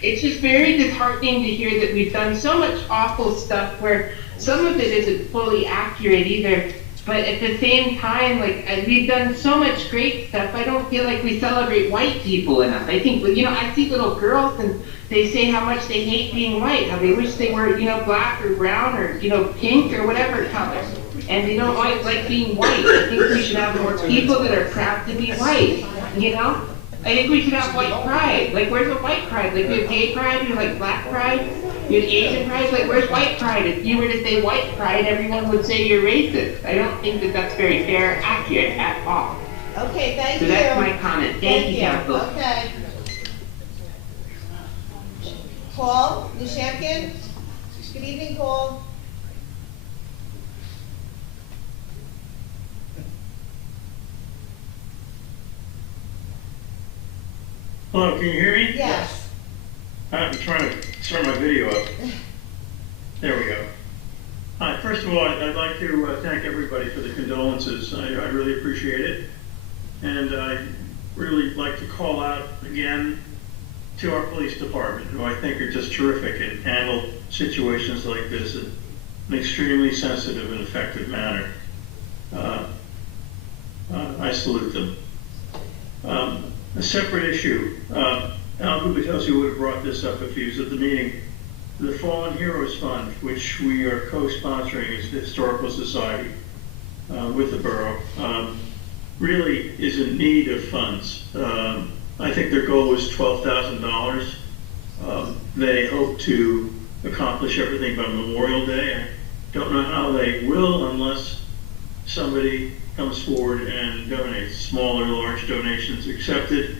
it's just very disheartening to hear that we've done so much awful stuff where some of it isn't fully accurate either. But at the same time, like, we've done so much great stuff, I don't feel like we celebrate white people enough. I think, you know, I see little girls and they say how much they hate being white, how they wish they were, you know, black or brown or, you know, pink or whatever color. And they don't like being white. I think we should have more people that are proud to be white, you know? I think we should have white pride. Like, where's the white pride? Like, we have gay pride, we have like black pride, we have Asian pride. Like, where's white pride? If you were to say white pride, everyone would say you're racist. I don't think that that's very fair or accurate at all. Okay, thank So you. that's my comment. Thank you, Council. Okay. Paul Nishamkin? Good evening, Paul. Hello, can you hear me? Yes. I'm trying to start my video up. There we go. First of all, I'd like to thank everybody for the condolences. I really appreciate it. And I'd really like to call out again to our police department, who I think are just terrific and handle situations like this in an extremely sensitive and effective manner. I salute them. A separate issue, Al Gubitosi would have brought this up if he was at the meeting. The Fallen Heroes Fund, which we are co-sponsoring as the Historical Society with the borough, really is in need of funds. I think their goal was $12,000. They hope to accomplish everything by Memorial Day. I don't know how they will unless somebody comes forward and donates. Small or large donations accepted.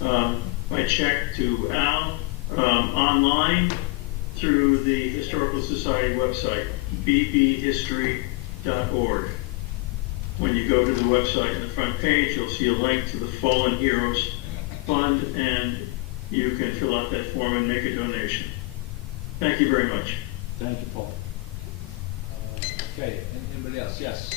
I checked to Al online through the Historical Society website, bbhistory.org. When you go to the website in the front page, you'll see a link to the Fallen Heroes Fund, and you can fill out that form and make a donation. Thank you very much. Thank you, Paul. Okay, anybody else? Yes.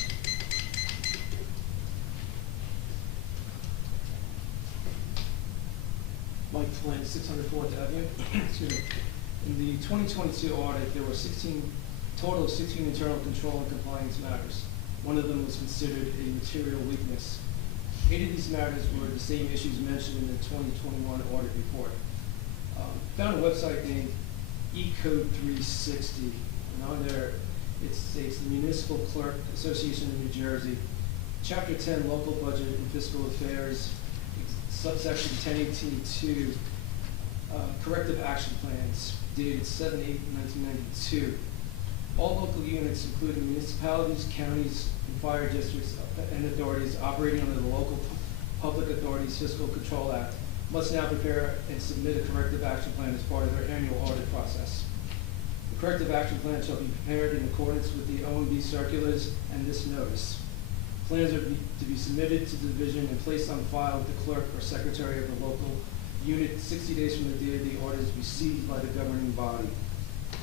Mike Flynn, 600 4th Avenue. Excuse me. In the 2022 audit, there were total of 16 internal control and compliance matters. One of them was considered a material weakness. 8 of these matters were the same issues mentioned in the 2021 audit report. Found a website named eCode 360, and on there it states the Municipal Clerk Association of New Jersey, Chapter 10, Local Budget and Fiscal Affairs, subsection 1018-2, corrective action plans, dated 7/8/1992. All local units, including municipalities, counties, and fire districts and authorities operating under the Local Public Authorities Fiscal Control Act, must now prepare and submit a corrective action plan as part of their annual audit process. The corrective action plan shall be prepared in accordance with the OMB circulars and this notice. Plans are to be submitted to the division and placed on file with the clerk or secretary of the local unit 60 days from the date of the audit is received by the governing body.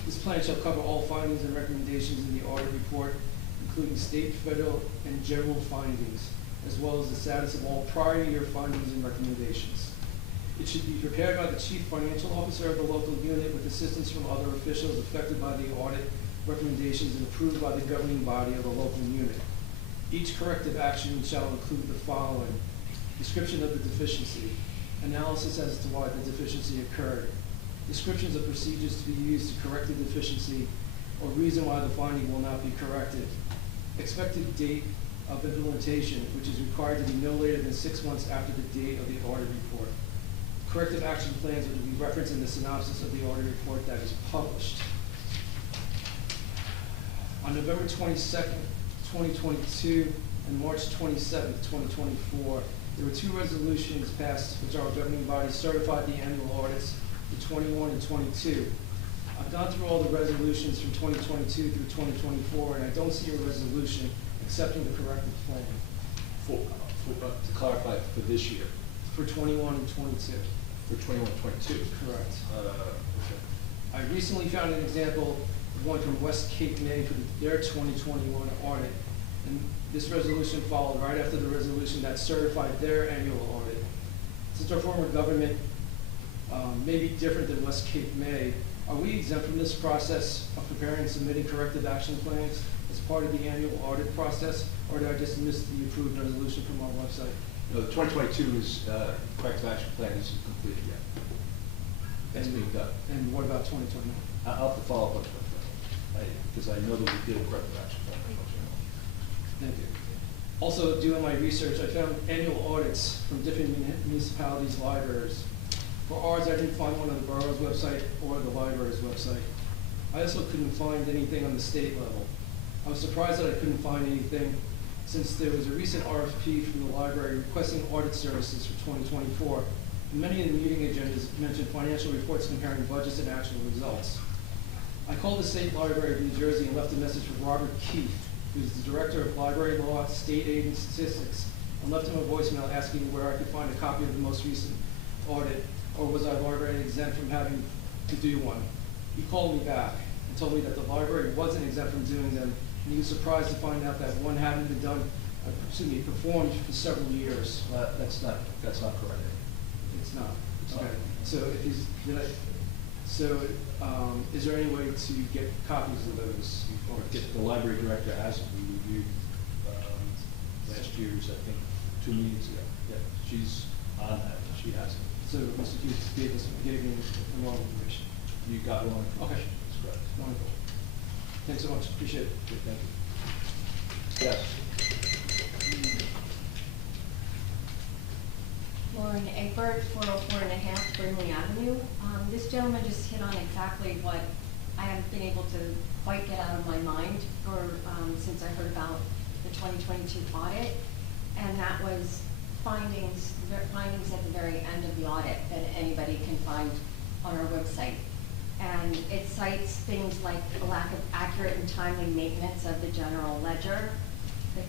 This plan shall cover all findings and recommendations in the audit report, including state, federal, and general findings, as well as the status of all prior year findings and recommendations. It should be prepared by the chief financial officer of the local unit with assistance from other officials affected by the audit recommendations and approved by the governing body of the local unit. Each corrective action shall include the following: description of the deficiency, analysis as to why the deficiency occurred, descriptions of procedures to be used to correct the deficiency or reason why the finding will not be corrected, expected date of implementation, which is required to be no later than 6 months after the date of the audit report. Corrective action plans are to be referenced in the synopsis of the audit report that is published. On November 22nd, 2022 and March 27th, 2024, there were 2 resolutions passed which our governing body certified the annual audits for 21 and 22. I've gone through all the resolutions from 2022 through 2024, and I don't see a resolution accepting the corrective plan. To clarify, for this year? For 21 and 22. For 21, 22? Correct. Okay. I recently found an example of one from West Cape May for their 2021 audit, and this resolution followed right after the resolution that certified their annual audit. Since our former government may be different than West Cape May, are we exempt from this process of preparing and submitting corrective action plans as part of the annual audit process, or did I just miss the approved resolution from our website? No, the 2022 is, corrective action plan isn't completed yet. That's being done. And what about 2021? I'll have to follow up on that, because I know that we did a corrective action plan. Thank you. Also, doing my research, I found annual audits from different municipalities' libraries. For ours, I didn't find one on the borough's website or the library's website. I also couldn't find anything on the state level. I was surprised that I couldn't find anything since there was a recent RFP from the library requesting audit services for 2024. And many of the meeting agendas mentioned financial reports comparing budgets and actual results. I called the State Library of New Jersey and left a message for Robert Keith, who is the Director of Library Law, State Aid, and Statistics, and left him a voicemail asking where I could find a copy of the most recent audit, or was I library exempt from having to do one. He called me back and told me that the library wasn't exempt from doing them, and he was surprised to find out that one hadn't been done, performed for several years. That's not correct. It's not. It's Okay. not. So if he's, is there any way to get copies of those? Or get the library director has it. We reviewed last year's, I think, 2 meetings ago. Yeah, she's on that. She has it. So Mr. Hughes gave me the wrong information. You got wrong information. Okay. That's correct. Wonderful. Thanks so much. Appreciate it. Okay, thank you. Yes. Lauren Egbert, 404.5 Brimley Avenue. This gentleman just hit on exactly what I haven't been able to quite get out of my mind since I heard about the 2022 audit, and that was findings at the very end of the audit that anybody can find on our website. And it cites things like a lack of accurate and timely maintenance of the general ledger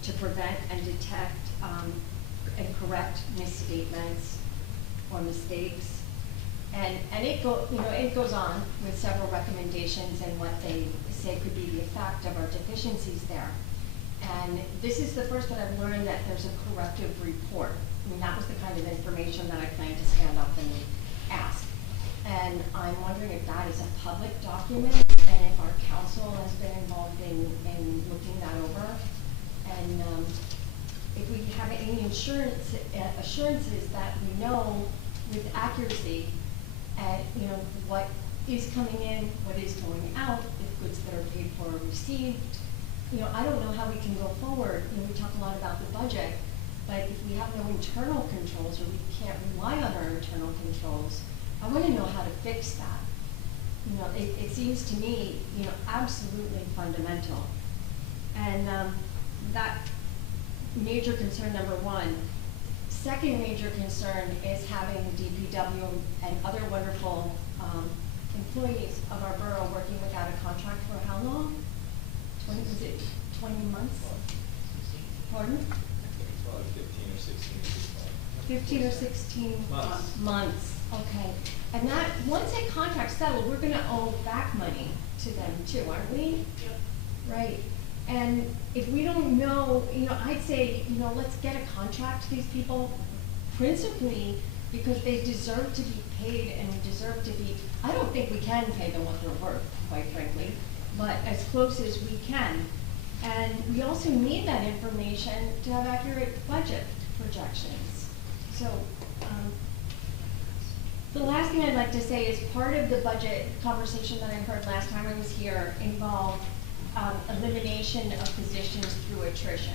to prevent and detect and correct misstatements or mistakes. And it goes on with several recommendations and what they say could be the effect of our deficiencies there. And this is the first that I've learned that there's a corrective report. I mean, that was the kind of information that I planned to stand up and ask. And I'm wondering if that is a public document and if our council has been involved in looking that over. And if we have any assurances that we know with accuracy what is coming in, what is going out, if goods that are paid for are received. I don't know how we can go forward. We talk a lot about the budget, but if we have no internal controls or we can't rely on our internal controls, I want to know how to fix that. It seems to me, absolutely fundamental. And that major concern number one. Second major concern is having DPW and other wonderful employees of our borough working without a contract for how long? 20 months? Pardon? It's probably 15 or 16. 15 or 16 months. Okay. And that, once a contract's settled, we're gonna owe back money to them too, aren't we? Right. And if we don't know, I'd say, let's get a contract to these people, principally because they deserve to be paid and deserve to be, I don't think we can pay them what they're worth, quite frankly, but as close as we can. And we also need that information to have accurate budget projections. So, the last thing I'd like to say is part of the budget conversation that I heard last time I was here involved elimination of positions through attrition.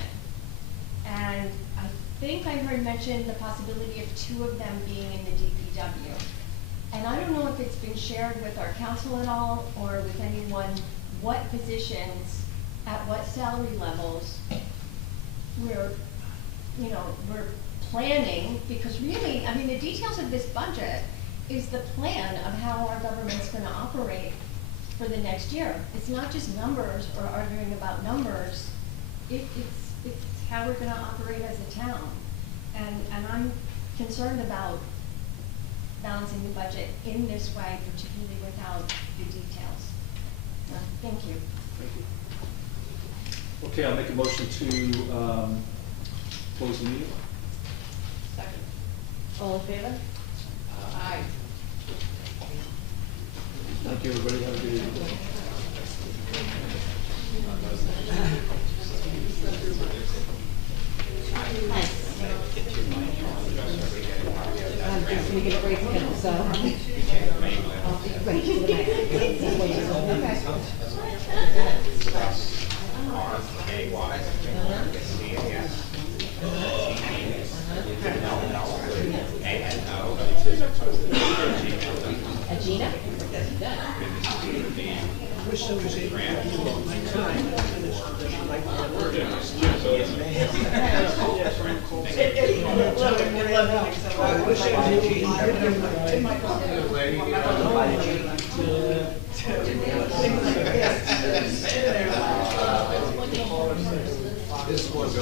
And I think I heard mention the possibility of 2 of them being in the DPW. And I don't know if it's been shared with our council at all or with anyone, what positions, at what salary levels we're planning, because really, I mean, the details of this budget is the plan of how our government's going to operate for the next year. It's not just numbers or arguing about numbers. It's how we're going to operate as a town. And I'm concerned about balancing the budget in this way, particularly without the details. Thank you. Thank you. Okay, I'll make a motion to close the meeting. Second. All in favor? Aye. Thank you, everybody. Have a good evening. Can we get a break again, so? Break for the night. Gina? Wish there was a time to finish like I wish I this was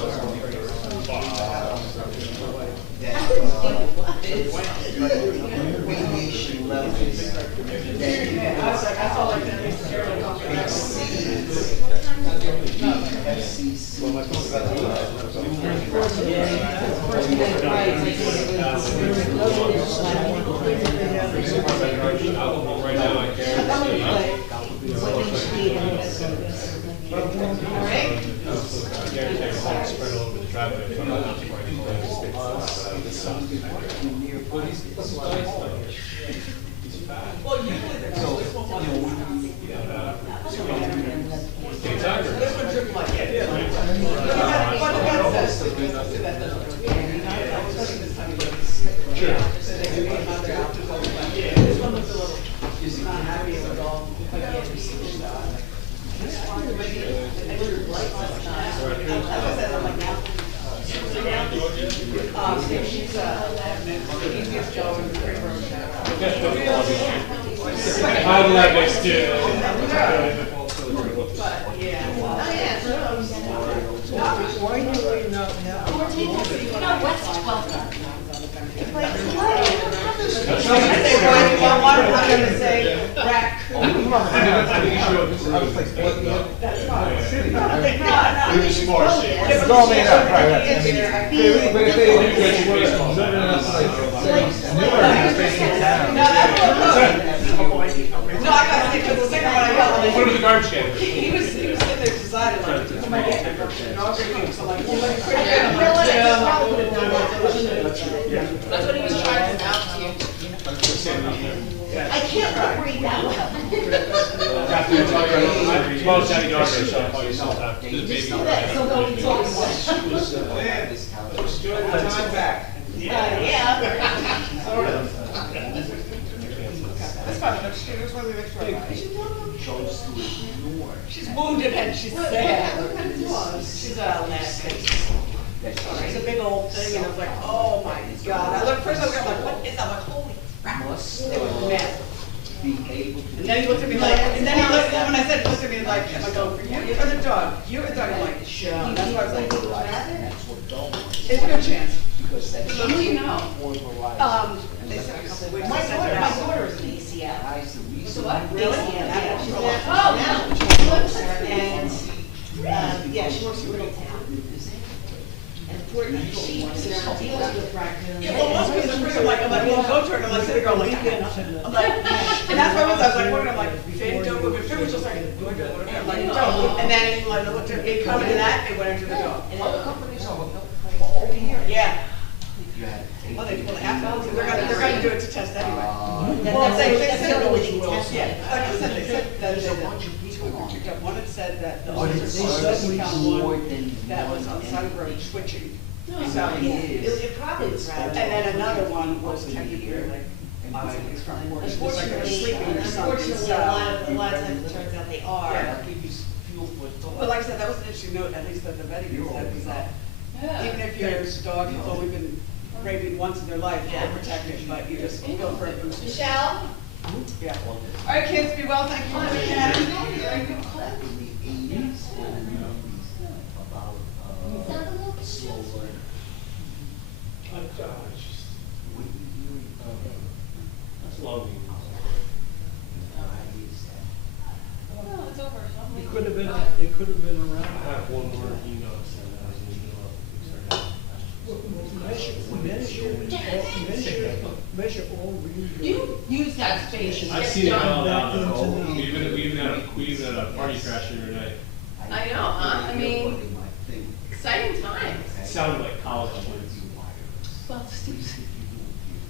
radiation levels That's what he was trying to announce to you. I can't read that well. Time back. Yeah. That's fine, that's why we make sure. She's wounded and she's sad. She's a last. It's a big old thing, and I was like, oh my God. I looked, first I was like, what is that? I'm like, holy crap. It was massive. And then he looked at me like, and then he looked, when I said, he looked at me like, am I going for you or the dog? You or the dog? I'm like, sure. That's why I was like, it's a good chance. So who do you know? They said a couple of weeks. My daughter is an ACL. So what? Really? Yeah. Oh, no. And important sheet that deals with raccoons. Yeah, well, most people are like, I'm like, well, go to her, and I'm like, sitting there going, like, I'm like, and that's why I was like, what, I'm like, Finn, don't move, and Finn was just like, I'm like, don't, and then, like, I looked at, it come into that, it went into the dog. Other companies are over here. Yeah. You had Well, they're gonna do it to test anyway. Well, they said that we will test Yeah, it. like I said, they said that There's a bunch of people on it. Yeah, one had said that the But officer it's they found more one than that was on one. Sun Road switching. No, So, it probably was And raccoons. then another one was technically like, obviously it's from work, just like they're sleeping or something, Unfortunately, so. a lot of times it turns out they are. Yeah. Give you fuel for thought. But like I said, that was an interesting note, at least that the vetting said, was that even if your dog has only been rabied once in their life, they're protected, but you just go for a booster. Michelle? Yeah. All right, kids, be well, thank you for coming in. In the 80s, about slow learner. Oh, gosh. What are you doing? That's long. No, it's over. It could have been around. I have one more email to send out in the middle of Measure all real. You use that space. I've seen it all out. We even had a party crash the other night. I know, huh? I mean, exciting times. It sounded like college kids. Well, Steve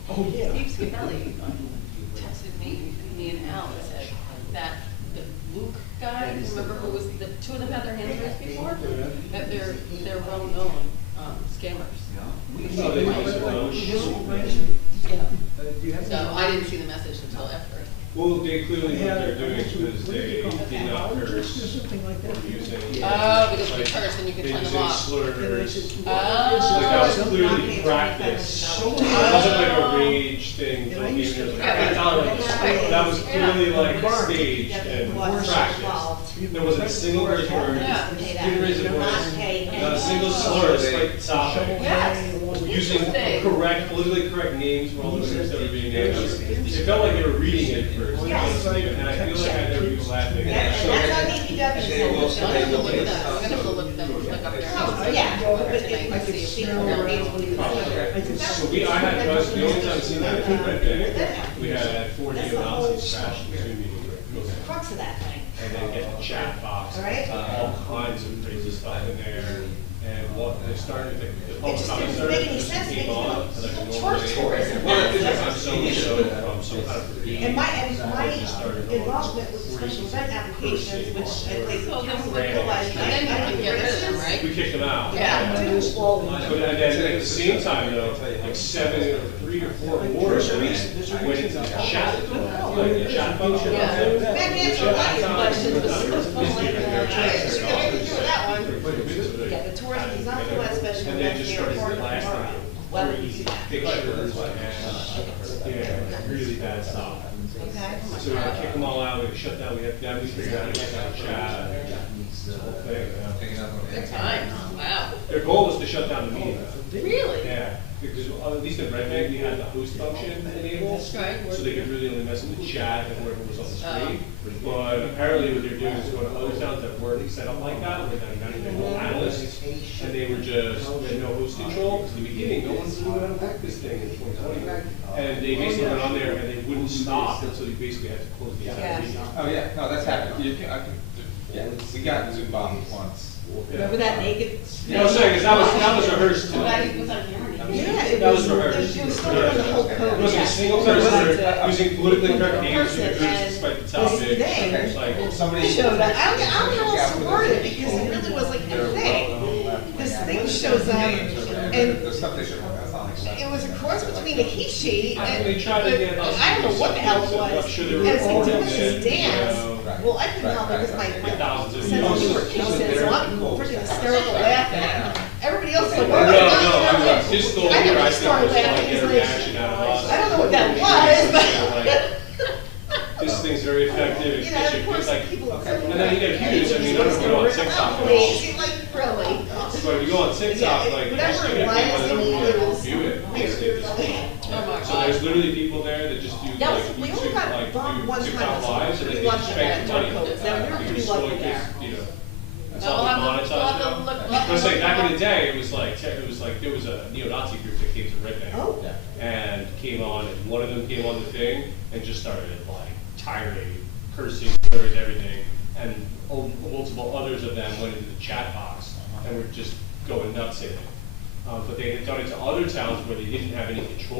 Oh, yeah. Spinelli texted me and Al and said that the Luke guy, remember who was, the two of them had their hands raised before? That they're well-known scammers. Oh, they So I didn't see the message until after. Well, they clearly, what they're doing is they did not curse Something like that. using. Oh, because if you like, curse, then you can they turn them using off. slurs. Oh. Like that was clearly practice. It wasn't like a rage thing, like even that was clearly like staged and practiced. There wasn't a single raised word, didn't raise a voice, not a single slur, despite the topic. Yes. Using politically correct names for all the names that were being named. It felt like they were reading it first. Yes. And I feel like I had people laughing. And that's on DPW. I'm gonna look at that. I'm gonna look at them, like up there. Yeah, but Tonight, it, see if see, people are able to. So I had, the only time I've seen that was Red Day. We had 40 analyses crashed in Zoom meeting. crux of that thing. And then get the chat box, All right. all kinds of crazy stuff in there. And what they started, the It public just comment didn't make started, any just sense, came because on, it's like a church normal tourism. day. Well, it's like I'm so from some kind of. And my involvement with special event applications, which I think council realized, And then you can get rid of them, right? We kicked them out. Yeah. But and then at the same time though, like 3 or 4 more of them went into the chat, like the chat function. Yeah. That answered a lot of your questions, but yeah, the tourism is not the West Special And they Events, just they are started part of blasting tomorrow. Well, crazy pictures and, yeah, really bad stuff. okay. So we had to kick them all out, we shut down, we had to kick out chat, the whole thing. Good times, wow. Their goal was to shut down the meeting. Really? Yeah, because at least in Red Bank, we had the host function enabled, Right. so they could really only mess with the chat and whoever was on the screen. But apparently what they're doing is going to other towns that weren't set up like that, where they're not even analysts, and they were just, they had no host control, because in the beginning, no one knew how to work this thing in 2020. And they basically went on there and they wouldn't stop, and so they basically had to close the entire meeting. Oh, yeah, no, that's happened. Yeah, we got Zoom bombed once. Remember that naked? Yeah, I was saying, 'cause that was rehearsed too. That was on camera. Yeah, it That was, was rehearsed. it was still on the whole code. It wasn't a single person using politically correct names to Person, rehearse despite the topic. It's like, Somebody Showed up, I don't know how else to word it, because it really was like a thing. This thing shows up, and The stuff they should have, that's not like. it was a cross between a he, she, and, they tried to get us. I don't know what the hell it I'm was. sure And they were it's like doing recording this it, dance, well, I couldn't help it because my thousands of sense of views. humor kicks in, so I'm freaking hysterical laughing. Everybody else is like, No, oh my God, no, I'm just the I older never I started think, laughing, get it's a like, reaction out of us. I don't know what that was, but. This thing's very effective, You know, of it's course, like, people. and then you get views, I mean, I don't go on TikTok. Please, like, really. But if you go on TikTok, Yeah, like, whatever just you get lives people that don't and really news. view it. Oh my So God. there's literally people there that just do That like was, we only YouTube, got like bombed one do time, TikTok lives, and pretty they lucky just on spend that money. codes, now we were You pretty just go lucky like there. this, you know. It's Well, all we'll have to- monetized we'll have to now. look- we'll have to Because like look back in up. the day, it was like there was a neo-Nazi group that came to Red Bank. Oh. And came on, and one of them came on the thing and just started like tirade, cursing, slurs, everything. And multiple others of them went into the chat box and were just going nuts in it. But they had done it to other towns where they didn't have any control